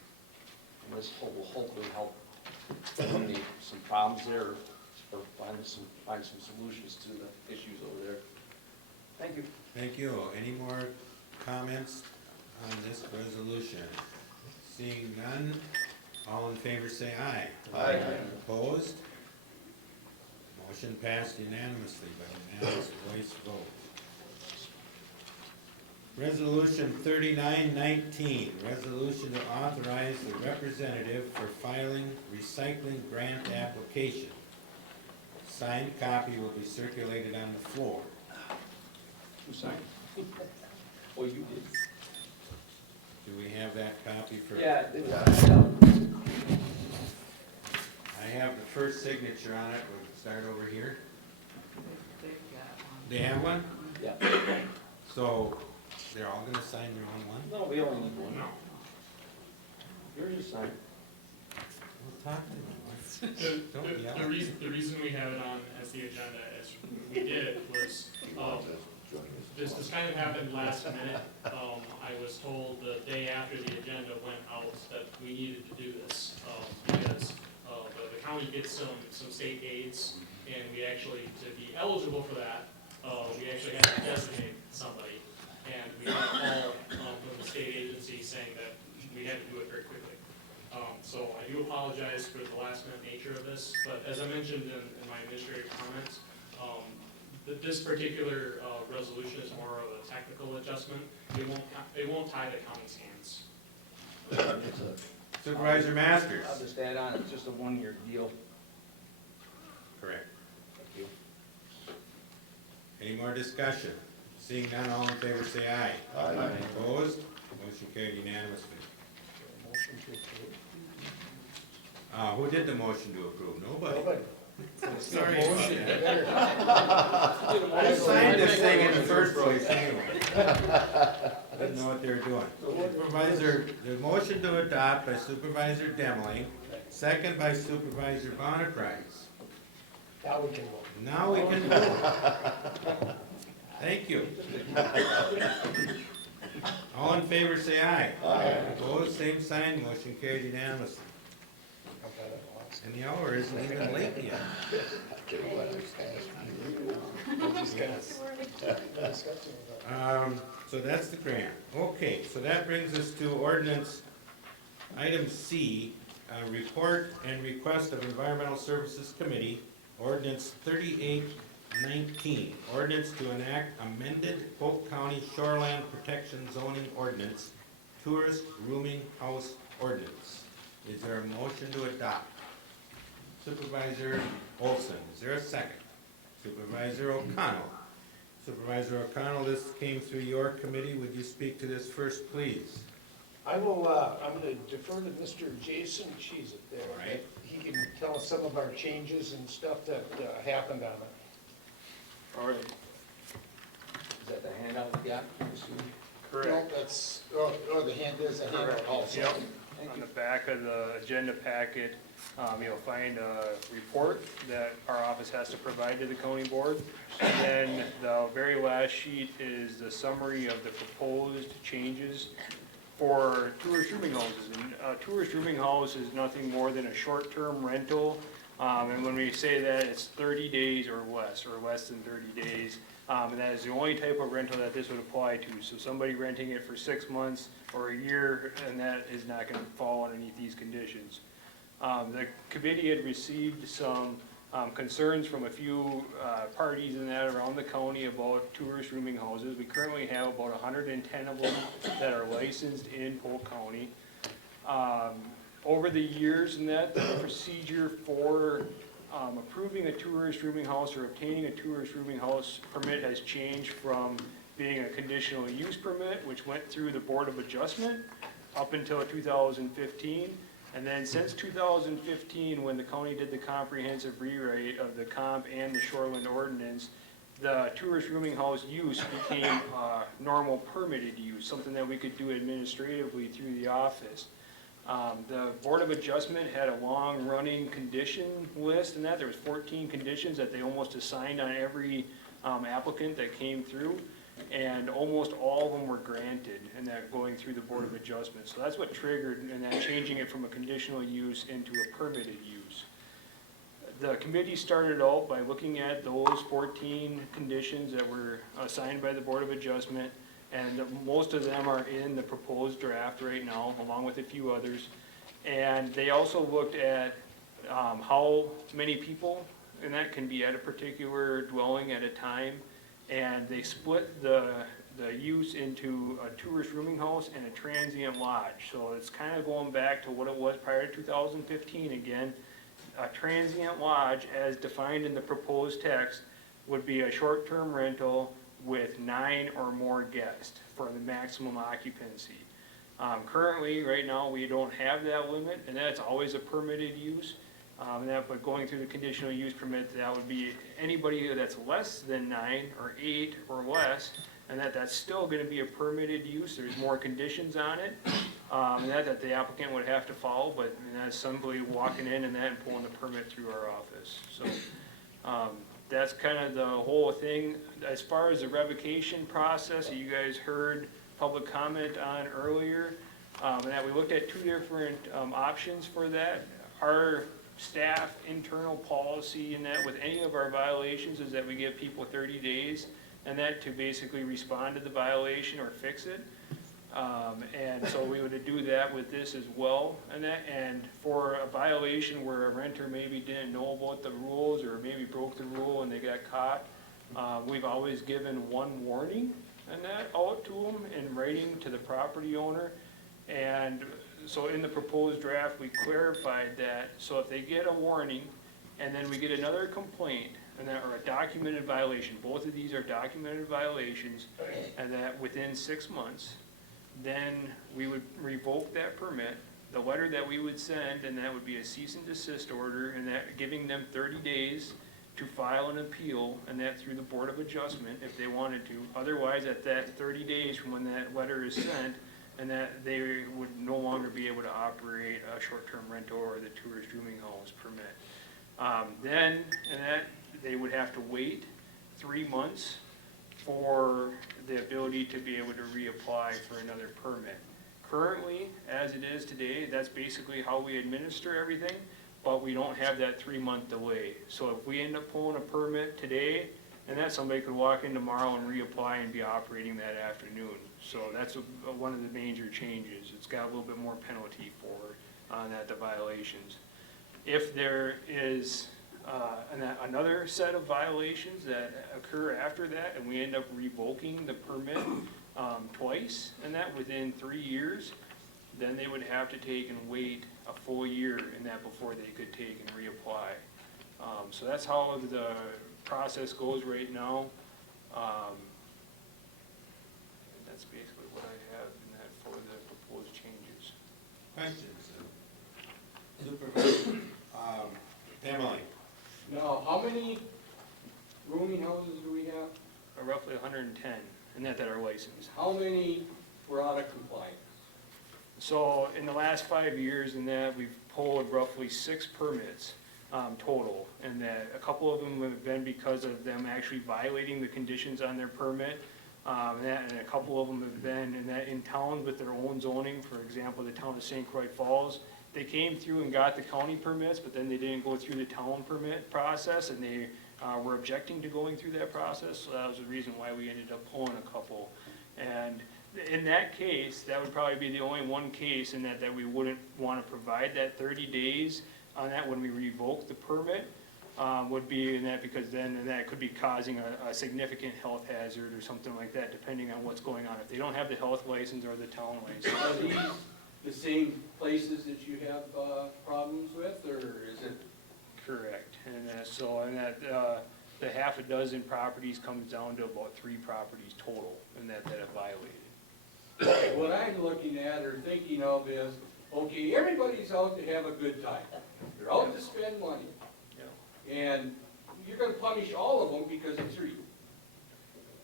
And this will hopefully help eliminate some problems there, or find some solutions to the issues over there. Thank you. Thank you. Any more comments on this resolution? Seeing none, all in favor say aye. Aye. Opposed? Motion passed unanimously by unanimous voice vote. Resolution 3919, resolution to authorize the representative for filing recycling grant application. Signed copy will be circulated on the floor. Who signed? Well, you did. Do we have that copy for? Yeah. I have the first signature on it. We'll start over here. They have one? Yeah. So they're all gonna sign their own one? No, we only need one. No. Yours is signed. We'll talk to them. Don't yell. The reason we have it on as the agenda as we did it was, this kind of happened last minute. I was told the day after the agenda went out that we needed to do this, because the county gets some state aids, and we actually, to be eligible for that, we actually had to designate somebody. And we got a call from the state agency saying that we had to do it very quickly. So I do apologize for the last minute nature of this, but as I mentioned in my administrative comments, this particular resolution is more of a technical adjustment. It won't tie the county's hands. Supervisor Masters. I'll just add on, it's just a one-year deal. Correct. Thank you. Any more discussion? Seeing none, all in favor say aye. Aye. Opposed? Motion carried unanimously. Motion to approve. Who did the motion to approve? Nobody. Sorry. Motion. I signed this thing in the first place anyway. Didn't know what they were doing. Supervisor, the motion to adopt by Supervisor Demling, second by Supervisor Bonakreis. Now we can vote. Now we can vote. Thank you. All in favor say aye. Aye. Opposed, same sign, motion carried unanimously. And the hour isn't even late yet. So that's the grant. Okay, so that brings us to ordinance, item C, report and request of Environmental Services Committee, ordinance 3819, ordinance to enact amended Polk County Shoreland Protection Zoning Ordinance, tourist rooming house ordinance. Is there a motion to adopt? Supervisor Olson, is there a second? Supervisor O'Connell. Supervisor O'Connell, this came through your committee. Would you speak to this first, please? I will, I'm gonna defer to Mr. Jason Cheese there. All right. He can tell us some of our changes and stuff that happened on it. All right. Is that the handout we got? Nope, that's, or the hand is a handout also. Yep. Thank On you. the back of the agenda packet, you'll find a report that our office has to provide to the county board. And then the very last sheet is the summary of the proposed changes for tourist rooming houses. And a tourist rooming house is nothing more than a short-term rental. And when we say that, it's 30 days or less than 30 days. And that is the only type of rental that this would apply to. So somebody renting it for 6 months or a year, and that is not gonna fall underneath these conditions. The committee had received some concerns from a few parties in that around the county about tourist rooming houses. We currently have about 110 of them that are licensed in Polk County. Over the years and that, the procedure for approving a tourist rooming house or obtaining a tourist rooming house permit has changed from being a conditional use permit, which went through the Board of Adjustment up until 2015. And then since 2015, when the county did the comprehensive rewrite of the comp and the shoreline ordinance, the tourist rooming house use became normal permitted use, something that we could do administratively through the office. The Board of Adjustment had a long-running condition list, and that there was 14 conditions that they almost assigned on every applicant that came through, and almost all of them were granted, and that going through the Board of Adjustment. So that's what triggered, and that changing it from a conditional use into a permitted use. The committee started out by looking at those 14 conditions that were assigned by the Board of Adjustment, and most of them are in the proposed draft right now, along with a few others. And they also looked at how many people, and that can be at a particular dwelling at a time, and they split the use into a tourist rooming house and a transient lodge. So it's kind of going back to what it was prior to 2015 again. A transient lodge, as defined in the proposed text, would be a short-term rental with 9 or more guests for the maximum occupancy. Currently, right now, we don't have that limit, and that's always a permitted use. But going through the conditional use permit, that would be anybody that's less than 9 or 8 or less, and that's still gonna be a permitted use. There's more conditions on it, that the applicant would have to follow, but that's simply walking in and pulling the permit through our office. So, that's kind of the whole thing. As far as the revocation process that you guys heard public comment on earlier, and that we looked at 2 different options for that. Our staff internal policy in that with any of our violations is that we give people 30 days and that to basically respond to the violation or fix it. And so we would do that with this as well. And for a violation where a renter maybe didn't know about the rules or maybe broke the rule and they got caught, we've always given 1 warning and that out to them in writing to the property owner. And so in the proposed draft, we clarified that. So if they get a warning and then we get another complaint or a documented violation, both of these are documented violations, and that within 6 months, then we would revoke that permit. The letter that we would send, and that would be a cease and desist order, and that giving them 30 days to file an appeal, and that through the Board of Adjustment if they wanted to. Otherwise, at that 30 days from when that letter is sent, and that they would no longer be able to operate a short-term rental or the tourist rooming house permit. Then, they would have to wait 3 months for the ability to be able to reapply for another permit. Currently, as it is today, that's basically how we administer everything, but we don't have that 3-month delay. So if we end up pulling a permit today, and that somebody could walk in tomorrow and reapply and be operating that afternoon. So that's one of the major changes. It's got a little bit more penalty for the violations. If there is another set of violations that occur after that, and we end up revoking the permit twice, and that within 3 years, then they would have to take and wait a full year in that before they could take and reapply. So that's how the process goes right now. That's basically what I have in that for the proposed changes. Questions? Supervisor, Emily? Now, how many rooming houses do we have? Roughly 110, and that are licensed. How many we're out of compliance? So in the last 5 years in that, we've pulled roughly 6 permits total, and that a couple of them have been because of them actually violating the conditions on their permit. And a couple of them have been in towns with their own zoning. For example, the town of St. Croix Falls, they came through and got the county permits, but then they didn't go through the town permit process, and they were objecting to going through that process. So that was the reason why we ended up pulling a couple. And in that case, that would probably be the only one case in that we wouldn't want to provide that 30 days on that when we revoke the permit, would be in that, because then that could be causing a significant health hazard or something like that, depending on what's going on. If they don't have the health license or the town license. Are these the same places that you have problems with, or is it? Correct. And the half a dozen properties comes down to about 3 properties total and that have violated. What I'm looking at or thinking of is, okay, everybody's out to have a good time. They're out to spend money. And you're gonna punish all of them because of 3.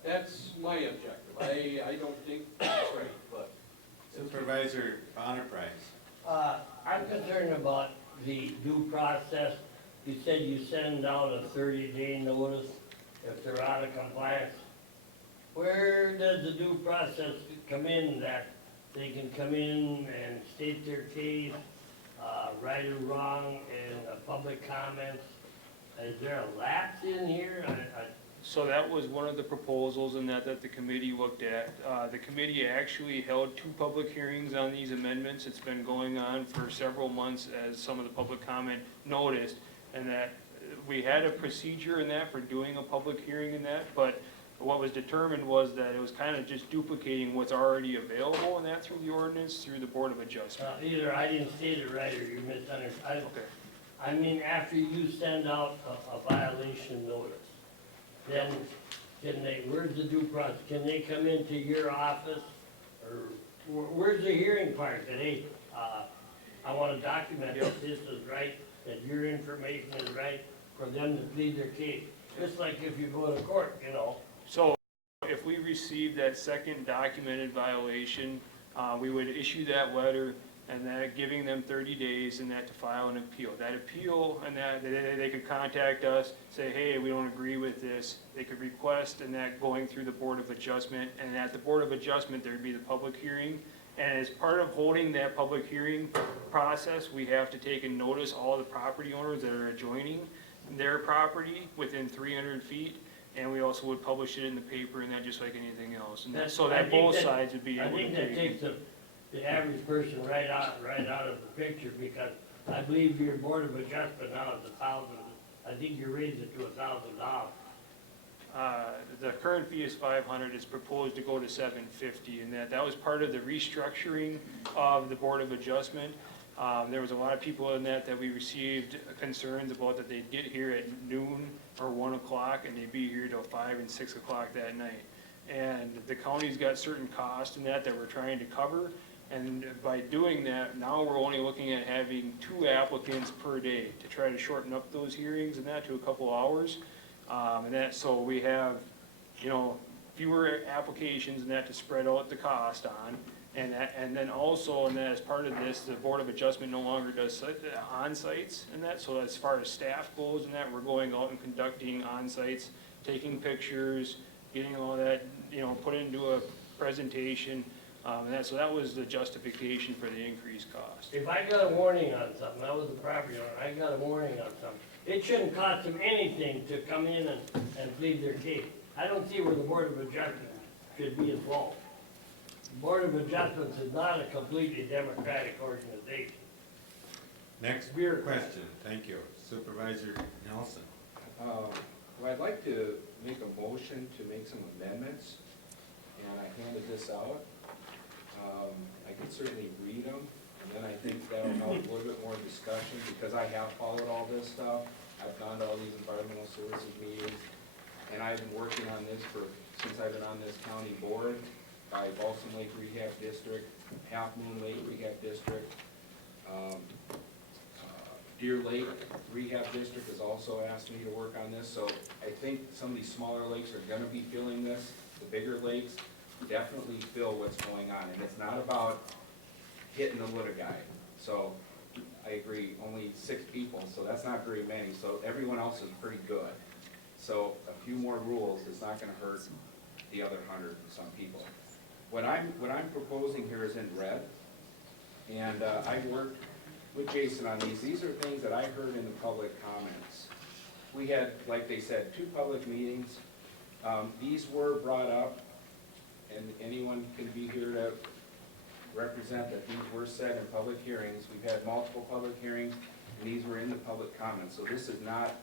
That's my objective. I don't think that's right, but. Supervisor Bonnerprice. I'm concerned about the due process. You said you send out a 30-day notice if they're out of compliance. Where does the due process come in that they can come in and state their case, right or wrong, in public comments? Is there a lapse in here? So that was one of the proposals and that the committee looked at. The committee actually held 2 public hearings on these amendments. It's been going on for several months, as some of the public comment noticed, and that we had a procedure in that for doing a public hearing in that, but what was determined was that it was kind of just duplicating what's already available, and that through the ordinance, through the Board of Adjustment. Either I didn't state it right or you misunderstood. I mean, after you send out a violation notice, then can they, where's the due process? Can they come into your office? Or where's the hearing part? That, hey, I want to document that this is right, that your information is right, for them to plead their case. Just like if you go to court, you know. So if we receive that second documented violation, we would issue that letter and that giving them 30 days and that to file an appeal. That appeal and that they could contact us, say, hey, we don't agree with this. They could request and that going through the Board of Adjustment, and at the Board of Adjustment there'd be the public hearing. And as part of holding that public hearing process, we have to take and notice all the property owners that are adjoining their property within 300 feet. And we also would publish it in the paper and that just like anything else. And that, so that both sides would be able to take. I think that takes the average person right out of the picture, because I believe your Board of Adjustment now is $1,000. I think you raised it to $1,000. The current fee is $500. It's proposed to go to $750, and that was part of the restructuring of the Board of Adjustment. There was a lot of people in that we received concerns about that they'd get here at noon or 1 o'clock and they'd be here till 5 and 6 o'clock that night. And the county's got certain costs in that we're trying to cover. And by doing that, now we're only looking at having 2 applicants per day to try to shorten up those hearings and that to a couple hours. So we have, fewer applications and that to spread out the cost on. And then also, and that as part of this, the Board of Adjustment no longer does on-sites and that. So as far as staff goes and that, we're going out and conducting on-sites, taking pictures, getting all that, put into a presentation. So that was the justification for the increased cost. If I got a warning on something, I was a property owner, I got a warning on something, it shouldn't cost them anything to come in and plead their case. I don't see where the Board of Adjustment should be involved. The Board of Adjustments is not a completely democratic organization. Next beer question. Thank you. Supervisor Nelson. Well, I'd like to make a motion to make some amendments, and I handed this out. I could certainly read them, and then I think that'll help a little bit more discussion, because I have followed all this stuff. I've gone to all these environmental services meetings, and I've been working on this since I've been on this county board, by Balsam Lake Rehab District, Half Moon Lake Rehab District, Deer Lake Rehab District has also asked me to work on this, so I think some of these smaller lakes are gonna be feeling this, the bigger lakes. definitely feel what's going on, and it's not about hitting the little guy. So, I agree, only 6 people, so that's not very many, so everyone else is pretty good. So, a few more rules is not gonna hurt the other 100 and some people. What I'm proposing here is in red, and I worked with Jason on these. These are things that I heard in the public comments. We had, like they said, 2 public meetings. These were brought up, and anyone can be here to represent that these were said in public hearings. We've had multiple public hearings, and these were in the public comments, so this is not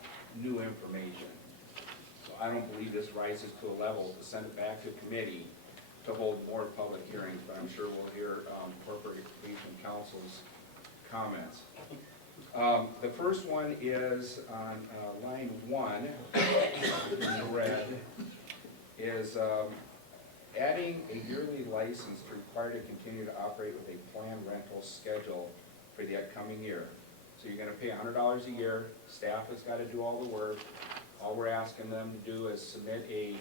new information. So I don't believe this rises to a level to send it back to committee to hold more public hearings, but I'm sure we'll hear Corporation Council's comments. The first one is on line 1, in red, is adding a yearly license to require to continue to operate with a planned rental schedule for the upcoming year. So you're gonna pay $100 a year, staff has gotta do all the work. All we're asking them to do is submit a,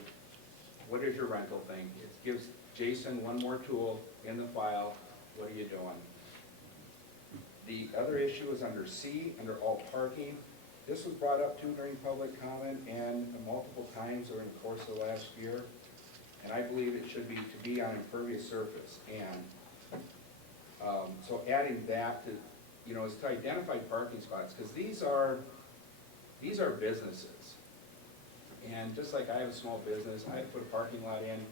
what is your rental thing? It gives Jason one more tool in the file, what are you doing? The other issue is under C, under all parking. This was brought up too during public comment and multiple times during the course of the last year. And I believe it should be to be on impervious surface. And so adding that to, you know, is to identify parking spots, because these are businesses. And just like I have a small business, I have to put a parking lot in,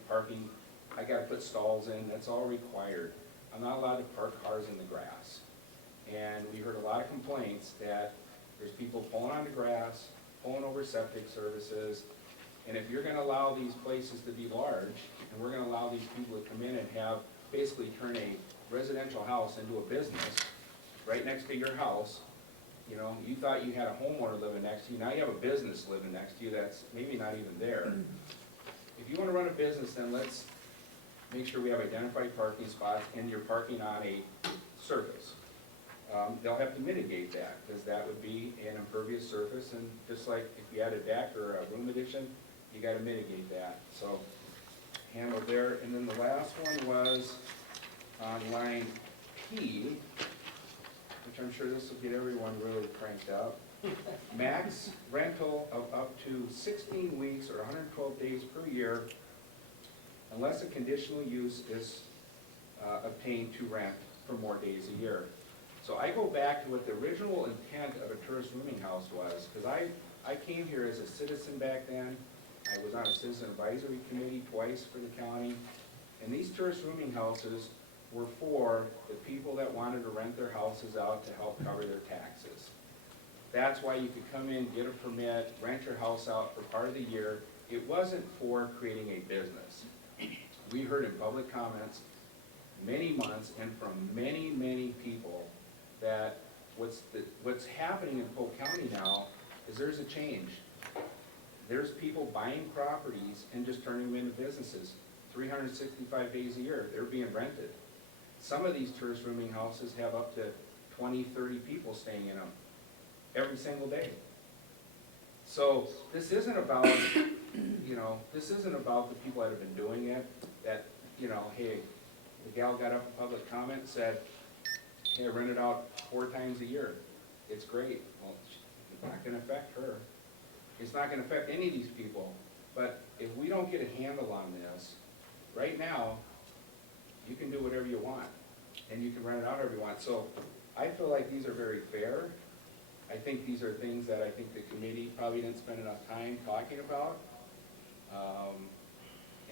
I gotta put stalls in, that's all required. I'm not allowed to park cars in the grass. And we heard a lot of complaints that there's people pulling on the grass, pulling over septic services, and if you're gonna allow these places to be large, and we're gonna allow these people to come in and have, basically turn a residential house into a business, right next to your house, you know, you thought you had a homeowner living next to you, now you have a business living next to you that's maybe not even there. If you wanna run a business, then let's make sure we have identified parking spots and you're parking on a surface. They'll have to mitigate that, because that would be an impervious surface, and just like if you had a deck or a room addition, you gotta mitigate that, so handled there. And then the last one was on line P, which I'm sure this will get everyone really cranked up. Max rental of up to 16 weeks or 112 days per year, unless a conditional use is obtained to rent for more days a year. So I go back to what the original intent of a tourist rooming house was, because I came here as a citizen back then. I was on a citizen advisory committee twice for the county, and these tourist rooming houses were for the people that wanted to rent their houses out to help cover their taxes. That's why you could come in, get a permit, rent your house out for part of the year. It wasn't for creating a business. We heard in public comments many months and from many, many people that what's happening in Polk County now is there's a change. There's people buying properties and just turning them into businesses. 365 days a year, they're being rented. Some of these tourist rooming houses have up to 20, 30 people staying in them every single day. So this isn't about, you know, this isn't about the people that have been doing it, that, you know, hey, the gal got up in public comment and said, hey, I rent it out 4 times a year. It's great. Well, it's not gonna affect her. It's not gonna affect any of these people. But if we don't get a handle on this, right now, you can do whatever you want, and you can rent it out however you want. So I feel like these are very fair. I think these are things that I think the committee probably didn't spend enough time talking about.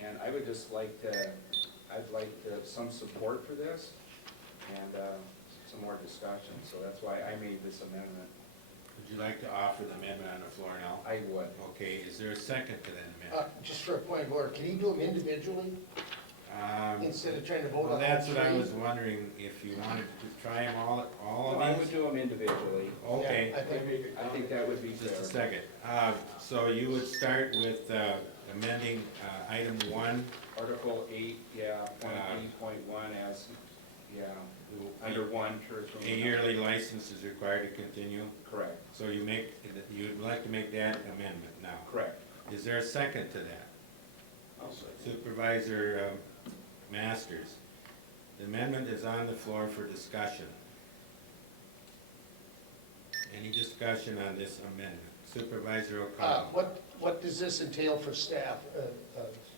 And I would just like to, I'd like to, some support for this, and some more discussion. So that's why I made this amendment. Would you like to offer the amendment on the floor now? I would. Okay, is there a second to that amendment? Just for a point of order, can you do them individually instead of trying to vote on all Well, that's what I three? was wondering, if you wanted to try them all No, of I these? would do them individually. Okay. Yeah, I think that would be fair. Just a second. So you would start with amending item 1. Article 8, yeah, point 8.1 as, yeah, under 1, tourist room. A yearly license is required to continue? Correct. So you'd like to make that amendment now? Correct. Is there a second to that? I'll say. Supervisor Masters. The amendment is on the floor for discussion. Any discussion on this amendment? Supervisor O'Connell. What does this entail for staff?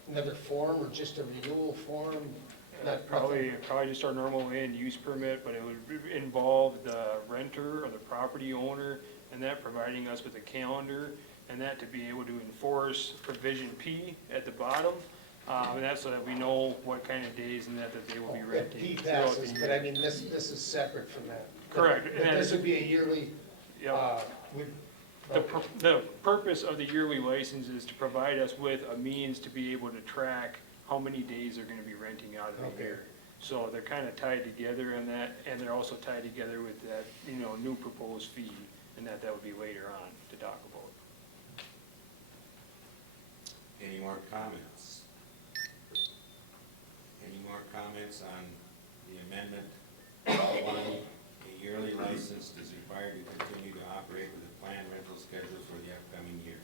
Another form or just a renewal form? Not Probably just our normal land use permit, but it would involve the renter or the property owner and that providing us with a calendar and that to be able to enforce provision P at the bottom. And that's so that we know what kind of days and that they will be renting. P throughout the passes, year. but I mean, this is separate from that. Correct. But this would be a yearly, The purpose of the yearly license is to provide us with a means to be able to track how many days they're gonna be renting out of the year. So they're kind of tied together in that, and they're also tied together with that, new proposed fee, and that would be later on to talk about. Any more comments? Any more comments on the amendment? One, a yearly license is required to continue to operate with a planned rental schedule for the upcoming year.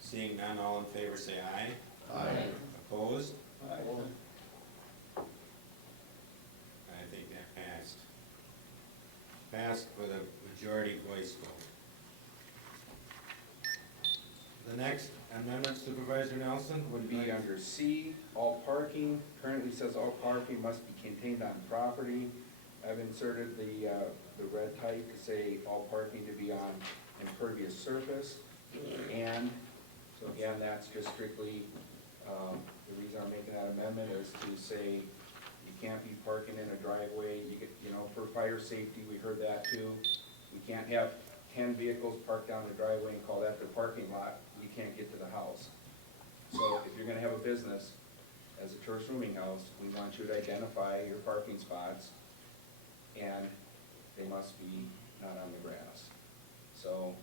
Seeing none, all in favor say aye. Aye. Opposed? Aye. I think that passed. Passed with a majority voice vote. The next amendment, Supervisor Nelson? Would be under C, all parking. Currently says all parking must be contained on property. I've inserted the red type to say all parking to be on impervious surface. And, so again, that's just strictly, the reason I'm making that amendment is to say you can't be parking in a driveway. You get, for fire safety, we heard that too. We can't have 10 vehicles parked down the driveway and call that the parking lot. You can't get to the house. So if you're gonna have a business as a tourist rooming house, we want you to identify your parking spots, and they must be not on the grass. So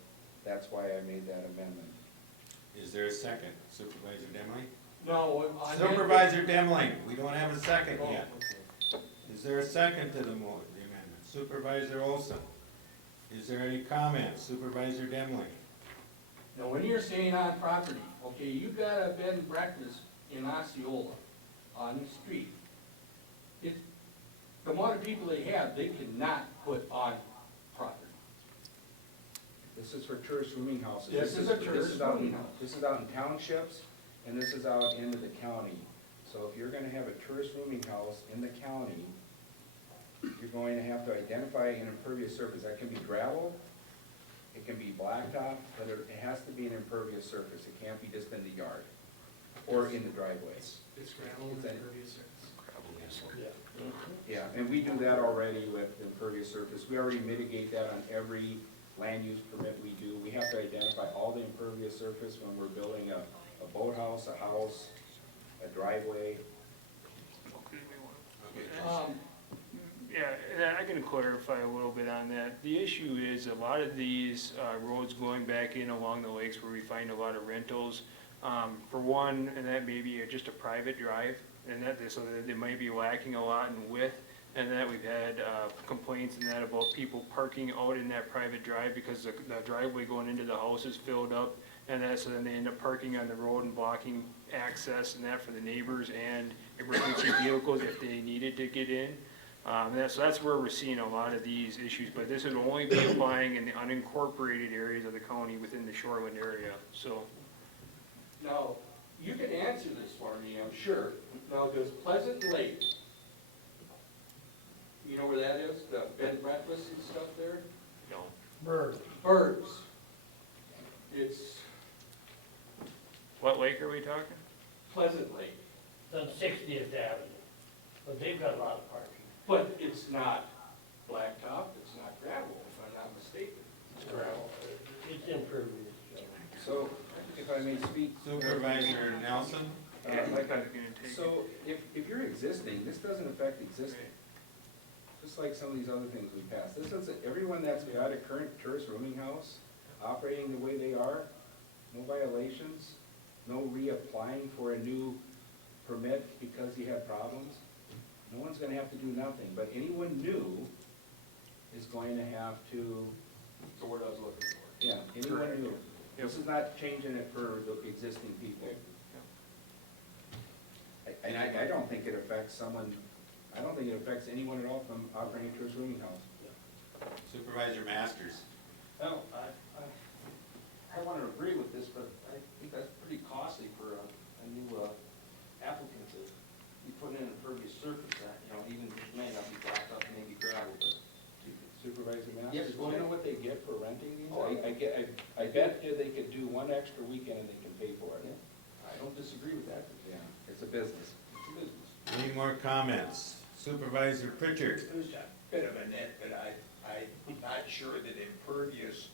that's why I made that amendment. Is there a second? Supervisor Demling? No. Supervisor Demling, we don't have a second yet. Is there a second to the amendment? Supervisor Olson? Is there any comments? Supervisor Demling? Now, when you're saying on property, okay, you got a bed and breakfast in Osceola on the street. The amount of people they have, they cannot put on property. This is for tourist rooming houses. This is a tourist rooming house. This is out in townships, and this is out into the county. So if you're gonna have a tourist rooming house in the county, you're going to have to identify an impervious surface. That can be gravel, it can be blacktop, but it has to be an impervious surface. It can't be just in the yard or in the driveway. It's gravel and impervious surface. Yeah, and we do that already with impervious surface. We already mitigate that on every land use permit we do. We have to identify all the impervious surface when we're building a boathouse, a house, a driveway. Yeah, and I can clarify a little bit on that. The issue is a lot of these roads going back in along the lakes where we find a lot of rentals. For one, and that may be just a private drive, and so that they might be lacking a lot in width, and that we've had complaints and that about people parking out in that private drive because the driveway going into the house is filled up, and that so then they end up parking on the road and blocking access and that for the neighbors and emergency vehicles if they needed to get in. So that's where we're seeing a lot of these issues, but this would only be applying in the unincorporated areas of the county within the shoreline area, so. Now, you can answer this for me, I'm sure. Now, does Pleasant Lake, you know where that is? The bed and breakfast and stuff there? No. Birds. It's What lake are we talking? Pleasant Lake. It's on 60th Avenue, but they've got a lot of parking. But it's not blacktop, it's not gravel, if I'm not mistaken. It's gravel. It's impervious. So, if I may speak. Supervisor Nelson? So, if you're existing, this doesn't affect existing. Just like some of these other things we passed. This is, everyone that's got a current tourist rooming house, operating the way they are, no violations, no reapplying for a new permit because you have problems. No one's gonna have to do nothing, but anyone new is going to have to. So what I was looking for. Yeah, anyone new. This is not changing it for the existing people. I And I don't think it affects someone, I don't think it affects anyone at all from operating a tourist rooming house. Supervisor Masters. Well, I want to agree with this, but I think that's pretty costly for a new applicant to be putting in impervious surface that, even if it may not be blacktop, maybe gravel, but. Supervisor Masters, Yes, do go you ahead. know what they get for renting these? Oh, I bet you they could do one extra weekend and they can pay for it. I don't disagree with that. Yeah, it's a business. It's a business. Any more comments? Supervisor Pritchard. There's a bit of a nit, but I'm not sure that impervious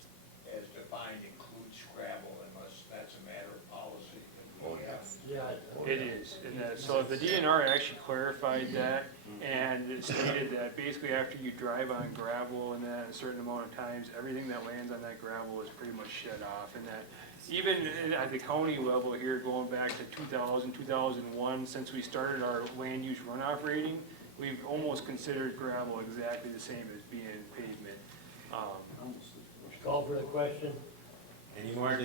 as defined includes gravel unless that's a matter of policy. Oh, yes. Yeah. It is, and so the DNR actually clarified that, and it stated that basically after you drive on gravel and that a certain amount of times, everything that lands on that gravel is pretty much shed off, and that even at the county level here, going back to 2000, 2001, since we started our land use runoff rating, we've almost considered gravel exactly the same as being pavement. Call for the question. Any more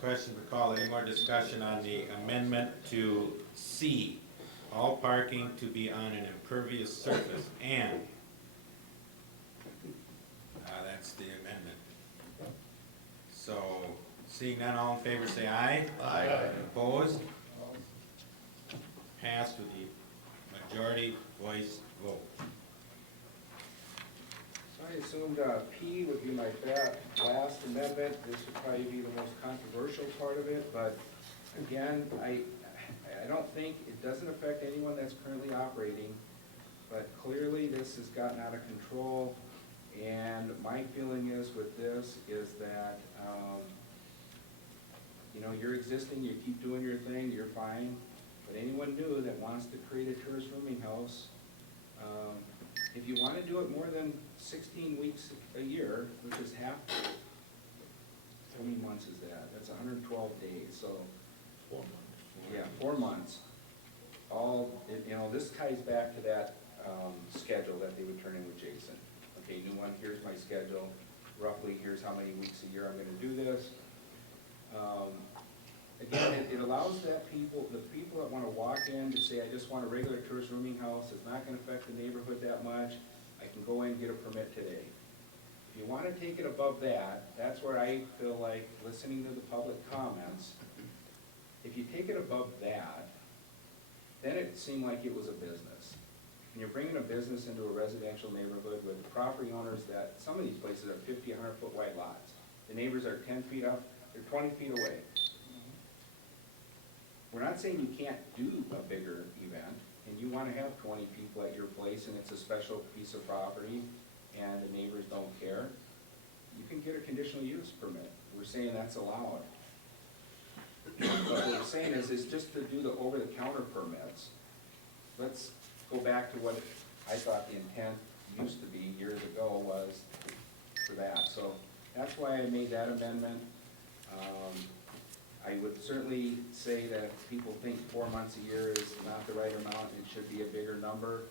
question for call, any more discussion on the amendment to C? All parking to be on an impervious surface and, that's the amendment. So, seeing none, all in favor say aye. Aye. Opposed? Passed with the majority voice vote. So I assumed P would be my last amendment. This would probably be the most controversial part of it, but again, I don't think, it doesn't affect anyone that's currently operating, but clearly this has gotten out of control, and my feeling is with this is that, you're existing, you keep doing your thing, you're fine, but anyone new that wants to create a tourist rooming house, if you want to do it more than 16 weeks a year, which is half, how many months is that? That's 112 days, so. 4 months. Yeah, 4 months. This ties back to that schedule that they would turn in with Jason. Okay, new one, here's my schedule, roughly here's how many weeks a year I'm gonna do this. Again, it allows the people that wanna walk in to say, I just want a regular tourist rooming house, it's not gonna affect the neighborhood that much, I can go in and get a permit today. If you wanna take it above that, that's where I feel like, listening to the public comments, if you take it above that, then it seemed like it was a business. And you're bringing a business into a residential neighborhood with property owners that, some of these places are 50, 100-foot wide lots. The neighbors are 10 feet up, they're 20 feet away. We're not saying you can't do a bigger event, and you wanna have 20 people at your place, and it's a special piece of property, and the neighbors don't care, you can get a conditional use permit. We're saying that's allowed. What we're saying is just to do the over-the-counter permits, let's go back to what I thought the intent used to be years ago was for that. So that's why I made that amendment. I would certainly say that if people think 4 months a year is not the right amount, and it should be a bigger number,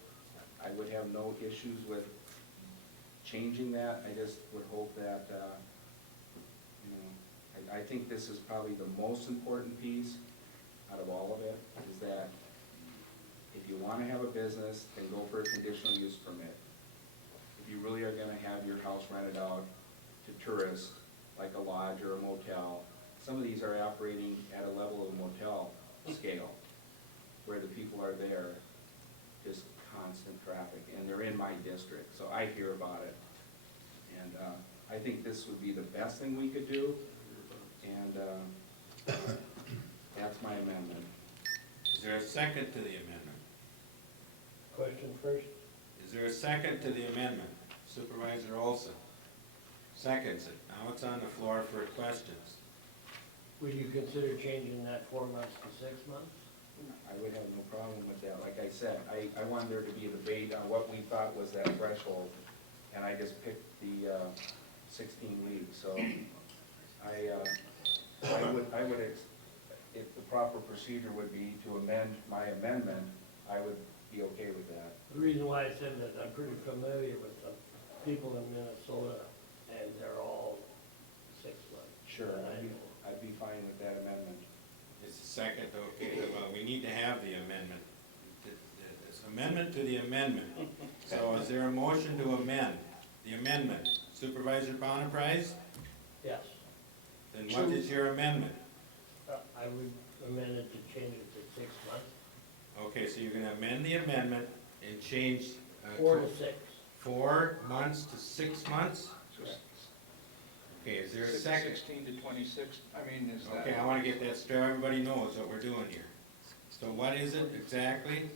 I would have no issues with changing that. I just would hope that, I think this is probably the most important piece out of all of it, is that if you wanna have a business, then go for a conditional use permit. If you really are gonna have your house rented out to tourists, like a lodge or a motel, some of these are operating at a level of motel scale, where the people are there, just constant traffic, and they're in my district, so I hear about it. And I think this would be the best thing we could do, and that's my amendment. Is there a second to the amendment? Question first. Is there a second to the amendment? Supervisor Olson seconds it. Now it's on the floor for questions. Would you consider changing that 4 months to 6 months? I would have no problem with that. Like I said, I wanted there to be a debate on what we thought was that threshold, and I just picked the 16 weeks. So I would, if the proper procedure would be to amend my amendment, I would be okay with that. The reason why I said that, I'm pretty familiar with the people in Minnesota, and they're all 6 months. Sure, I'd be fine with that amendment. Is the second okay? Well, we need to have the amendment amendment to the amendment. So is there a motion to amend the amendment? Supervisor Bonaprise? Yes. Then what is your amendment? I would amend it to change it to 6 months. Okay, so you're gonna amend the amendment and change. 4 to 6. 4 months to 6 months? Okay, is there a second? 16 to 26, I mean, is that? Okay, I wanna get that straight, everybody knows what we're doing here. So what is it exactly?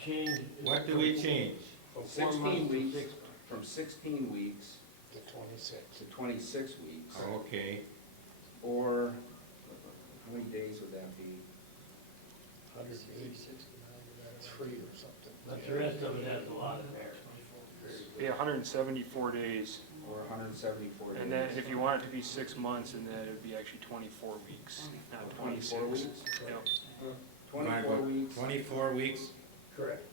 Change. What do we change? From 4 16 months to weeks, 6 months. from 16 weeks To 26. to 26 weeks. Okay, Or, how many days would that be? 180, 3 or something. But the rest of it has a lot in there. Be 174 days, Or 174 days? and then if you want it to be 6 months, and then it'd be actually 24 weeks, not 26. 24 weeks? Yep. 24 weeks, 24 weeks, Correct.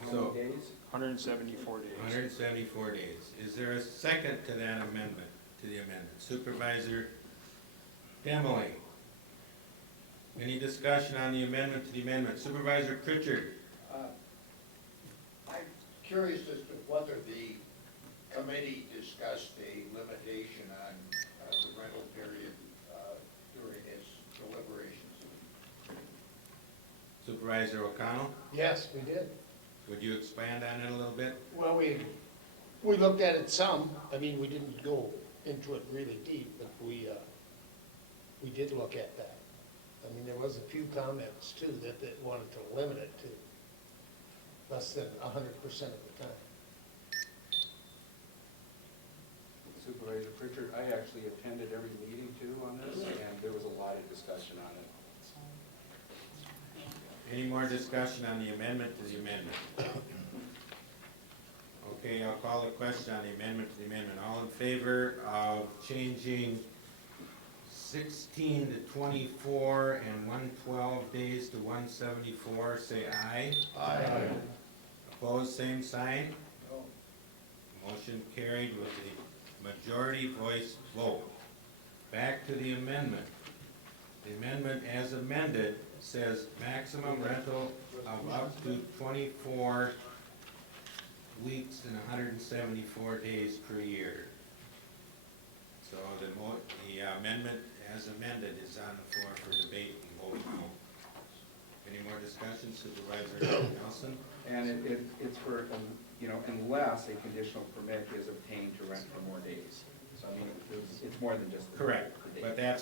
how So- many days? 174 days. 174 days. Is there a second to that amendment, to the amendment? Supervisor Demily? Any discussion on the amendment to the amendment? Supervisor Pritchard? I'm curious as to whether the committee discussed a limitation on the rental period during its deliberations. Supervisor O'Connell? Yes, we did. Would you expand on it a little bit? Well, we looked at it some. I mean, we didn't go into it really deep, but we did look at that. I mean, there was a few comments too that wanted to limit it to less than 100% of the time. Supervisor Pritchard, I actually attended every meeting too on this, and there was a lot of discussion on it. Any more discussion on the amendment to the amendment? Okay, I'll call the question on the amendment to the amendment. All in favor of changing 16 to 24 and 112 days to 174, say aye. Aye. Opposed, same sign. Motion carried with the majority voice vote. Back to the amendment. The amendment as amended says maximum rental of up to 24 weeks and 174 days per year. So the amendment as amended is on the floor for debate and vote now. Any more discussion, Supervisor Nelson? And it's for, unless a conditional permit is obtained to rent for more days. So I mean, it's more than just. Correct, the but that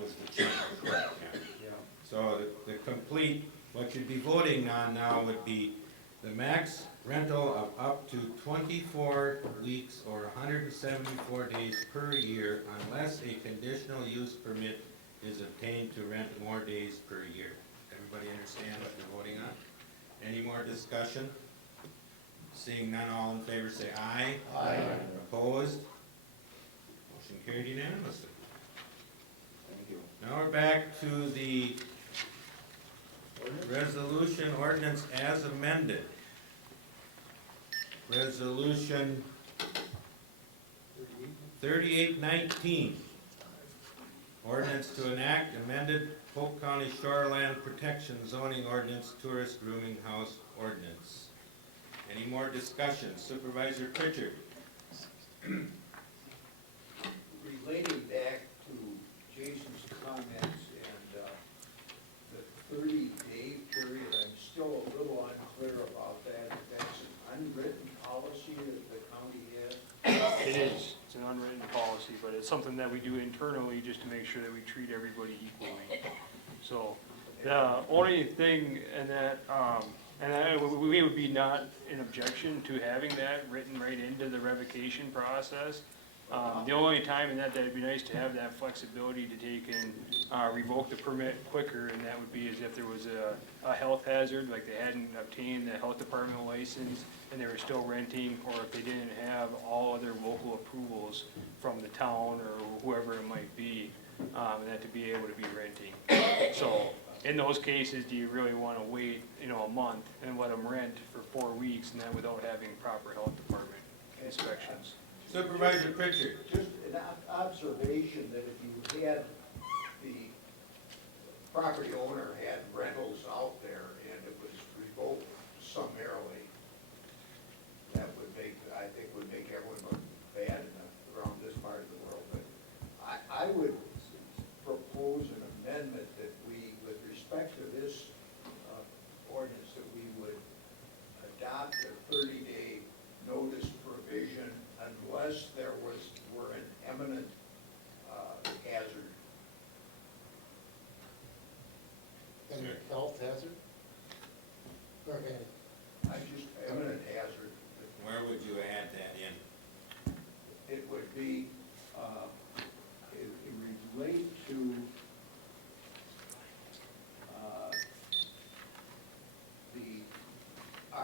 was the change. Correct. Yeah. Yeah. So the complete, what you'd be voting on now would be the max rental of up to 24 weeks or 174 days per year unless a conditional use permit is obtained to rent more days per year. Everybody understand what you're voting on? Any more discussion? Seeing none, all in favor say aye. Aye. Opposed? Motion carried unanimously. Thank you. Now we're back to the resolution ordinance as amended. Resolution 3819. Ordinance to enact amended Polk County Shoreland Protection Zoning Ordinance Tourist Rooming House Ordinance. Any more discussion? Supervisor Pritchard. Relating back to Jason's comments and the 30-day period, I'm still a little unclear about that. If that's an unwritten policy that the county has? It is, it's an unwritten policy, but it's something that we do internally just to make sure that we treat everybody equally. So, the only thing, we would be not in objection to having that written right into the revocation process. The only time in that it'd be nice to have that flexibility to take and revoke the permit quicker, and that would be as if there was a health hazard, like they hadn't obtained the health department license and they were still renting, or if they didn't have all other local approvals from the town or whoever it might be, and that to be able to be renting. So, in those cases, do you really want to wait, a month and let them rent for 4 weeks and then without having proper health department inspections? Supervisor Pritchard. Just an observation that if you had, the property owner had rentals out there and it was revoked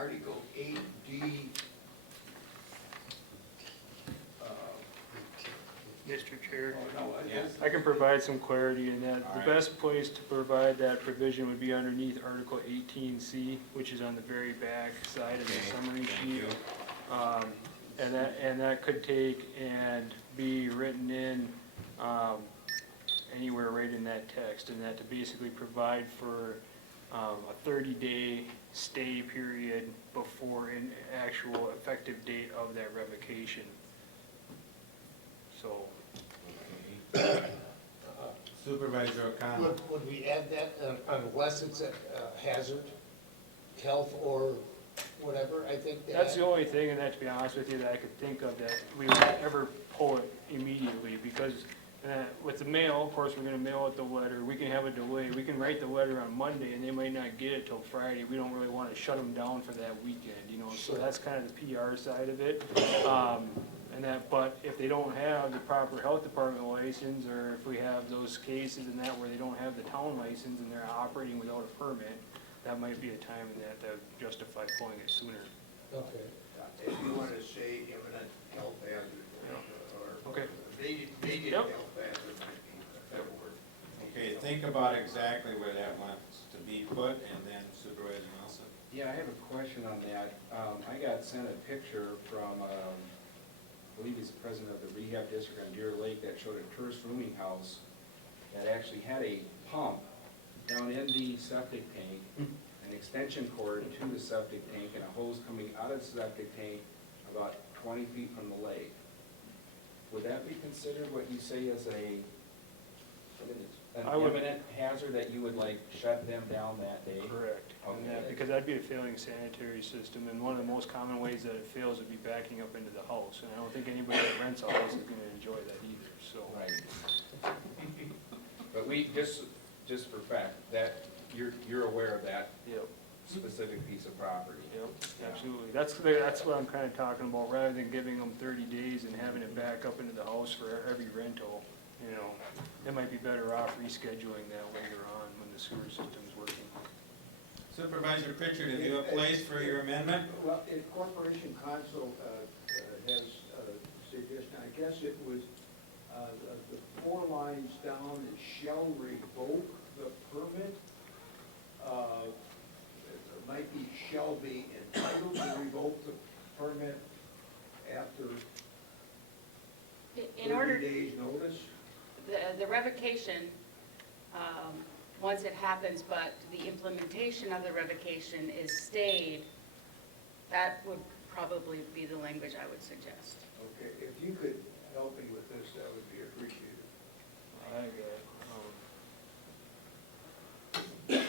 Article 8D. Mr. Chair, Oh, no, I can provide some clarity in that. The best place to provide that provision would be underneath Article 18C, which is on the very back side of the summary sheet. And that could take and be written in anywhere right in that text, and that to basically provide for a 30-day stay period before an actual effective date of that revocation. So. Supervisor O'Connell. Would we add that unless it's a hazard, health or whatever? I think That's the only thing, and that, to be honest with you, that I could think of that we would ever pull it immediately, because with the mail, of course, we're gonna mail it the letter, we can have a delay, we can write the letter on Monday, and they might not get it till Friday, we don't really wanna shut them down for that weekend, you know, so that's kind of the PR side of it. But if they don't have the proper health department license, or if we have those cases and that where they don't have the town license and they're operating without a permit, that might be a time in that would justify pulling it sooner. Okay. If you want to say imminent health hazard, or Okay. immediate Yep. health hazard might be a better word. Okay, think about exactly where that wants to be put, and then Supervisor Nelson. Yeah, I have a question on that. I got sent a picture from, I believe he's the president of the rehab district on Deer Lake, that showed a tourist rooming house that actually had a pump down in the septic tank, an extension cord to the septic tank, and a hose coming out of the septic tank about 20 feet from the lake. Would that be considered what you say is an imminent hazard that you would like shut them down that day? Correct. Okay. Yeah, because that'd be a failing sanitary system, and one of the most common ways that it fails would be backing up into the house, and I don't think anybody that rents a house is gonna enjoy that either, so. Right. But we, just for fact, that, you're aware of that Yep. specific piece of property? Yep, absolutely. That's what I'm kinda talking about, rather than giving them 30 days and having it back up into the house for every rental, you know. It might be better off rescheduling that later on when the sewer system's working. Supervisor Pritchard, have you a place for your amendment? Well, if Corporation Council has a suggestion, I guess it was the 4 lines down, it shall revoke the permit. It might be shall be entitled to revoke the permit after In order, 30 days notice. the revocation, once it happens, but the implementation of the revocation is stayed, that would probably be the language I would suggest. Okay, if you could help me with this, that would be appreciated. I got it.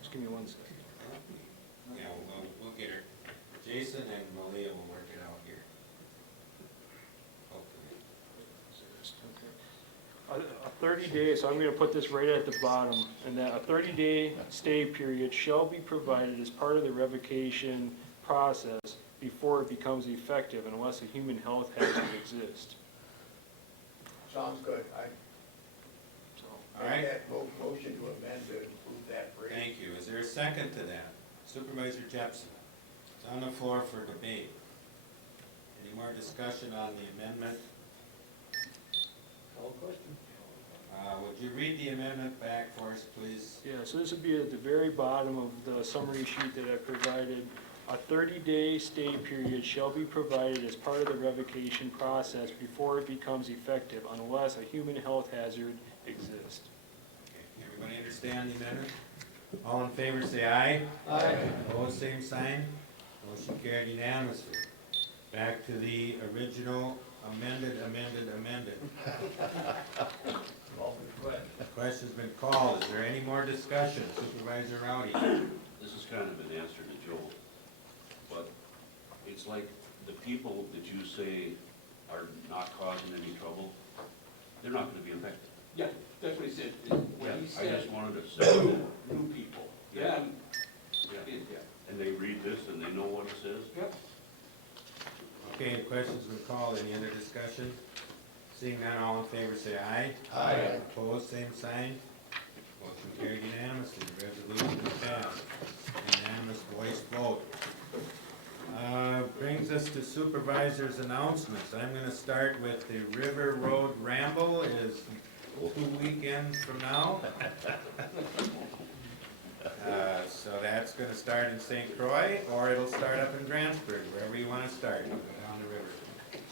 Just give me 1 second. Yeah, we'll get her. Jason and Malia will work it out here. Hopefully. A 30-day, so I'm gonna put this right at the bottom, and that a 30-day stay period shall be provided as part of the revocation process before it becomes effective unless a human health hazard exists. Sounds good. So, All right. Make that motion to amend to include that phrase. Thank you. Is there a second to that? Supervisor Jepson. It's on the floor for debate. Any more discussion on the amendment? Call question. Would you read the amendment back for us, please? yeah, so this would be at the very bottom of the summary sheet that I provided. A 30-day stay period shall be provided as part of the revocation process before it becomes effective unless a human health hazard exists. Okay, everybody understand the amendment? All in favor say aye. Aye. Opposed, same sign. Motion carried unanimously. Back to the original amended. The question's been called. Is there any more discussion? Supervisor Rowdy. This is kind of an answer to Joe, but it's like the people that you say are not causing any trouble, they're not gonna be affected. Yeah, that's what he said. When he I said just wanted to say that. new people. Yeah. Yeah. Yeah. And they read this and they know what it says? Yep. Okay, the question's been called. Any other discussion? Seeing none, all in favor say aye. Aye. Opposed, same sign. Motion carried unanimously. The resolution is passed. Unanimous voice vote. Brings us to supervisors' announcements. I'm gonna start with the River Road Ramble is 2 weekends from now. So that's gonna start in St. Croix, or it'll start up in Grantsburg, wherever you wanna start, down the river.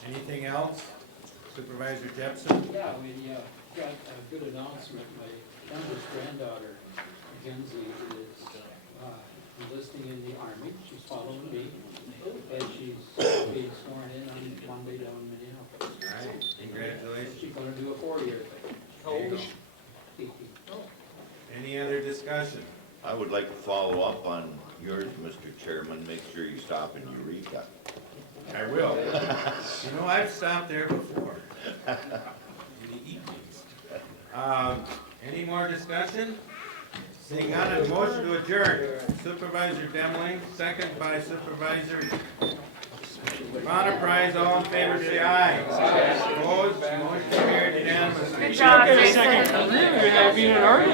Anything else? Supervisor Jepson? Yeah, we got a good announcement. My youngest granddaughter, Mackenzie, is enlisting in the Army. She's following me, and she's being sworn in on Monday down in Minneapolis. All right, congratulations. She's gonna do a 4-year thing. How old is she? Any other discussion? I would like to follow up on yours, Mr. Chairman. Make sure you stop in Eureka. I will. You know, I've stopped there before. In the evenings. Any more discussion? Seeing none, a motion to adjourn. Supervisor Demling, second by Supervisor Bonaprise. All in favor, say aye. Opposed, motion carried unanimously. Good job, Jason. You're happy in an argument.